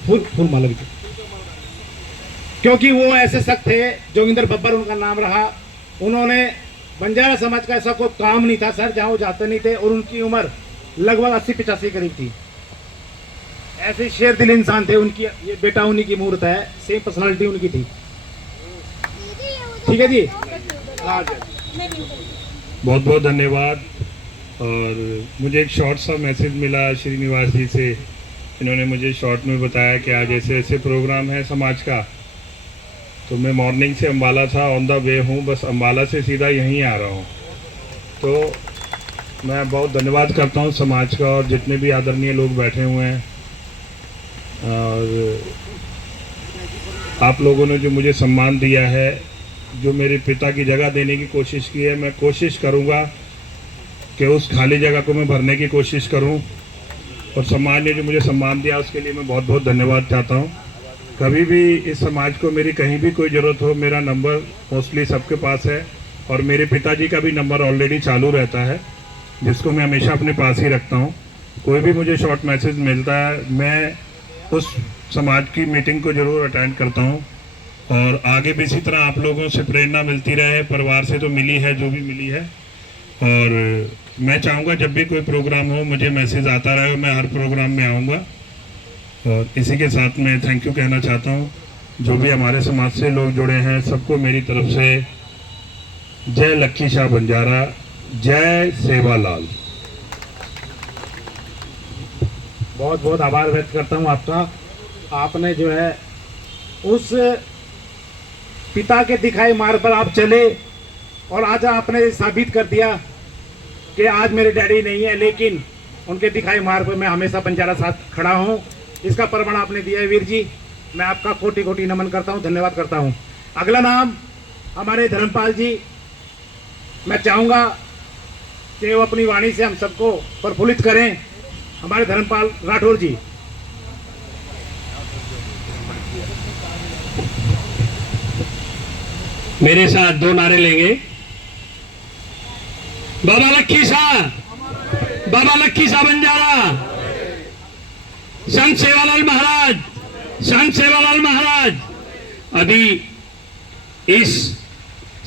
फूल माला भी, क्योंकि वो ऐसे शख्स थे, जोगिंदर बब्बर उनका नाम रहा। उन्होंने बंजारा समाज का ऐसा कोई काम नहीं था सर जहाँ वो जाते नहीं थे, और उनकी उम्र लगभग 80-85 करीब थी। ऐसे शेर दिल इंसान थे। उनकी ये बेटा उन्हीं की मूर्त है, सेम पर्सनालिटी उनकी थी। ठीक है जी, बहुत बहुत धन्यवाद। और मुझे एक शॉर्ट सा मैसेज मिला श्रीनिवास जी से। इन्होंने मुझे शॉर्ट में बताया कि आज ऐसे ऐसे प्रोग्राम है समाज का। तो मैं मॉर्निंग से अम्बाला था, ऑन द वे हूँ, बस अम्बाला से सीधा यहीं आ रहा हूँ। तो मैं बहुत धन्यवाद करता हूँ समाज का, और जितने भी आदरणीय लोग बैठे हुए हैं, और आप लोगों ने जो मुझे सम्मान दिया है, जो मेरे पिता की जगह देने की कोशिश की है, मैं कोशिश करूँगा कि उस खाली जगह को मैं भरने की कोशिश करूँ। और समाज ने जो मुझे सम्मान दिया उसके लिए मैं बहुत बहुत धन्यवाद चाहता हूँ। कभी भी इस समाज को मेरी कहीं भी कोई ज़रूरत हो, मेरा नंबर मोस्टली सबके पास है, और मेरे पिताजी का भी नंबर ऑलरेडी चालू रहता है, जिसको मैं हमेशा अपने पास ही रखता हूँ। कोई भी मुझे शॉर्ट मैसेज मिलता है, मैं उस समाज की मीटिंग को ज़रूर अटेंड करता हूँ। और आगे भी इसी तरह आप लोगों से प्रेरणा मिलती रहे। परिवार से तो मिली है जो भी मिली है, और मैं चाहूँगा जब भी कोई प्रोग्राम हो मुझे मैसेज आता रहे, मैं हर प्रोग्राम में आऊँगा। और इसी के साथ मैं थैंक यू कहना चाहता हूँ। जो भी हमारे समाज से लोग जुड़े हैं सबको मेरी तरफ से जय लक्की शाह बंजारा, जय सेवालाल। बहुत बहुत आभार व्यक्त करता हूँ आपका। आपने जो है उस पिता के दिखाए मार्ग पर आप चले, और आज आपने साबित कर दिया कि आज मेरे डैडी नहीं है, लेकिन उनके दिखाए मार्ग पर मैं हमेशा बंजारा साथ खड़ा हूँ। इसका प्रमाण आपने दिया है वीर जी। मैं आपका कोटि कोटि नमन करता हूँ, धन्यवाद करता हूँ। अगला नाम हमारे धर्मपाल जी। मैं चाहूँगा कि वो अपनी वाणी से हम सबको प्रफुल्लित करें। हमारे धर्मपाल राठौर जी। मेरे साथ दो नारे लेंगे। बाबा लक्की शाह, बाबा लक्की शाह बंजारा, संत सेवालाल महाराज, संत सेवालाल महाराज। अभी इस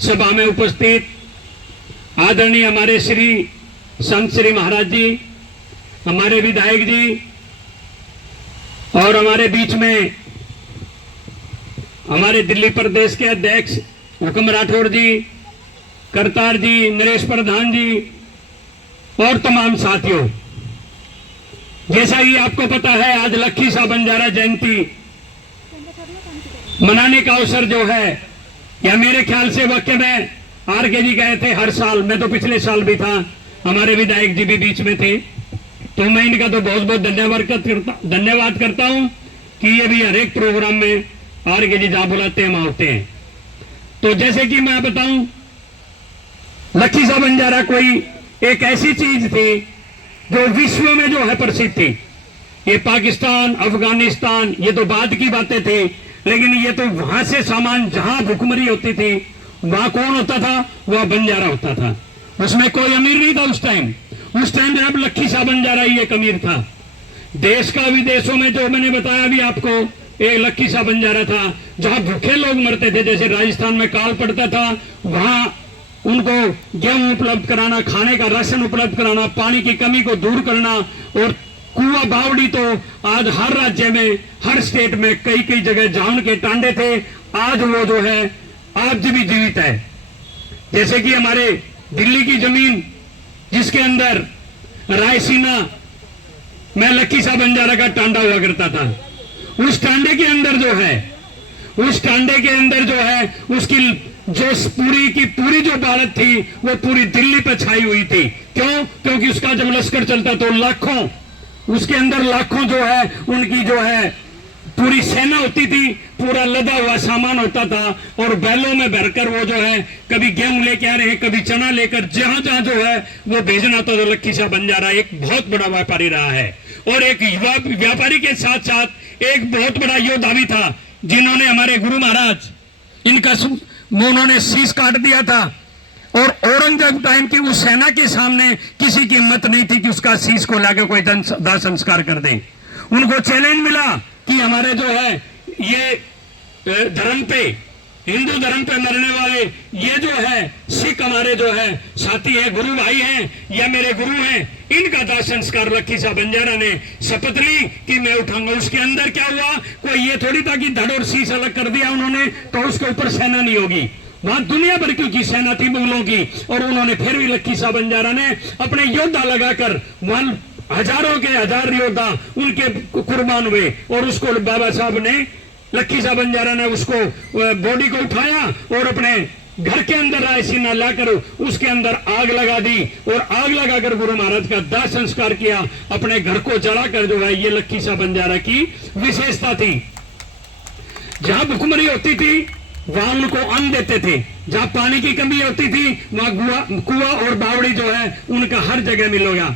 सभा में उपस्थित आदरणीय हमारे श्री संत श्री महाराज जी, हमारे विधायक जी, और हमारे बीच में हमारे दिल्ली प्रदेश के अध्यक्ष हुक्म राठौर जी, करतार जी, नरेश प्रधान जी, और तमाम साथियों। जैसा ही आपको पता है, आज लक्की शाह बंजारा जयंती मनाने का अवसर जो है, या मेरे ख्याल से वाकई में आरके जी गए थे हर साल, मैं तो पिछले साल भी था, हमारे विधायक जी भी बीच में थे। तो मैं इनका तो बहुत बहुत धन्यवाद करता हूं कि ये भी हर एक प्रोग्राम में आरके जी जहां बुलाते हैं वहां होते हैं। तो जैसे कि मैं बताऊं, लक्की शाह बंजारा कोई एक ऐसी चीज थी जो विश्व में जो है प्रसिद्ध थी। ये पाकिस्तान, अफगानिस्तान, ये तो बाद की बातें थी, लेकिन ये तो वहां से सामान जहां भुखमरी होती थी वहां कौन होता था? वह बंजारा होता था। उसमें कोई अमीर नहीं था उस टाइम जनाब लक्की शाह बंजारा ही एक अमीर था। देश का विदेशों में जो मैंने बताया भी आपको एक लक्की शाह बंजारा था, जहां भूखे लोग मरते थे, जैसे राजस्थान में काल पड़ता था, वहां उनको गेहूं उपलब्ध कराना, खाने का राशन उपलब्ध कराना, पानी की कमी को दूर करना। और कुआं बावड़ी तो आज हर राज्य में, हर स्टेट में कई कई जगह जहां के टांडे थे, आज वो जो है आज भी जीवित है। जैसे कि हमारे दिल्ली की जमीन जिसके अंदर रायसीना में लक्की शाह बंजारा का टांडा हुआ करता था, उस टांडे के अंदर जो है, उस टांडे के अंदर जो है उसकी जो पूरी की पूरी जो भारत थी वो पूरी दिल्ली पर छाई हुई थी। क्यों? क्योंकि उसका जब लश्कर चलता तो लाखों, उसके अंदर लाखों जो है उनकी जो है पूरी सेना होती थी, पूरा लदा हुआ सामान होता था, और बैलों में भरकर वो जो है कभी गेहूं लेके आ रहे हैं, कभी चना लेकर, जहां जहां जो है वो भेजना था। तो लक्की शाह बंजारा एक बहुत बड़ा व्यापारी रहा है, और एक युवा व्यापारी के साथ साथ एक बहुत बड़ा योद्धा भी था, जिन्होंने हमारे गुरु महाराज इनका उन्होंने शीश काट दिया था, और औरंगजेब टाइम की उस सेना के सामने किसी की हिम्मत नहीं थी कि उसका शीश को लाकर कोई दाह संस्कार कर दे। उनको चैलेंज मिला कि हमारे जो है ये धर्म पे, हिंदू धर्म पे मरने वाले ये जो है सिख हमारे जो है साथी है, गुरु भाई हैं, या मेरे गुरु हैं, इनका दाह संस्कार लक्की शाह बंजारा ने शपथ ली कि मैं उठाऊंगा। उसके अंदर क्या हुआ, कोई ये थोड़ी था कि धड़ और शीश अलग कर दिया उन्होंने तो उसके ऊपर सेना नहीं होगी, वहां दुनिया भर की सेना थी मुगलों की, और उन्होंने फिर भी लक्की शाह बंजारा ने अपने योद्धा लगाकर वहां हजारों के हजार योद्धा उनके कुर्बान हुए, और उसको बाबा साहब ने, लक्की शाह बंजारा ने उसको बॉडी को उठाया और अपने घर के अंदर रायसीना लाकर उसके अंदर आग लगा दी, और आग लगाकर गुरु महाराज का दाह संस्कार किया, अपने घर को जलाकर जो है ये लक्की शाह बंजारा की विशेषता थी। जहां भुखमरी होती थी वहां उनको अन्न देते थे, जहां पानी की कमी होती थी वहां कुआं और बावड़ी जो है उनका हर जगह मिलेगा।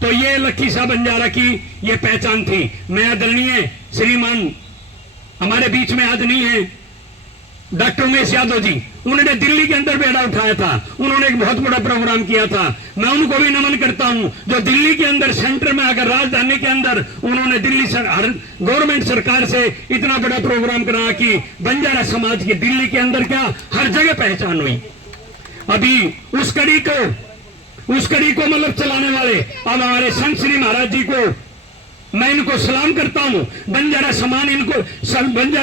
तो ये लक्की शाह बंजारा की ये पहचान थी। मैं आदरणीय श्रीमान हमारे बीच में आज नहीं है डॉक्टर उमेश यादव जी, उन्होंने दिल्ली के अंदर बेड़ा उठाया था, उन्होंने एक बहुत बड़ा प्रोग्राम किया था। मैं उनको भी नमन करता हूं, जो दिल्ली के अंदर सेंटर में आकर राजधानी के अंदर उन्होंने दिल्ली गवर्नमेंट सरकार से इतना बड़ा प्रोग्राम करा कि बंजारा समाज की दिल्ली के अंदर क्या हर जगह पहचान हुई। अभी उस कड़ी को मतलब चलाने वाले अब हमारे संत श्री महाराज जी को मैं इनको सलाम करता हूं। बंजारा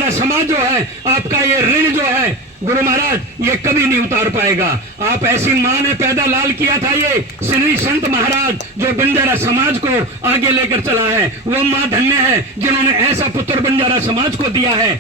समाज जो है आपका ये ऋण जो है गुरु महाराज ये कभी नहीं उतार पाएगा। आप ऐसी मां ने पैदा लाल किया था, ये श्री संत महाराज जो बंजारा समाज को आगे लेकर चला है, वो मां धन्य है जिन्होंने ऐसा पुत्र बंजारा समाज को दिया है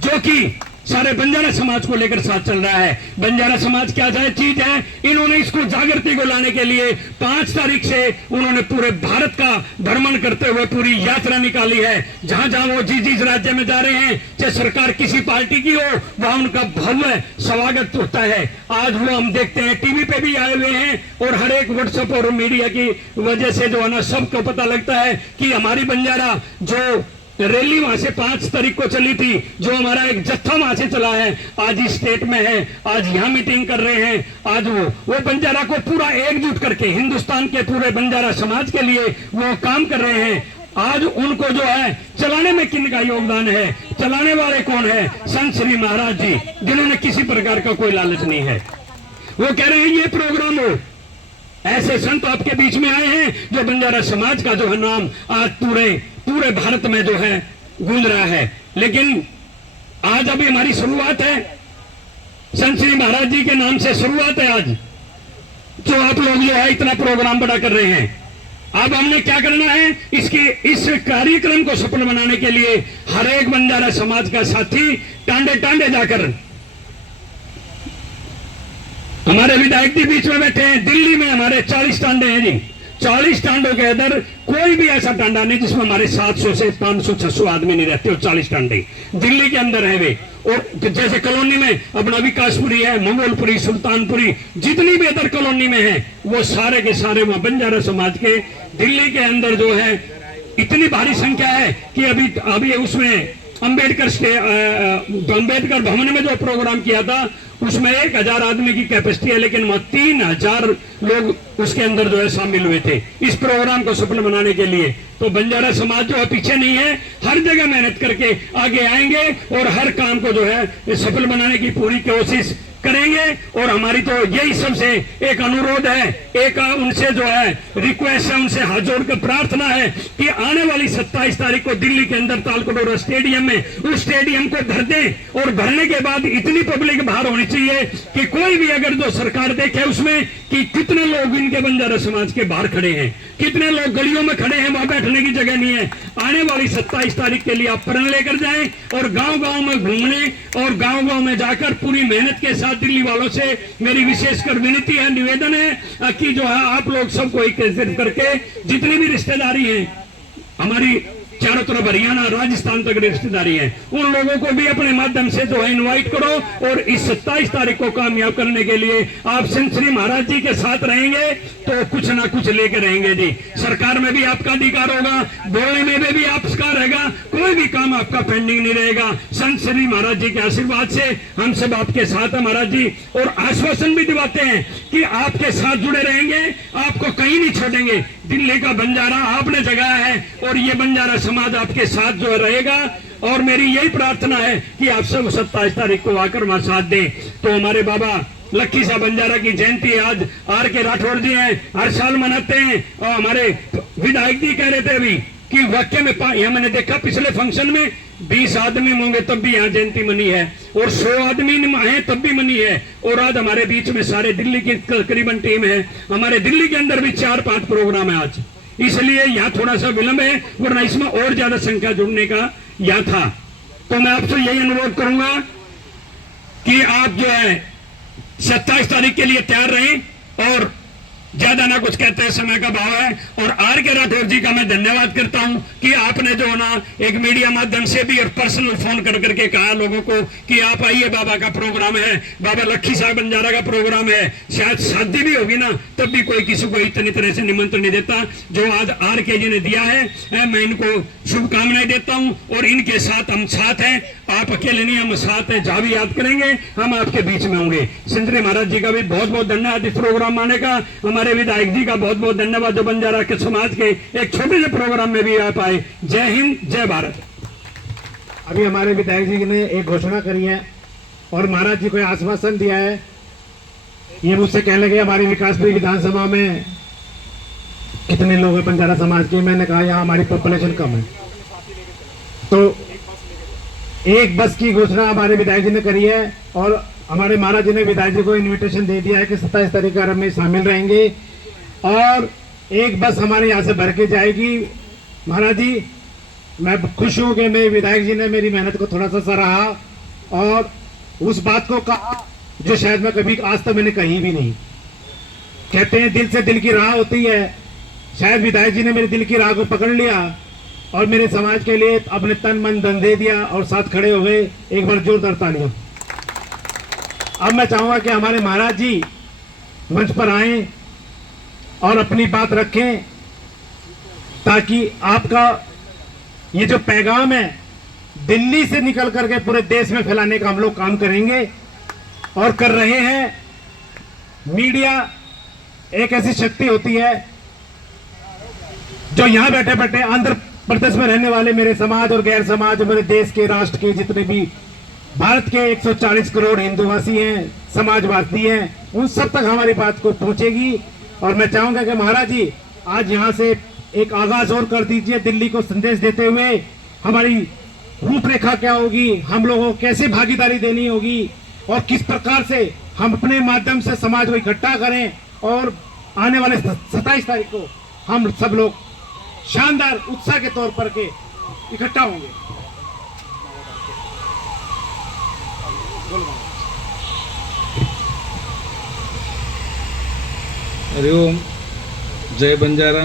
जो कि सारे बंजारा समाज को लेकर साथ चल रहा है। बंजारा समाज क्या चीज है, इन्होंने इसको जागृति को लाने के लिए 5 तारीख से उन्होंने पूरे भारत का भ्रमण करते हुए पूरी यात्रा निकाली है। जहां जहां वो जिस राज्य में जा रहे हैं, चाहे सरकार किसी पार्टी की हो, वहां उनका भव्य स्वागत होता है। आज वो हम देखते हैं टीवी पे भी आए हुए हैं, और हर एक व्हाट्सएप और मीडिया की वजह से जो है ना सबको पता लगता है कि हमारी बंजारा जो रैली वहां से 5 तारीख को चली थी, जो हमारा एक जत्था वहां से चला है, आज इस स्टेट में है, आज यहाँ मीटिंग कर रहे हैं। आज वो बंजारा को पूरा एकजुट करके हिंदुस्तान के पूरे बंजारा समाज के लिए वो काम कर रहे हैं। आज उनको जो है चलाने में किन का योगदान है, चलाने वाले कौन है, संत श्री महाराज जी, जिन्होंने किसी प्रकार का कोई लालच नहीं है। वो कह रहे हैं ये प्रोग्राम हो, ऐसे संत आपके बीच में आए हैं जो बंजारा समाज का जो है नाम आज पूरे भारत में जो है गूंज रहा है। लेकिन आज अभी हमारी शुरुआत है, संत श्री महाराज जी के नाम से शुरुआत है। आज जो आप लोग जो है इतना प्रोग्राम बड़ा कर रहे हैं, अब हमने क्या करना है, इस कार्यक्रम को सफल बनाने के लिए हर एक बंजारा समाज का साथी टांडे जाकर, हमारे विधायक जी बीच में बैठे हैं, दिल्ली में हमारे 40 टांडे हैं जी, 40 टांडों के अंदर कोई भी ऐसा टांडा नहीं जिसमें हमारे 700 से 500-600 आदमी नहीं रहते, और 40 टांडे दिल्ली के अंदर है वे। और जैसे कॉलोनी में अपना विकासपुरी है, मंगोलपुरी, सुल्तानपुरी, जितनी भी अदर कॉलोनी में है वो सारे के सारे वहां बंजारा समाज के दिल्ली के अंदर जो है इतनी भारी संख्या है कि अभी उसमें अंबेडकर भवन में जो प्रोग्राम किया था उसमें 1000 आदमी की कैपेसिटी है, लेकिन वहां 3000 लोग उसके अंदर जो है शामिल हुए थे इस प्रोग्राम को सफल बनाने के लिए। तो बंजारा समाज जो है पीछे नहीं है, हर जगह मेहनत करके आगे आएंगे और हर काम को जो है सफल बनाने की पूरी कोशिश करेंगे। और हमारी तो यही सबसे एक अनुरोध है, एक उनसे जो है रिक्वेस्ट है, उनसे हाथ जोड़कर प्रार्थना है कि आने वाली 27 तारीख को दिल्ली के अंदर तालकटोरा स्टेडियम में उस स्टेडियम को भर दें और भरने के बाद इतनी पब्लिक बाहर होनी चाहिए कि कोई भी अगर जो सरकार देखे उसमें कि कितने लोग इनके बंजारा समाज के बाहर खड़े हैं, कितने लोग गलियों में खड़े हैं, वहां बैठने की जगह नहीं है। आने वाली 27 तारीख के लिए आप प्रण लेकर जाएं और गांव-गांव में घूमने और गांव-गांव में जाकर पूरी मेहनत के साथ दिल्ली वालों से मेरी विशेषकर विनती है, निवेदन है कि जो है आप लोग सबको एकत्रित करके जितनी भी रिश्तेदारी है हमारी चारों तरफ हरियाणा राजस्थान तक रिश्तेदारी है, उन लोगों को भी अपने माध्यम से जो है इनवाइट करो और इस 27 तारीख को कामयाब करने के लिए आप संत श्री महाराज जी के साथ रहेंगे तो कुछ ना कुछ लेकर रहेंगे जी। सरकार में भी आपका अधिकार होगा, बोलने में भी आपका रहेगा, कोई भी काम आपका पेंडिंग नहीं रहेगा। संत श्री महाराज जी के आशीर्वाद से हम सब आपके साथ हैं महाराज जी, और आश्वासन भी दिलाते हैं कि आपके साथ जुड़े रहेंगे, आपको कहीं नहीं छोड़ेंगे। दिल्ली का बंजारा आपने जगाया है और ये बंजारा समाज आपके साथ जो रहेगा। और मेरी यही प्रार्थना है कि आप सब 27 तारीख को आकर वहां साथ दें। तो हमारे बाबा लक्की साहब बंजारा की जयंती आज R.K. राठौड़ जी हैं, हर साल मनाते हैं। और हमारे विधायक जी कह रहे थे अभी कि वाकई में यहाँ मैंने देखा पिछले फंक्शन में 20 आदमी होंगे तब भी यहाँ जयंती मनी है और 100 आदमी हैं तब भी मनी है। और आज हमारे बीच में सारे दिल्ली की तकरीबन टीम है, हमारे दिल्ली के अंदर भी 4-5 प्रोग्राम है आज, इसलिए यहाँ थोड़ा सा विलंब है, वरना इसमें और ज्यादा संख्या जुड़ने का यहाँ था। तो मैं आपसे यही अनुरोध करूंगा कि आप जो है 27 तारीख के लिए तैयार रहें और ज्यादा ना कुछ कहते हैं, समय का भाव है। और R.K. राठौर जी का मैं धन्यवाद करता हूं कि आपने जो ना एक मीडिया माध्यम से भी और पर्सनल फोन कर करके कहा लोगों को कि आप आइए, बाबा का प्रोग्राम है, बाबा लक्की साहब बंजारा का प्रोग्राम है, शायद शादी भी होगी ना तब भी कोई किसी को इतनी तरह से निमंत्रण नहीं देता। जो आज R.K. जी ने दिया है मैं इनको शुभकामनाएं देता हूं और इनके साथ हम साथ हैं, आप अकेले नहीं, हम साथ हैं। जहां भी याद करेंगे हम आपके बीच में होंगे। सिंधरी महाराज जी का भी बहुत बहुत धन्यवाद इस प्रोग्राम आने का, हमारे विधायक जी का बहुत बहुत धन्यवाद जो बंजारा के समाज के एक छोटे से प्रोग्राम में भी आप आए। जय हिंद, जय भारत। अभी हमारे विधायक जी ने एक घोषणा करी है और महाराज जी को आश्वासन दिया है। ये मुझसे कहने लगे हमारी विकासपुरी विधानसभा में कितने लोग हैं बंजारा समाज के, मैंने कहा यहाँ हमारी पॉपुलेशन कम है, तो एक बस की घोषणा हमारे विधायक जी ने करी है और हमारे महाराज जी ने विधायक जी को इनविटेशन दे दिया है कि 27 तारीख को में शामिल रहेंगे और एक बस हमारे यहाँ से भर के जाएगी। महाराज जी मैं खुश हूँ कि मेरे विधायक जी ने मेरी मेहनत को थोड़ा सा सराहा और उस बात को कहा जो शायद मैं कभी आज तक मैंने कहीं भी नहीं। कहते हैं दिल से दिल की राह होती है, शायद विधायक जी ने मेरे दिल की राह को पकड़ लिया और मेरे समाज के लिए अपने तन मन धन दे दिया और साथ खड़े हो गए। एक बार जोरदार तालियां। अब मैं चाहूंगा कि हमारे महाराज जी मंच पर आए और अपनी बात रखें ताकि आपका ये जो पैगाम है दिल्ली से निकल करके पूरे देश में फैलाने का हम लोग काम करेंगे और कर रहे हैं। मीडिया एक ऐसी शक्ति होती है जो यहां बैठे बैठे आंध्र प्रदेश में रहने वाले मेरे समाज और गैर समाज, मेरे देश के राष्ट्र के जितने भी भारत के 140 करोड़ हिंदूवासी हैं, समाजवादी हैं, उन सब तक हमारी बात को पहुंचेगी। और मैं चाहूंगा कि महाराज जी आज यहां से एक आगाज और कर दीजिए दिल्ली को संदेश देते हुए हमारी रूपरेखा क्या होगी, हम लोगों को कैसे भागीदारी देनी होगी और किस प्रकार से हम अपने माध्यम से समाज को इकट्ठा करें और आने वाले 27 तारीख को हम सब लोग शानदार उत्साह के तौर पर के इकट्ठा होंगे। हरिओम, जय बंजारा,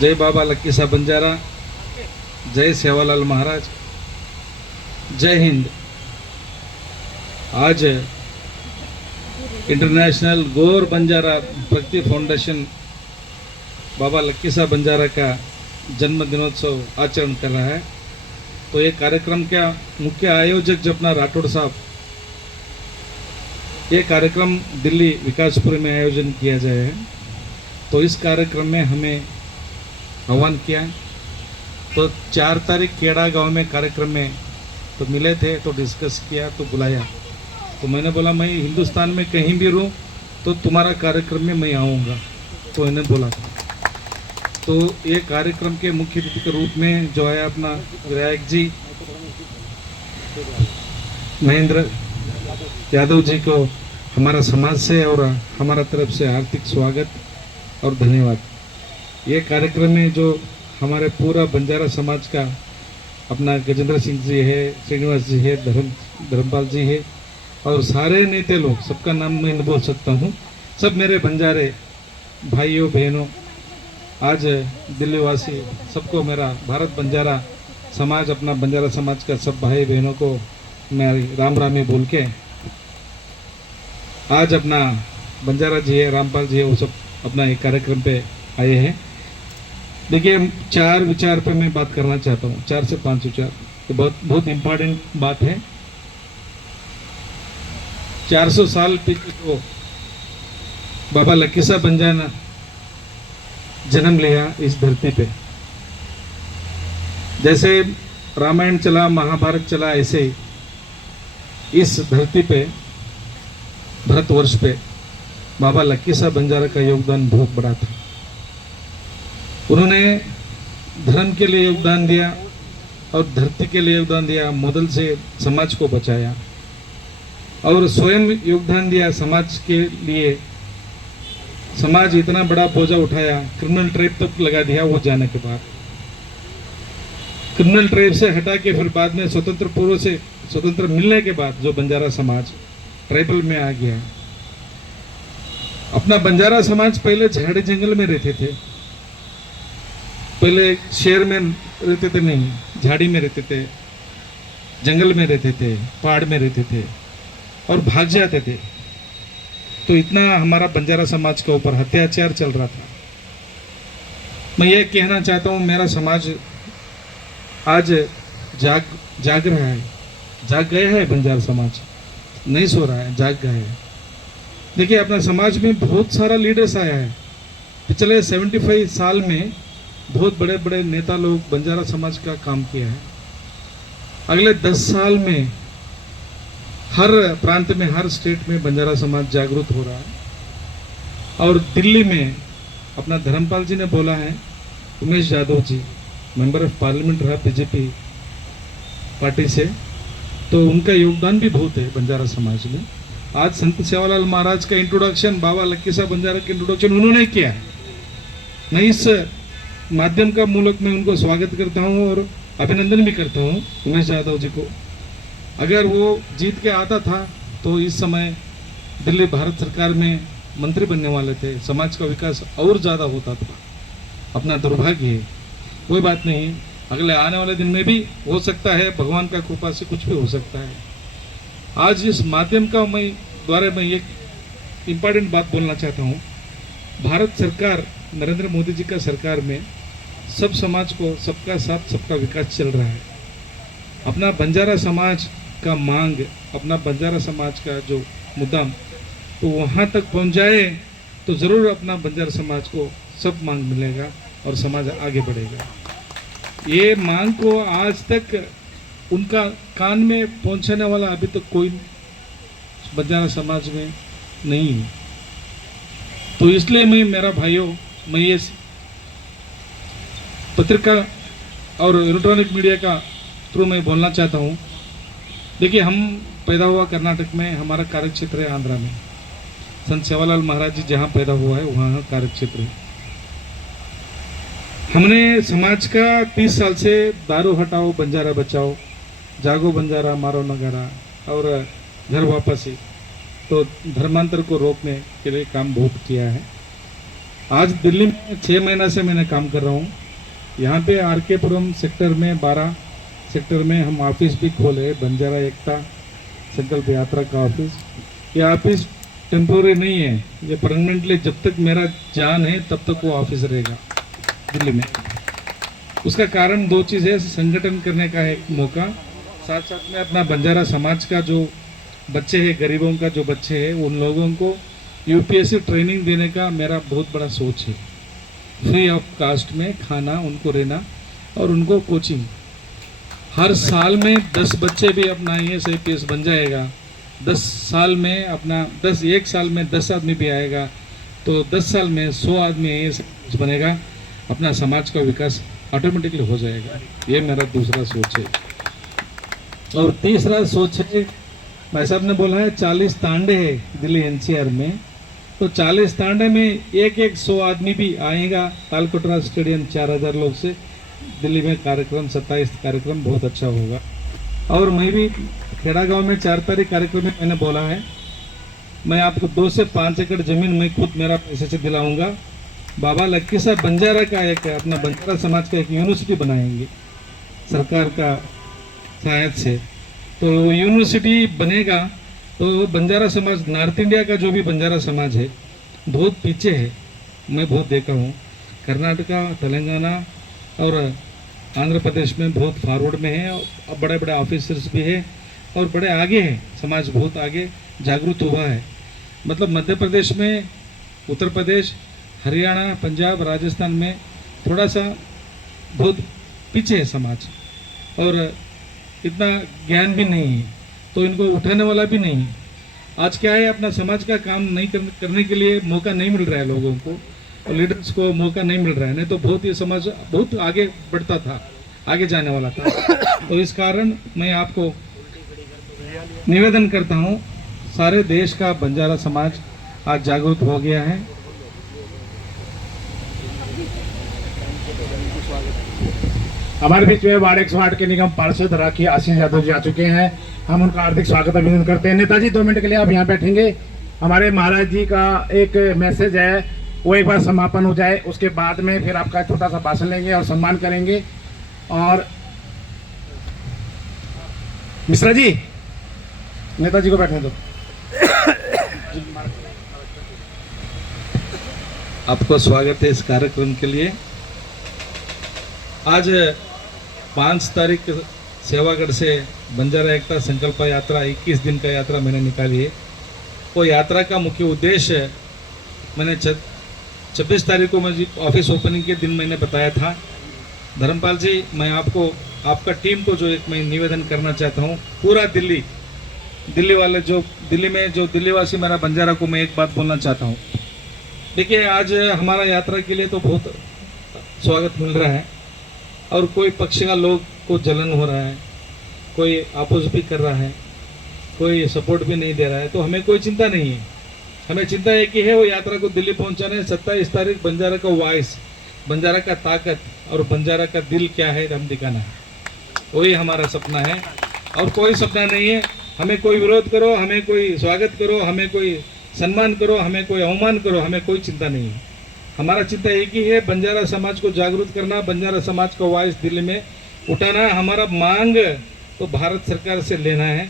जय बाबा लक्की साहब बंजारा, जय सेवालाल महाराज, जय हिंद। आज इंटरनेशनल गौर बंजारा प्रगति फाउंडेशन बाबा लक्की साहब बंजारा का जन्म दिनोत्सव आचरण कर रहा है। तो ये कार्यक्रम का मुख्य आयोजक जो अपना राठौड़ साहब, ये कार्यक्रम दिल्ली विकासपुरी में आयोजन किया जाए है। तो इस कार्यक्रम में हमें आह्वान किया। तो 4 तारीख खेड़ा गांव में कार्यक्रम में तो मिले थे, तो डिस्कस किया, तो बुलाया। तो मैंने बोला मैं हिंदुस्तान में कहीं भी रहूं तो तुम्हारा कार्यक्रम में मैं आऊँगा, तो इन्हें बोला था। तो ये कार्यक्रम के मुख्य अतिथि के रूप में जो है अपना विधायक जी महेंद्र यादव जी को हमारा समाज से और हमारा तरफ से हार्दिक स्वागत और धन्यवाद। ये कार्यक्रम में जो हमारे पूरा बंजारा समाज का अपना गजेंद्र सिंह जी है, श्रीनिवास जी है, धर्मपाल जी है और सारे नेता लोग, सबका नाम मैं नहीं बोल सकता हूँ, सब मेरे बंजारे भाइयों बहनों, आज दिल्ली वासी सबको मेरा भारत बंजारा समाज, अपना बंजारा समाज का सब भाई बहनों को मैं राम रामी बोल के आज अपना बंजारा जी है, रामपाल जी है, वो सब अपना एक कार्यक्रम पे आए हैं। देखिए 4 विचार पे मैं बात करना चाहता हूँ, 4 से 5 विचार, तो बहुत इम्पोर्टेंट बात है। 400 साल पीछे तो बाबा लक्की साहब बंजारा जन्म लिया इस धरती पे। जैसे रामायण चला, महाभारत चला, ऐसे ही इस धरती पे भारतवर्ष पे बाबा लक्की साहब बंजारा का योगदान बहुत बड़ा था। उन्होंने धर्म के लिए योगदान दिया और धरती के लिए योगदान दिया, मुदल से समाज को बचाया और स्वयं योगदान दिया समाज के लिए। समाज इतना बड़ा बोझा उठाया, क्रिमिनल ट्रैप तक लगा दिया वो जाने के बाद। क्रिमिनल ट्रैप से हटा के फिर बाद में स्वतंत्र पूर्व से स्वतंत्र मिलने के बाद जो बंजारा समाज ट्राइबल में आ गया। अपना बंजारा समाज पहले झाड़ी जंगल में रहते थे, पहले शहर में रहते थे नहीं, झाड़ी में रहते थे, जंगल में रहते थे, पहाड़ में रहते थे और भाग जाते थे। तो इतना हमारा बंजारा समाज के ऊपर अत्याचार चल रहा था। मैं ये कहना चाहता हूँ, मेरा समाज आज जाग रहा है, जाग गया है। बंजारा समाज नहीं सो रहा है, जाग गया है। देखिए अपना समाज में बहुत सारा लीडर्स आया है। पिछले 75 साल में बहुत बड़े बड़े नेता लोग बंजारा समाज का काम किया है। अगले 10 साल में हर प्रांत में, हर स्टेट में बंजारा समाज जागरूक हो रहा है। और दिल्ली में अपना धर्मपाल जी ने बोला है, Umesh Yadav ji member of parliament रहा बीजेपी पार्टी से, तो उनका योगदान भी बहुत है बंजारा समाज में। आज संत सेवालाल महाराज का इंट्रोडक्शन, बाबा लक्की साहब बंजारा का इंट्रोडक्शन उन्होंने किया। मैं इस माध्यम का मूलक में उनको स्वागत करता हूँ और अभिनंदन भी करता हूँ उमेश यादव जी को। अगर वो जीत के आता था तो इस समय दिल्ली भारत सरकार में मंत्री बनने वाले थे, समाज का विकास और ज़्यादा होता था। अपना दुर्भाग्य है, कोई बात नहीं, अगले आने वाले दिन में भी हो सकता है, भगवान का कृपा से कुछ भी हो सकता है। आज इस माध्यम का द्वारा मैं एक इम्पॉर्टेंट बात बोलना चाहता हूँ। भारत सरकार, नरेंद्र मोदी जी का सरकार में सब समाज को सबका साथ सबका विकास चल रहा है। अपना बंजारा समाज का मांग, अपना बंजारा समाज का जो मुद्दा तो वहाँ तक पहुँच जाए तो ज़रूर अपना बंजारा समाज को सब मांग मिलेगा और समाज आगे बढ़ेगा। ये मांग को आज तक उनका कान में पहुँचाने वाला अभी तक कोई बंजारा समाज में नहीं है। तो इसलिए मेरा भाइयों, मैं ये पत्रिका और इलेक्ट्रॉनिक मीडिया का थ्रू मैं बोलना चाहता हूँ। देखिए हम पैदा हुआ कर्नाटक में, हमारा कार्य क्षेत्र है आंध्रा में। संत सेवालाल महाराज जी जहाँ पैदा हुआ है वहाँ कार्य क्षेत्र है। हमने समाज का 30 साल से दारू हटाओ बंजारा बचाओ, जागो बंजारा मारो नगारा और घर वापसी, तो धर्मांतर को रोकने के लिए काम बहुत किया है। आज दिल्ली में 6 महीना से मैंने काम कर रहा हूँ। यहाँ पे आर.के. पुरम सेक्टर में 12 सेक्टर में हम ऑफिस भी खोले, बंजारा एकता संकल्प यात्रा का ऑफिस। ये ऑफिस टेम्पोररी नहीं है, ये परमानेंटली जब तक मेरा जान है तब तक वो ऑफिस रहेगा दिल्ली में। उसका कारण दो चीज़ है, संगठन करने का एक मौका, साथ साथ में अपना बंजारा समाज का जो बच्चे हैं, गरीबों का जो बच्चे हैं, उन लोगों को यूपीएससी ट्रेनिंग देने का मेरा बहुत बड़ा सोच है। फ्री ऑफ कास्ट में खाना, उनको रहना और उनको कोचिंग। हर साल में 10 बच्चे भी अपना IAS IPS बन जाएगा, 10 साल में अपना 1 साल में 10 आदमी भी आएगा, तो 10 साल में 100 आदमी IAS IPS बनेगा, अपना समाज का विकास ऑटोमेटिकली हो जाएगा। ये मेरा दूसरा सोच है। और तीसरा सोच है, भाई साहब ने बोला है 40 तांडे है दिल्ली NCR में, तो 40 तांडे में एक 100 आदमी भी आएगा। तालकोटरा स्टेडियम 4000 लोग से दिल्ली में कार्यक्रम 27 कार्यक्रम बहुत अच्छा होगा। और मैं भी खेड़ा गांव में 4 तारीख कार्यक्रम में मैंने बोला है, मैं आपको 2 से 5 एकड़ जमीन मैं खुद मेरा पैसे से दिलाऊंगा। बाबा लक्की साहब बंजारा का एक अपना बंजारा समाज का एक यूनिवर्सिटी बनाएंगे सरकार का सहायता से। तो यूनिवर्सिटी बनेगा तो बंजारा समाज, नॉर्थ इंडिया का जो भी बंजारा समाज है बहुत पीछे है। मैं बहुत देखा हूँ, कर्नाटका, तेलंगाना और आंध्र प्रदेश में बहुत फॉरवर्ड में है, और बड़े बड़े ऑफिसर्स भी है और बड़े आगे हैं, समाज बहुत आगे जागरूक हुआ है। मतलब मध्य प्रदेश में, उत्तर प्रदेश, हरियाणा, पंजाब, राजस्थान में थोड़ा सा बहुत पीछे है समाज, और इतना ज्ञान भी नहीं है, तो इनको उठाने वाला भी नहीं है। आज क्या है, अपना समाज का काम नहीं करने के लिए मौका नहीं मिल रहा है लोगों को, और लीडर्स को मौका नहीं मिल रहा है। नहीं तो बहुत ये समाज बहुत आगे बढ़ता था, आगे जाने वाला था। तो इस कारण मैं आपको निवेदन करता हूँ, सारे देश का बंजारा समाज आज जागरूक हो गया है। हमारे बीच में वार्ड 108 के निगम पार्षद राखी आशीष यादव जी आ चुके हैं। हम उनका हार्दिक स्वागत अभिनंदन करते हैं। नेताजी 2 मिनट के लिए आप यहाँ बैठेंगे। हमारे महाराज जी का एक मैसेज है, वो एक बार समापन हो जाए, उसके बाद में फिर आपका छोटा सा भाषण लेंगे और सम्मान करेंगे। और मिश्रा जी, नेताजी को बैठने दो। आपको स्वागत है इस कार्यक्रम के लिए। आज 5 तारीख सेवागढ़ से बंजारा एकता संकल्प यात्रा 21 दिन का यात्रा मैंने निकाली है। वो यात्रा का मुख्य उद्देश्य मैंने 26 तारीख को मुझे ऑफिस ओपनिंग के दिन मैंने बताया था। धर्मपाल जी, मैं आपको, आपका टीम को जो एक मैं निवेदन करना चाहता हूँ, पूरा दिल्ली वाले जो दिल्ली में जो दिल्लीवासी मेरा बंजारा को मैं एक बात बोलना चाहता हूँ। देखिए, आज हमारा यात्रा के लिए तो बहुत स्वागत मिल रहा है, और कोई पक्ष का लोग को जलन हो रहा है, कोई अपोज भी कर रहा है, कोई सपोर्ट भी नहीं दे रहा है, तो हमें कोई चिंता नहीं है। हमें चिंता एक ही है, वो यात्रा को दिल्ली पहुंचाना है। 27 तारीख बंजारा का वॉइस, बंजारा का ताकत और बंजारा का दिल क्या है हम दिखाना है, वही हमारा सपना है, और कोई सपना नहीं है। हमें कोई विरोध करो, हमें कोई स्वागत करो, हमें कोई सम्मान करो, हमें कोई अवमान करो, हमें कोई चिंता नहीं है। हमारा चिंता एक ही है, बंजारा समाज को जागरूक करना, बंजारा समाज का वॉइस दिल्ली में उठाना। हमारा मांग तो भारत सरकार से लेना है,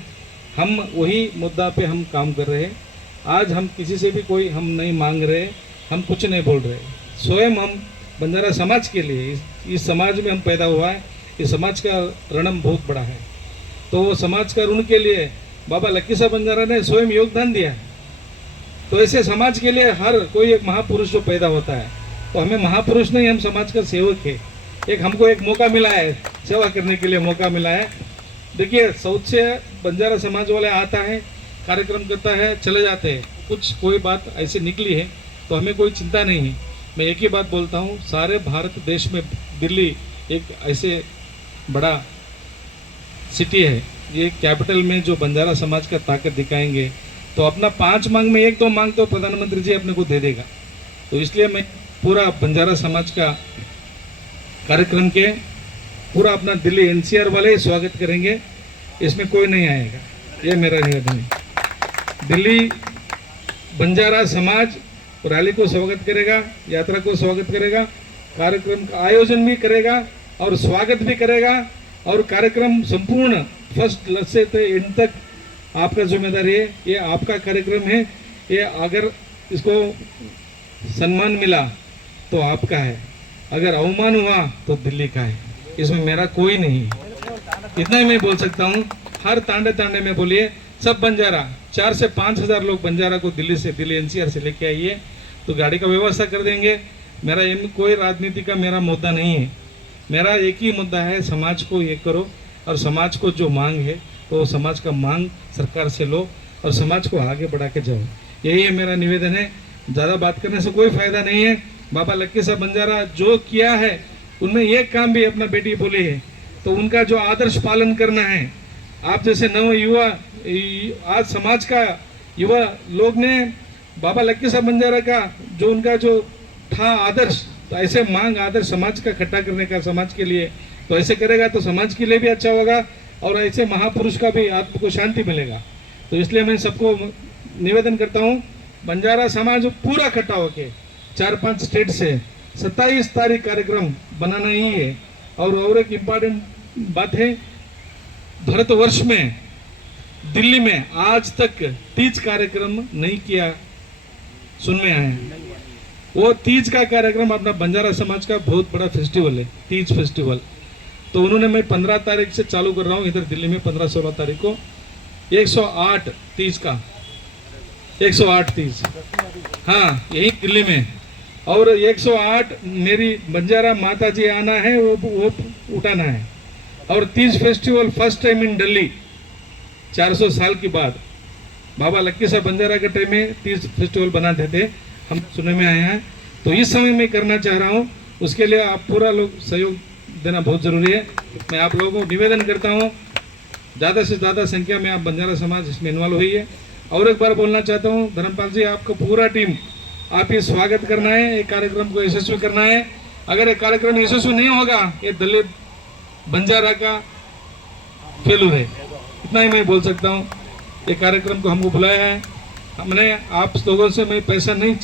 हम वही मुद्दा पे हम काम कर रहे हैं। आज हम किसी से भी कोई हम नहीं मांग रहे, हम कुछ नहीं बोल रहे। स्वयं हम बंजारा समाज के लिए, इस समाज में हम पैदा हुआ है, इस समाज का ऋणम बहुत बड़ा है, तो वो समाज का ऋण के लिए बाबा लक्की साहब बंजारा ने स्वयं योगदान दिया। तो ऐसे समाज के लिए हर कोई एक महापुरुष जो पैदा होता है, तो हमें महापुरुष नहीं, हम समाज का सेवक है। एक हमको एक मौका मिला है, सेवा करने के लिए मौका मिला है। देखिए, साउथ से बंजारा समाज वाले आता है, कार्यक्रम करता है, चले जाते हैं। कुछ कोई बात ऐसी निकली है तो हमें कोई चिंता नहीं है। मैं एक ही बात बोलता हूँ, सारे भारत देश में दिल्ली एक ऐसे बड़ा सिटी है, ये कैपिटल में जो बंजारा समाज का ताकत दिखाएंगे, तो अपना 5 मांग में 1-2 मांग तो प्रधानमंत्री जी अपने को दे देगा। तो इसलिए मैं पूरा बंजारा समाज का कार्यक्रम के पूरा अपना दिल्ली NCR वाले स्वागत करेंगे, इसमें कोई नहीं आएगा, ये मेरा निवेदन है। दिल्ली बंजारा समाज रैली को स्वागत करेगा, यात्रा को स्वागत करेगा, कार्यक्रम का आयोजन भी करेगा और स्वागत भी करेगा, और कार्यक्रम संपूर्ण फर्स्ट से एंड तक आपका जिम्मेदारी है। ये आपका कार्यक्रम है, ये अगर इसको सम्मान मिला तो आपका है, अगर अवमान हुआ तो दिल्ली का है, इसमें मेरा कोई नहीं है। इतना ही मैं बोल सकता हूँ। हर तांडे तांडे में बोलिए सब बंजारा 4 से 5 हज़ार लोग बंजारा को दिल्ली एनसीआर से लेके आइए तो गाड़ी का व्यवस्था कर देंगे। मेरा कोई राजनीति का मेरा मुद्दा नहीं है। मेरा एक ही मुद्दा है, समाज को ये करो और समाज को जो मांग है तो समाज का मांग सरकार से लो और समाज को आगे बढ़ा के जाओ। यही है मेरा निवेदन है। ज़्यादा बात करने से कोई फायदा नहीं है। बाबा लक्की साहब बंजारा जो किया है उनमें एक काम भी अपना बेटी बोली है तो उनका जो आदर्श पालन करना है। आप जैसे नव युवा आज समाज का युवा लोग ने बाबा लक्की साहब बंजारा का जो उनका जो था आदर्श, तो ऐसे मांग आदर्श समाज का इकट्ठा करने का समाज के लिए, तो ऐसे करेगा तो समाज के लिए भी अच्छा होगा और ऐसे महापुरुष का भी आत्मा को शांति मिलेगा। तो इसलिए मैं सबको निवेदन करता हूँ, बंजारा समाज पूरा इकट्ठा होके 4-5 स्टेट से 27 तारीख कार्यक्रम बनाना ही है। और एक इम्पॉर्टेंट बात है, भारतवर्ष में दिल्ली में आज तक तीज कार्यक्रम नहीं किया सुन में आए हैं। वो तीज का कार्यक्रम अपना बंजारा समाज का बहुत बड़ा फेस्टिवल है, तीज फेस्टिवल। तो उन्होंने मैं 15 तारीख से चालू कर रहा हूँ इधर दिल्ली में, 15-16 तारीख को 108 तीज का 108 तीज, हाँ यही दिल्ली में। और 108 मेरी बंजारा माता जी आना है, वो उठाना है। और Teej festival first time in Delhi 400 साल के बाद बाबा लक्की साहब बंजारा के टाइम में तीज फेस्टिवल बनाते थे, हम सुनने में आए हैं। तो इस समय मैं करना चाह रहा हूँ, उसके लिए आप पूरा लोग सहयोग देना बहुत ज़रूरी है। मैं आप लोगों को निवेदन करता हूँ ज़्यादा से ज़्यादा संख्या में आप बंजारा समाज इसमें इन्वॉल्व हुई है। और एक बार बोलना चाहता हूँ धर्मपाल जी, आपका पूरा टीम आप ये स्वागत करना है, एक कार्यक्रम को यशस्वी करना है। अगर ये कार्यक्रम यशस्वी नहीं होगा ये दलित बंजारा का फेलूर है, इतना ही मैं बोल सकता हूँ। ये कार्यक्रम को हमको बुलाया है, हमने आप लोगों से मैं पैसा नहीं,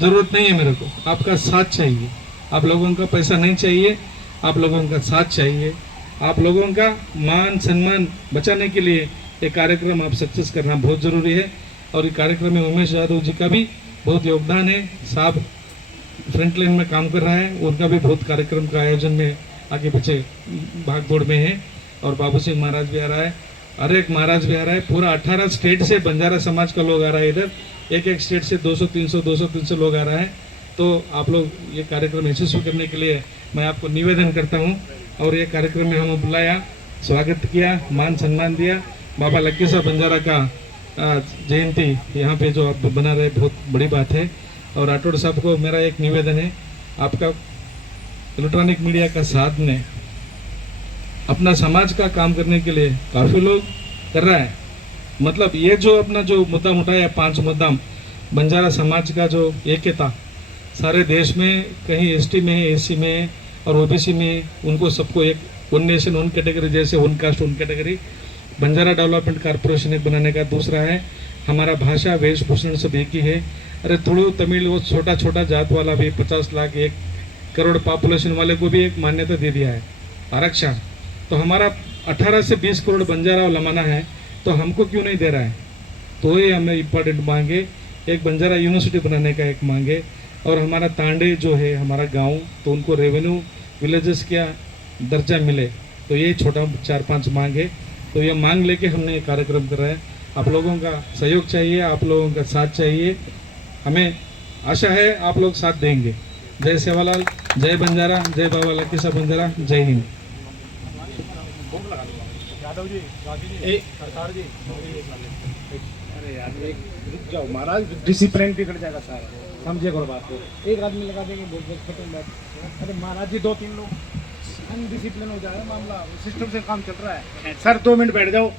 ज़रूरत नहीं है मेरे को, आपका साथ चाहिए। आप लोगों का पैसा नहीं चाहिए, आप लोगों का साथ चाहिए। आप लोगों का मान सम्मान बचाने के लिए ये कार्यक्रम आप सक्सेस करना बहुत ज़रूरी है। और ये कार्यक्रम में उमेश यादव जी का भी बहुत योगदान है, साहब फ्रंट लाइन में काम कर रहा है, उनका भी बहुत कार्यक्रम का आयोजन में आगे पीछे भाग दौड़ में है। और बाबू सिंह महाराज भी आ रहा है, हर एक महाराज भी आ रहा है, पूरा 18 स्टेट से बंजारा समाज का लोग आ रहा है इधर, एक स्टेट से 200-300 लोग आ रहा है। तो आप लोग ये कार्यक्रम यशस्वी करने के लिए मैं आपको निवेदन करता हूँ। और ये कार्यक्रम में हम बुलाया, स्वागत किया, मान सम्मान दिया। बाबा लक्की साहब बंजारा का जयंती यहाँ पे जो आप बना रहे बहुत बड़ी बात है। और राठौड़ साहब को मेरा एक निवेदन है, आपका इलेक्ट्रॉनिक मीडिया का साथ में अपना समाज का काम करने के लिए काफ़ी लोग कर रहा है। मतलब ये जो अपना जो मुद्दा उठाया 5 मुद्दा बंजारा समाज का जो एकता सारे देश में, कहीं एसटी में, एसी में और ओबीसी में, उनको सबको एक वन नेशन वन कैटेगरी जैसे one cast one category Banjara development corporation एक बनाने का। दूसरा है हमारा भाषा वेशभूषण सब एक ही है। अरे तुलु तमिल वो छोटा छोटा जात वाला भी 50 लाख 1 करोड़ पॉपुलेशन वाले को भी एक मान्यता दे दिया है आरक्षण। तो हमारा 18 से 20 करोड़ बंजारा लमाना है, तो हमको क्यों नहीं दे रहा है? तो ये हमें इम्पोर्टेंट मांगे, एक बंजारा यूनिवर्सिटी बनाने का एक मांगे। और हमारा तांडे जो है हमारा गांव, तो उनको रेवेन्यू विलेजेस का दर्जा मिले, तो ये छोटा 4-5 मांग है। तो ये मांग लेके हमने ये कार्यक्रम कर रहा है। आप लोगों का सहयोग चाहिए, आप लोगों का साथ चाहिए, हमें आशा है आप लोग साथ देंगे। जय सेवालाल, जय बंजारा, जय बाबा लक्की साहब बंजारा, जय हिंद। अरे यार एक रुक जाओ महाराज, डिसिप्लिन बिगड़ जाएगा सारा, समझे करो बात को। एक आदमी लगा देंगे बहुत खत्म बात। अरे महाराज जी 2-3 लोग अनडिसिप्लिन हो जाएगा मामला, सिस्टम से काम चल रहा है। सर 2 मिनट बैठ जाओ,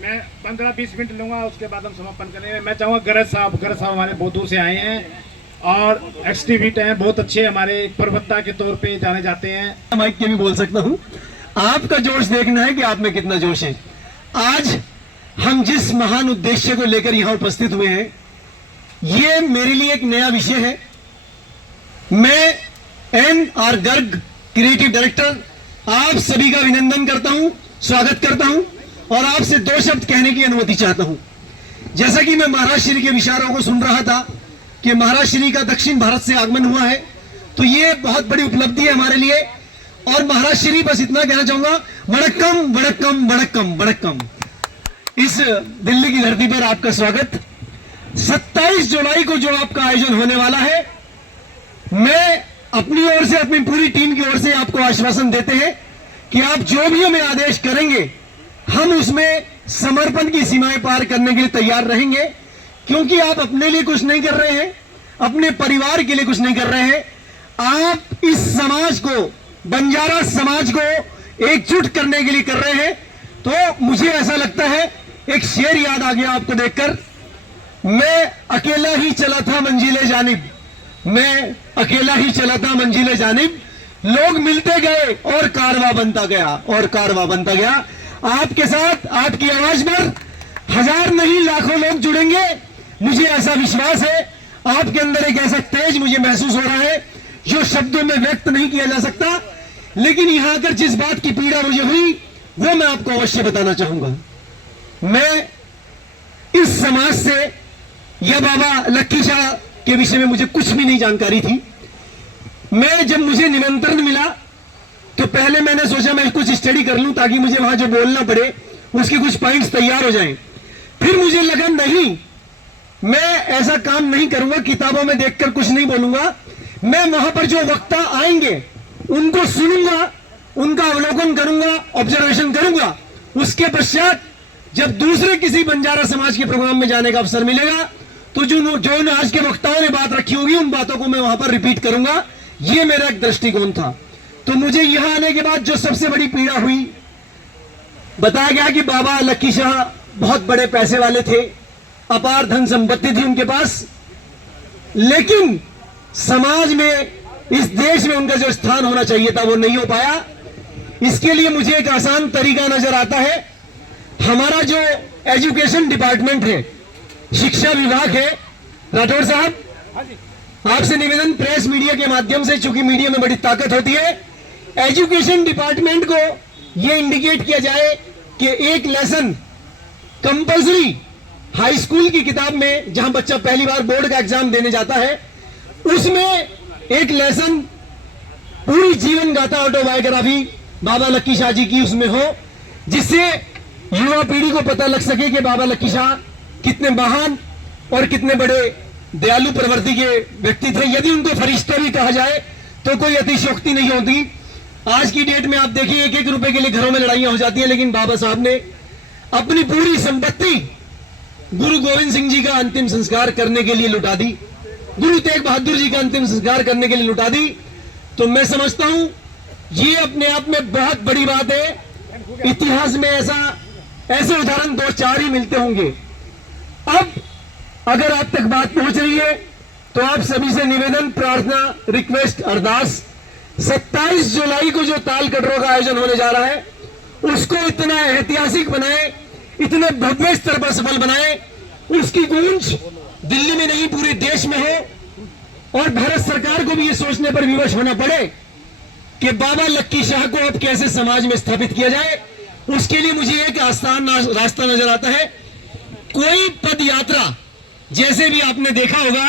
मैं 15-20 मिनट लूँगा, उसके बाद हम समापन करेंगे। मैं चाहूँगा गरज साहब हमारे बहुत दूर से आए हैं और एक्सटीवीट हैं, बहुत अच्छे हमारे प्रवक्ता के तौर पे जाने जाते हैं। माइक के भी बोल सकता हूँ। आपका जोश देखना है कि आप में कितना जोश है। आज हम जिस महान उद्देश्य को लेकर यहाँ उपस्थित हुए हैं, ये मेरे लिए एक नया विषय है। मैं NR गर्ग क्रिएटिव डायरेक्टर आप सभी का अभिनंदन करता हूं, स्वागत करता हूं और आपसे 2 शब्द कहने की अनुमति चाहता हूं। जैसा कि मैं महाराज श्री के विचारों को सुन रहा था कि महाराज श्री का दक्षिण भारत से आगमन हुआ है तो ये बहुत बड़ी उपलब्धि है हमारे लिए। और महाराज श्री बस इतना कहना चाहूंगा, वड़क्कम वड़क्कम वड़क्कम वड़क्कम। इस दिल्ली की धरती पर आपका स्वागत। 27 जुलाई को जो आपका आयोजन होने वाला है, मैं अपनी ओर से, अपनी पूरी टीम की ओर से आपको आश्वासन देते हैं कि आप जो भी हमें आदेश करेंगे, हम उसमें समर्पण की सीमाएं पार करने के लिए तैयार रहेंगे। क्योंकि आप अपने लिए कुछ नहीं कर रहे हैं, अपने परिवार के लिए कुछ नहीं कर रहे हैं, आप इस समाज को, बंजारा समाज को एकजुट करने के लिए कर रहे हैं। तो मुझे ऐसा लगता है, एक शेर याद आ गया आपको देखकर, मैं अकेला ही चला था मंजिले जानिब, मैं अकेला ही चला था मंजिले जानिब, लोग मिलते गए और कारवां बनता गया, और कारवां बनता गया। आपके साथ, आपकी आवाज पर हजार नहीं लाखों लोग जुड़ेंगे, मुझे ऐसा विश्वास है। आपके अंदर एक ऐसा तेज मुझे महसूस हो रहा है जो शब्दों में व्यक्त नहीं किया जा सकता। लेकिन यहां आकर जिस बात की पीड़ा मुझे हुई, वो मैं आपको अवश्य बताना चाहूंगा। मैं इस समाज से, या बाबा लक्की शाह के विषय में मुझे कुछ भी नहीं जानकारी थी। मैं, जब मुझे निमंत्रण मिला तो पहले मैंने सोचा मैं कुछ स्टडी कर लूं ताकि मुझे वहां जो बोलना पड़े उसके कुछ पॉइंट्स तैयार हो जाएं। फिर मुझे लगा नहीं, मैं ऐसा काम नहीं करूंगा, किताबों में देखकर कुछ नहीं बोलूंगा। मैं वहां पर जो वक्ता आएंगे उनको सुनूंगा, उनका अवलोकन करूंगा, ऑब्जर्वेशन करूंगा। उसके पश्चात जब दूसरे किसी बंजारा समाज के प्रोग्राम में जाने का अवसर मिलेगा तो जो आज के वक्ताओं ने बात रखी होगी, उन बातों को मैं वहां पर रिपीट करूंगा। ये मेरा एक दृष्टिकोण था। तो मुझे यहां आने के बाद जो सबसे बड़ी पीड़ा हुई, बताया गया कि बाबा लक्की शाह बहुत बड़े पैसे वाले थे, अपार धन संपत्ति थी उनके पास, लेकिन समाज में, इस देश में उनका जो स्थान होना चाहिए था वो नहीं हो पाया। इसके लिए मुझे एक आसान तरीका नजर आता है। हमारा जो एजुकेशन डिपार्टमेंट है, शिक्षा विभाग है, राठौर साहब, आपसे निवेदन, प्रेस मीडिया के माध्यम से, चूंकि मीडिया में बड़ी ताकत होती है, एजुकेशन डिपार्टमेंट को यह इंडिकेट किया जाए कि एक लेसन कंपल्सरी हाई स्कूल की किताब में, जहां बच्चा पहली बार बोर्ड का एग्जाम देने जाता है, उसमें एक लेसन पूरी जीवन गाथा ऑटोबायोग्राफी बाबा लक्की शाह जी की उसमें हो, जिससे युवा पीढ़ी को पता लग सके कि बाबा लक्की शाह कितने महान और कितने बड़े दयालु प्रवृत्ति के व्यक्ति थे। यदि उनको फरिश्ता भी कहा जाए तो कोई अतिशयोक्ति नहीं होती। आज की डेट में आप देखिए, 1-1 रुपए के लिए घरों में लड़ाइयां हो जाती हैं, लेकिन बाबा साहब ने अपनी पूरी संपत्ति गुरु गोविंद सिंह जी का अंतिम संस्कार करने के लिए लुटा दी, गुरु तेग बहादुर जी का अंतिम संस्कार करने के लिए लुटा दी। तो मैं समझता हूं ये अपने आप में बहुत बड़ी बात है। इतिहास में ऐसे उदाहरण 2-4 ही मिलते होंगे। अब अगर आप तक बात पहुंच रही है तो आप सभी से निवेदन, प्रार्थना, रिक्वेस्ट, अरदास, 27 जुलाई को जो ताल कटरों का आयोजन होने जा रहा है उसको इतना ऐतिहासिक बनाए, इतने भव्य स्तर पर सफल बनाए, उसकी गूंज दिल्ली में नहीं पूरे देश में हो। और भारत सरकार को भी ये सोचने पर विवश होना पड़े कि बाबा लक्की शाह को अब कैसे समाज में स्थापित किया जाए। उसके लिए मुझे एक आसान रास्ता नजर आता है। कोई पद यात्रा, जैसे भी आपने देखा होगा,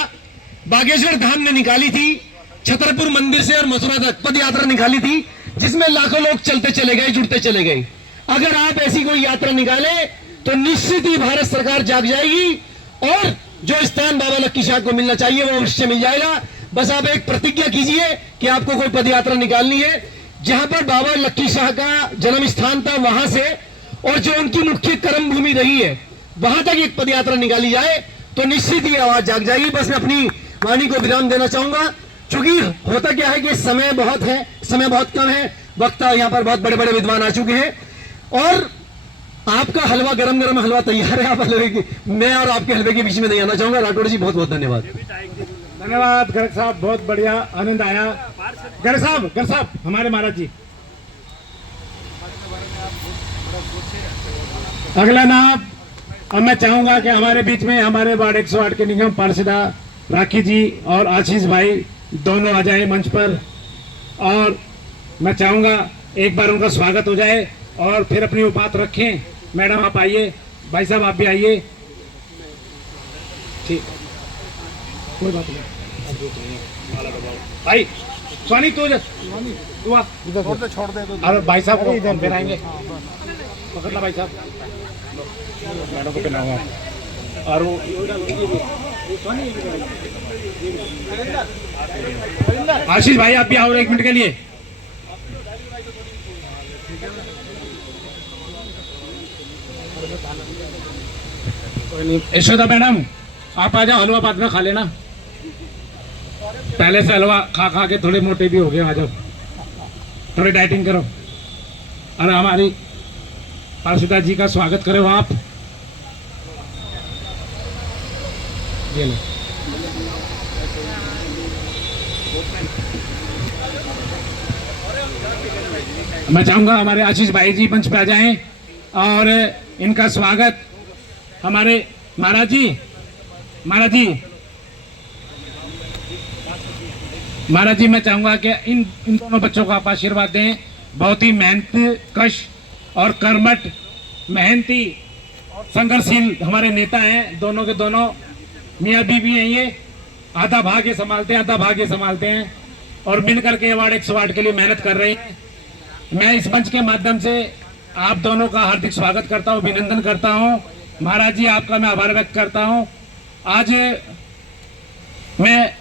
बागेश्वर धाम ने निकाली थी, छतरपुर मंदिर से और मथुरा तक पद यात्रा निकाली थी, जिसमें लाखों लोग चलते चले गए, जुड़ते चले गए। अगर आप ऐसी कोई यात्रा निकाले तो निश्चित ही भारत सरकार जाग जाएगी और जो स्थान बाबा लक्की शाह को मिलना चाहिए वो अवश्य मिल जाएगा। बस आप एक प्रतिज्ञा कीजिए कि आपको कोई पद यात्रा निकालनी है, जहां पर बाबा लक्की शाह का जन्म स्थान था वहां से और जो उनकी मुख्य कर्म भूमि रही है वहां तक एक पद यात्रा निकाली जाए तो निश्चित ही आवाज जाग जाएगी। बस मैं अपनी वाणी को विराम देना चाहूंगा, क्योंकि होता क्या है कि समय बहुत है, समय बहुत कम है, वक्ता यहाँ पर बहुत बड़े बड़े विद्वान आ चुके हैं और आपका हलवा, गरम गरम हलवा तैयार है। आप हलवे की, मैं और आपके हलवे के बीच में नहीं आना चाहूंगा। राठौड़ जी बहुत बहुत धन्यवाद। धन्यवाद गर्ग साहब, बहुत बढ़िया, आनंद आया। गर्ग साहब हमारे महाराज जी, अगला नाम अब मैं चाहूंगा कि हमारे बीच में हमारे वार्ड 108 के निगम पार्षदा राखी जी और आशीष भाई दोनों आ जाए मंच पर, और मैं चाहूंगा एक बार उनका स्वागत हो जाए और फिर अपनी वो बात रखें। मैडम आप आइए, भाई साहब आप भी आइए। ठीक, कोई बात नहीं भाई। सोनी तू छोड़ दे अरे भाई साहब को इधर फिर आएंगे पकड़ना भाई साहब मैडम को पहनाऊंगा और वो आशीष भाई आप भी आओ 1 मिनट के लिए। यशोदा मैडम आप आ जाओ, हलवा बाद में खा लेना, पहले से हलवा खा खा के थोड़े मोटे भी हो गए, आ जाओ थोड़ी डाइटिंग करो। और हमारी पार्षदा जी का स्वागत करो आप। ये लो मैं चाहूंगा हमारे आशीष भाई जी मंच पे आ जाएं और इनका स्वागत हमारे महाराज जी मैं चाहूंगा कि इन दोनों बच्चों को आप आशीर्वाद दें। बहुत ही मेहनत कश और कर्मठ मेहनती संघर्षशील हमारे नेता हैं, दोनों के दोनों मियाँ बीवी हैं। ये आधा भाग्य संभालते हैं और मिल करके वार्ड 108 के लिए मेहनत कर रहे हैं। मैं इस मंच के माध्यम से आप दोनों का हार्दिक स्वागत करता हूं, अभिनंदन करता हूं। महाराज जी आपका मैं आभार व्यक्त करता हूं। आज मैं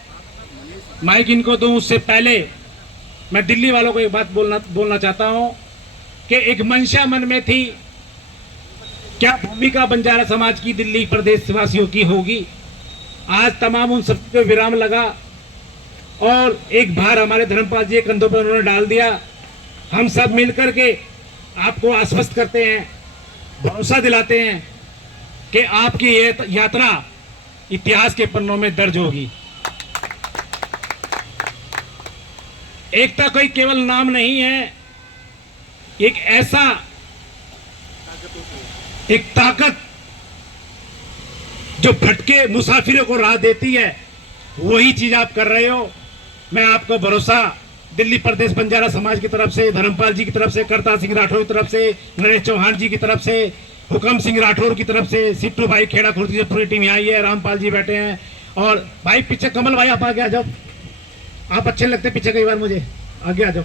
माइक इनको दूं उससे पहले मैं दिल्ली वालों को एक बात बोलना चाहता हूं कि एक मंशा मन में थी, क्या भूमिका बंजारा समाज की दिल्ली प्रदेश वासियों की होगी। आज तमाम उन सब पे विराम लगा और एक भार हमारे धर्मपाल जी के कंधों पर उन्होंने डाल दिया। हम सब मिलकर के आपको आश्वस्त करते हैं, भरोसा दिलाते हैं कि आपकी ये यात्रा इतिहास के पन्नों में दर्ज होगी। एकता कोई केवल नाम नहीं है, एक ऐसा एक ताकत जो भटके मुसाफिरों को राह देती है, वही चीज आप कर रहे हो। मैं आपको भरोसा दिल्ली प्रदेश बंजारा समाज की तरफ से, धर्मपाल जी की तरफ से, करतार सिंह राठौर की तरफ से, नरेश चौहान जी की तरफ से, हुकम सिंह राठौर की तरफ से, सिट्टू भाई खेड़ा खुर्द की पूरी टीम यहाँ आई है, रामपाल जी बैठे हैं और भाई पीछे कमल भाई आप आगे आ जाओ, आप अच्छे लगते पीछे कई बार मुझे, आगे आ जाओ।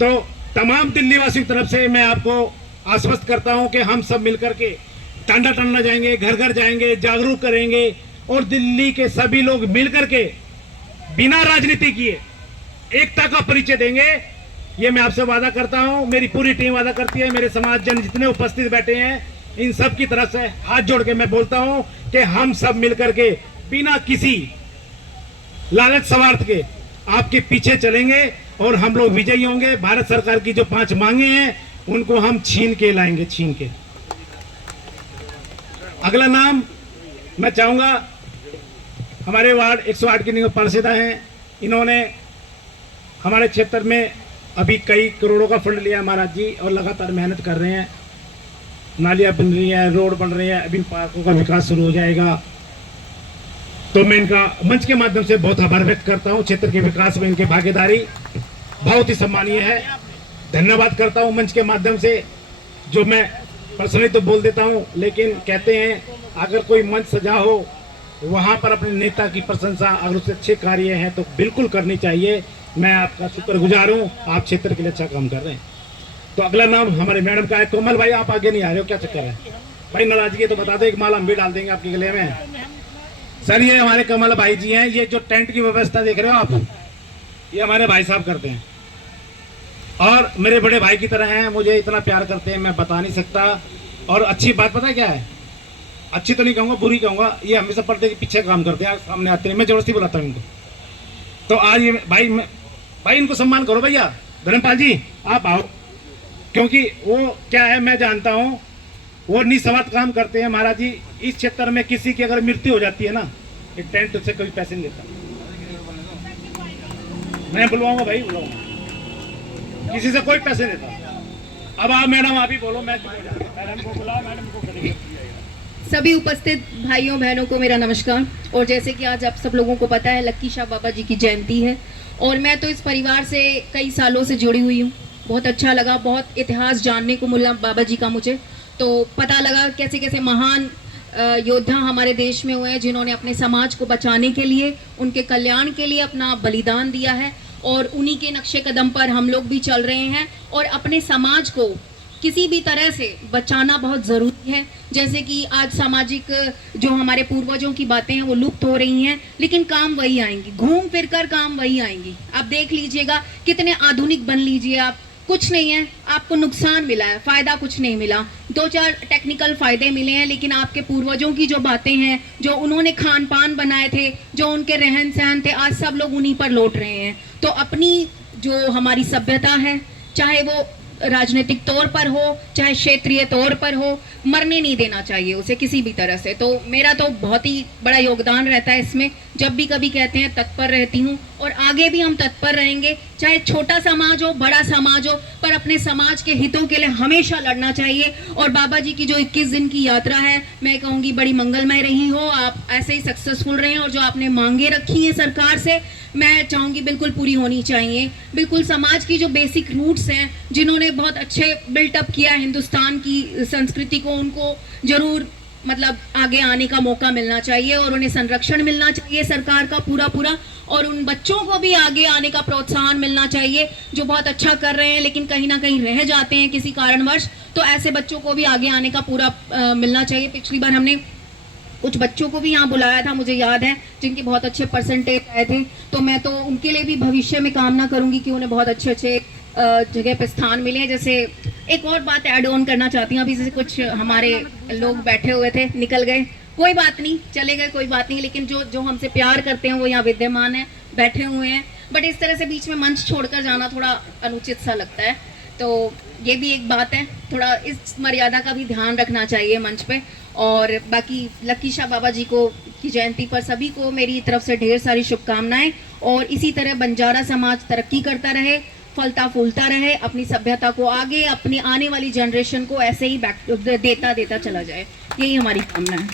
तो तमाम दिल्ली वासियों की तरफ से मैं आपको आश्वस्त करता हूं कि हम सब मिलकर के टांडा टांडा जाएंगे, घर घर जाएंगे, जागरूक करेंगे और दिल्ली के सभी लोग मिलकर के बिना राजनीति किए एकता का परिचय देंगे। ये मैं आपसे वादा करता हूं, मेरी पूरी टीम वादा करती है, मेरे समाज जन जितने उपस्थित बैठे हैं इन सब की तरफ से हाथ जोड़ के मैं बोलता हूं कि हम सब मिलकर के बिना किसी लालच स्वार्थ के आपके पीछे चलेंगे और हम लोग विजयी होंगे। भारत सरकार की जो 5 मांगे हैं उनको हम छीन के लाएंगे, छीन के। अगला नाम मैं चाहूंगा हमारे वार्ड 108 के पार्षदा हैं, इन्होंने हमारे क्षेत्र में अभी कई करोड़ों का फंड लिया महाराज जी और लगातार मेहनत कर रहे हैं। नालियां बन रही हैं, रोड बन रहे हैं, अभी पार्कों का विकास शुरू हो जाएगा। तो मैं इनका मंच के माध्यम से बहुत आभार व्यक्त करता हूं। क्षेत्र के विकास में इनकी भागीदारी बहुत ही सम्मानीय है। धन्यवाद करता हूं मंच के माध्यम से। जो मैं पर्सनली तो बोल देता हूं, लेकिन कहते हैं अगर कोई मंच सजा हो वहां पर अपने नेता की प्रशंसा अगर उससे अच्छे कार्य हैं तो बिल्कुल करनी चाहिए। मैं आपका शुक्रगुजार हूं, आप क्षेत्र के लिए अच्छा काम कर रहे हैं। तो अगला नाम हमारे मैडम का है। कोमल भाई आप आगे नहीं आ रहे हो, क्या चक्कर है भाई? नाराजगी है तो बता दो, एक माला हम भी डाल देंगे आपके गले में। सर ये हमारे कमल भाई जी हैं, ये जो टेंट की व्यवस्था देख रहे हो आप, ये हमारे भाई साहब करते हैं और मेरे बड़े भाई की तरह हैं, मुझे इतना प्यार करते हैं मैं बता नहीं सकता। और अच्छी बात पता है क्या है, अच्छी तो नहीं कहूँगा, बुरी कहूँगा, ये हमेशा पर्दे के पीछे काम करते हैं, सामने आते हैं। मैं जबरदस्ती बुलाता हूँ इनको। तो आज ये भाई इनको सम्मान करो भैया। धर्मपाल जी आप आओ, क्योंकि वो क्या है मैं जानता हूँ, वो निस्वार्थ काम करते हैं महाराज जी। इस क्षेत्र में किसी की अगर मृत्यु हो जाती है ना, एक टेंट से कोई पैसे नहीं देता। मैं बुलवाऊंगा भाई, बुलवाऊंगा, किसी से कोई पैसे नहीं देता। अब आप मैडम आप ही बोलो, मैं मैडम को बुलाओ, मैडम को करेंगे। सभी उपस्थित भाइयों बहनों को मेरा नमस्कार। और जैसे कि आज आप सब लोगों को पता है लक्की शाह बाबा जी की जयंती है और मैं तो इस परिवार से कई सालों से जुड़ी हुई हूँ। बहुत अच्छा लगा, बहुत इतिहास जानने को मिला बाबा जी का। मुझे तो पता लगा कैसे कैसे महान योद्धा हमारे देश में हुए हैं जिन्होंने अपने समाज को बचाने के लिए, उनके कल्याण के लिए अपना बलिदान दिया है और उन्हीं के नक्शे कदम पर हम लोग भी चल रहे हैं और अपने समाज को किसी भी तरह से बचाना बहुत ज़रूरी है। जैसे कि आज सामाजिक जो हमारे पूर्वजों की बातें हैं वो लुप्त हो रही हैं, लेकिन काम वही आएंगी, घूम फिर कर काम वही आएंगी। आप देख लीजिएगा, कितने आधुनिक बन लीजिए आप, कुछ नहीं है, आपको नुकसान मिला है, फ़ायदा कुछ नहीं मिला। 2-4 टेक्निकल फ़ायदे मिले हैं, लेकिन आपके पूर्वजों की जो बातें हैं, जो उन्होंने खान पान बनाए थे, जो उनके रहन सहन थे, आज सब लोग उन्हीं पर लौट रहे हैं। तो अपनी जो हमारी सभ्यता है, चाहे वो राजनीतिक तौर पर हो, चाहे क्षेत्रीय तौर पर हो, मरने नहीं देना चाहिए उसे किसी भी तरह से। तो मेरा तो बहुत ही बड़ा योगदान रहता है इसमें। जब भी कभी कहते हैं तत्पर रहती हूँ और आगे भी हम तत्पर रहेंगे, चाहे छोटा समाज हो, बड़ा समाज हो, पर अपने समाज के हितों के लिए हमेशा लड़ना चाहिए। और बाबा जी की जो 21 दिन की यात्रा है, मैं कहूँगी बड़ी मंगलमय रही हो, आप ऐसे ही सक्सेसफुल रहें और जो आपने मांगे रखी हैं सरकार से, मैं चाहूँगी बिल्कुल पूरी होनी चाहिए। बिल्कुल समाज की जो बेसिक रूट्स हैं, जिन्होंने बहुत अच्छे बिल्टअप किया हिंदुस्तान की संस्कृति को, उनको जरूर मतलब आगे आने का मौका मिलना चाहिए और उन्हें संरक्षण मिलना चाहिए सरकार का पूरा पूरा। और उन बच्चों को भी आगे आने का प्रोत्साहन मिलना चाहिए जो बहुत अच्छा कर रहे हैं लेकिन कहीं ना कहीं रह जाते हैं किसी कारणवश। तो ऐसे बच्चों को भी आगे आने का पूरा मिलना चाहिए। पिछली बार हमने कुछ बच्चों को भी यहाँ बुलाया था, मुझे याद है, जिनके बहुत अच्छे परसेंटेज आए थे। तो मैं तो उनके लिए भी भविष्य में कामना करूँगी कि उन्हें बहुत अच्छे अच्छे जगह पे स्थान मिले। जैसे एक और बात ऐड ऑन करना चाहती हूँ, अभी जैसे कुछ हमारे लोग बैठे हुए थे, निकल गए, कोई बात नहीं, चले गए, कोई बात नहीं, लेकिन जो हमसे प्यार करते हैं वो यहाँ विद्यमान है, बैठे हुए हैं। बट इस तरह से बीच में मंच छोड़कर जाना थोड़ा अनुचित सा लगता है। तो ये भी एक बात है, थोड़ा इस मर्यादा का भी ध्यान रखना चाहिए मंच पे। और बाकी लक्की शाह बाबा जी को की जयंती पर सभी को मेरी तरफ से ढेर सारी शुभकामनाएं। और इसी तरह बंजारा समाज तरक्की करता रहे, फलता फूलता रहे, अपनी सभ्यता को आगे, अपनी आने वाली जनरेशन को ऐसे ही देता चला जाए, यही हमारी कामना है।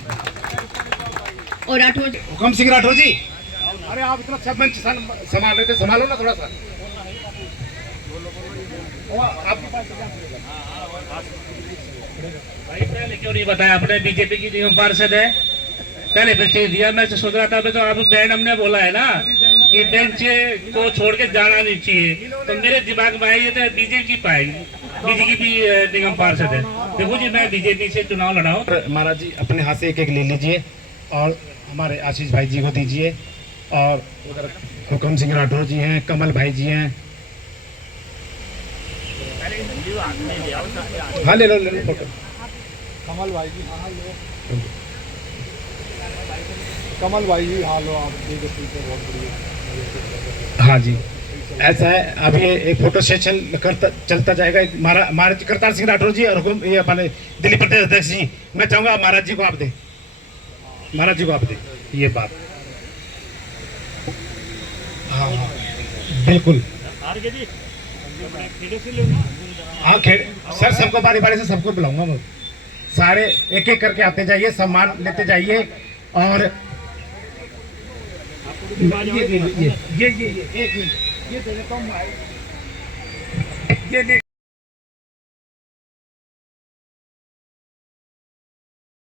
और राठौर हुकम सिंह राठौर जी, अरे आप इतना सब मंच संभाल रहे थे, संभालो ना थोड़ा सा। भाई पहले क्यों नहीं बताया? अपने बीजेपी की निगम पार्षद है, पहले बेंच दिया। मैं सोच रहा था तो आप बैंड हमने बोला है ना कि बेंच को छोड़ के जाना नहीं चाहिए, तो मेरे दिमाग में आई तो बीजेपी पाएगी, बीजेपी निगम पार्षद है। देखो जी, मैं बीजेपी से चुनाव लड़ा हूँ। महाराज जी अपने हाथ से एक एक ले लीजिए और हमारे आशीष भाई जी को दीजिए। और उधर हुकम सिंह राठौर जी हैं, कमल भाई जी हैं। हाँ ले लो फोटो। कमल भाई जी, हाँ लो। कमल भाई जी, हाँ लो आप, बहुत बढ़िया। हाँ जी, ऐसा है। अब ये एक फोटो सेशन चलता जाएगा। महाराज करतार सिंह राठौर जी और हुकुम ये अपने दिल्ली प्रदेश अध्यक्ष जी, मैं चाहूँगा महाराज जी को आप दें, महाराज जी को आप दें ये बात। हाँ हाँ बिल्कुल। हाँ सर, सबको बारी बारी से सबको बुलाऊंगा मैं। सारे एक एक करके आते जाइए, सम्मान लेते जाइए। और ये दे देता हूँ, ये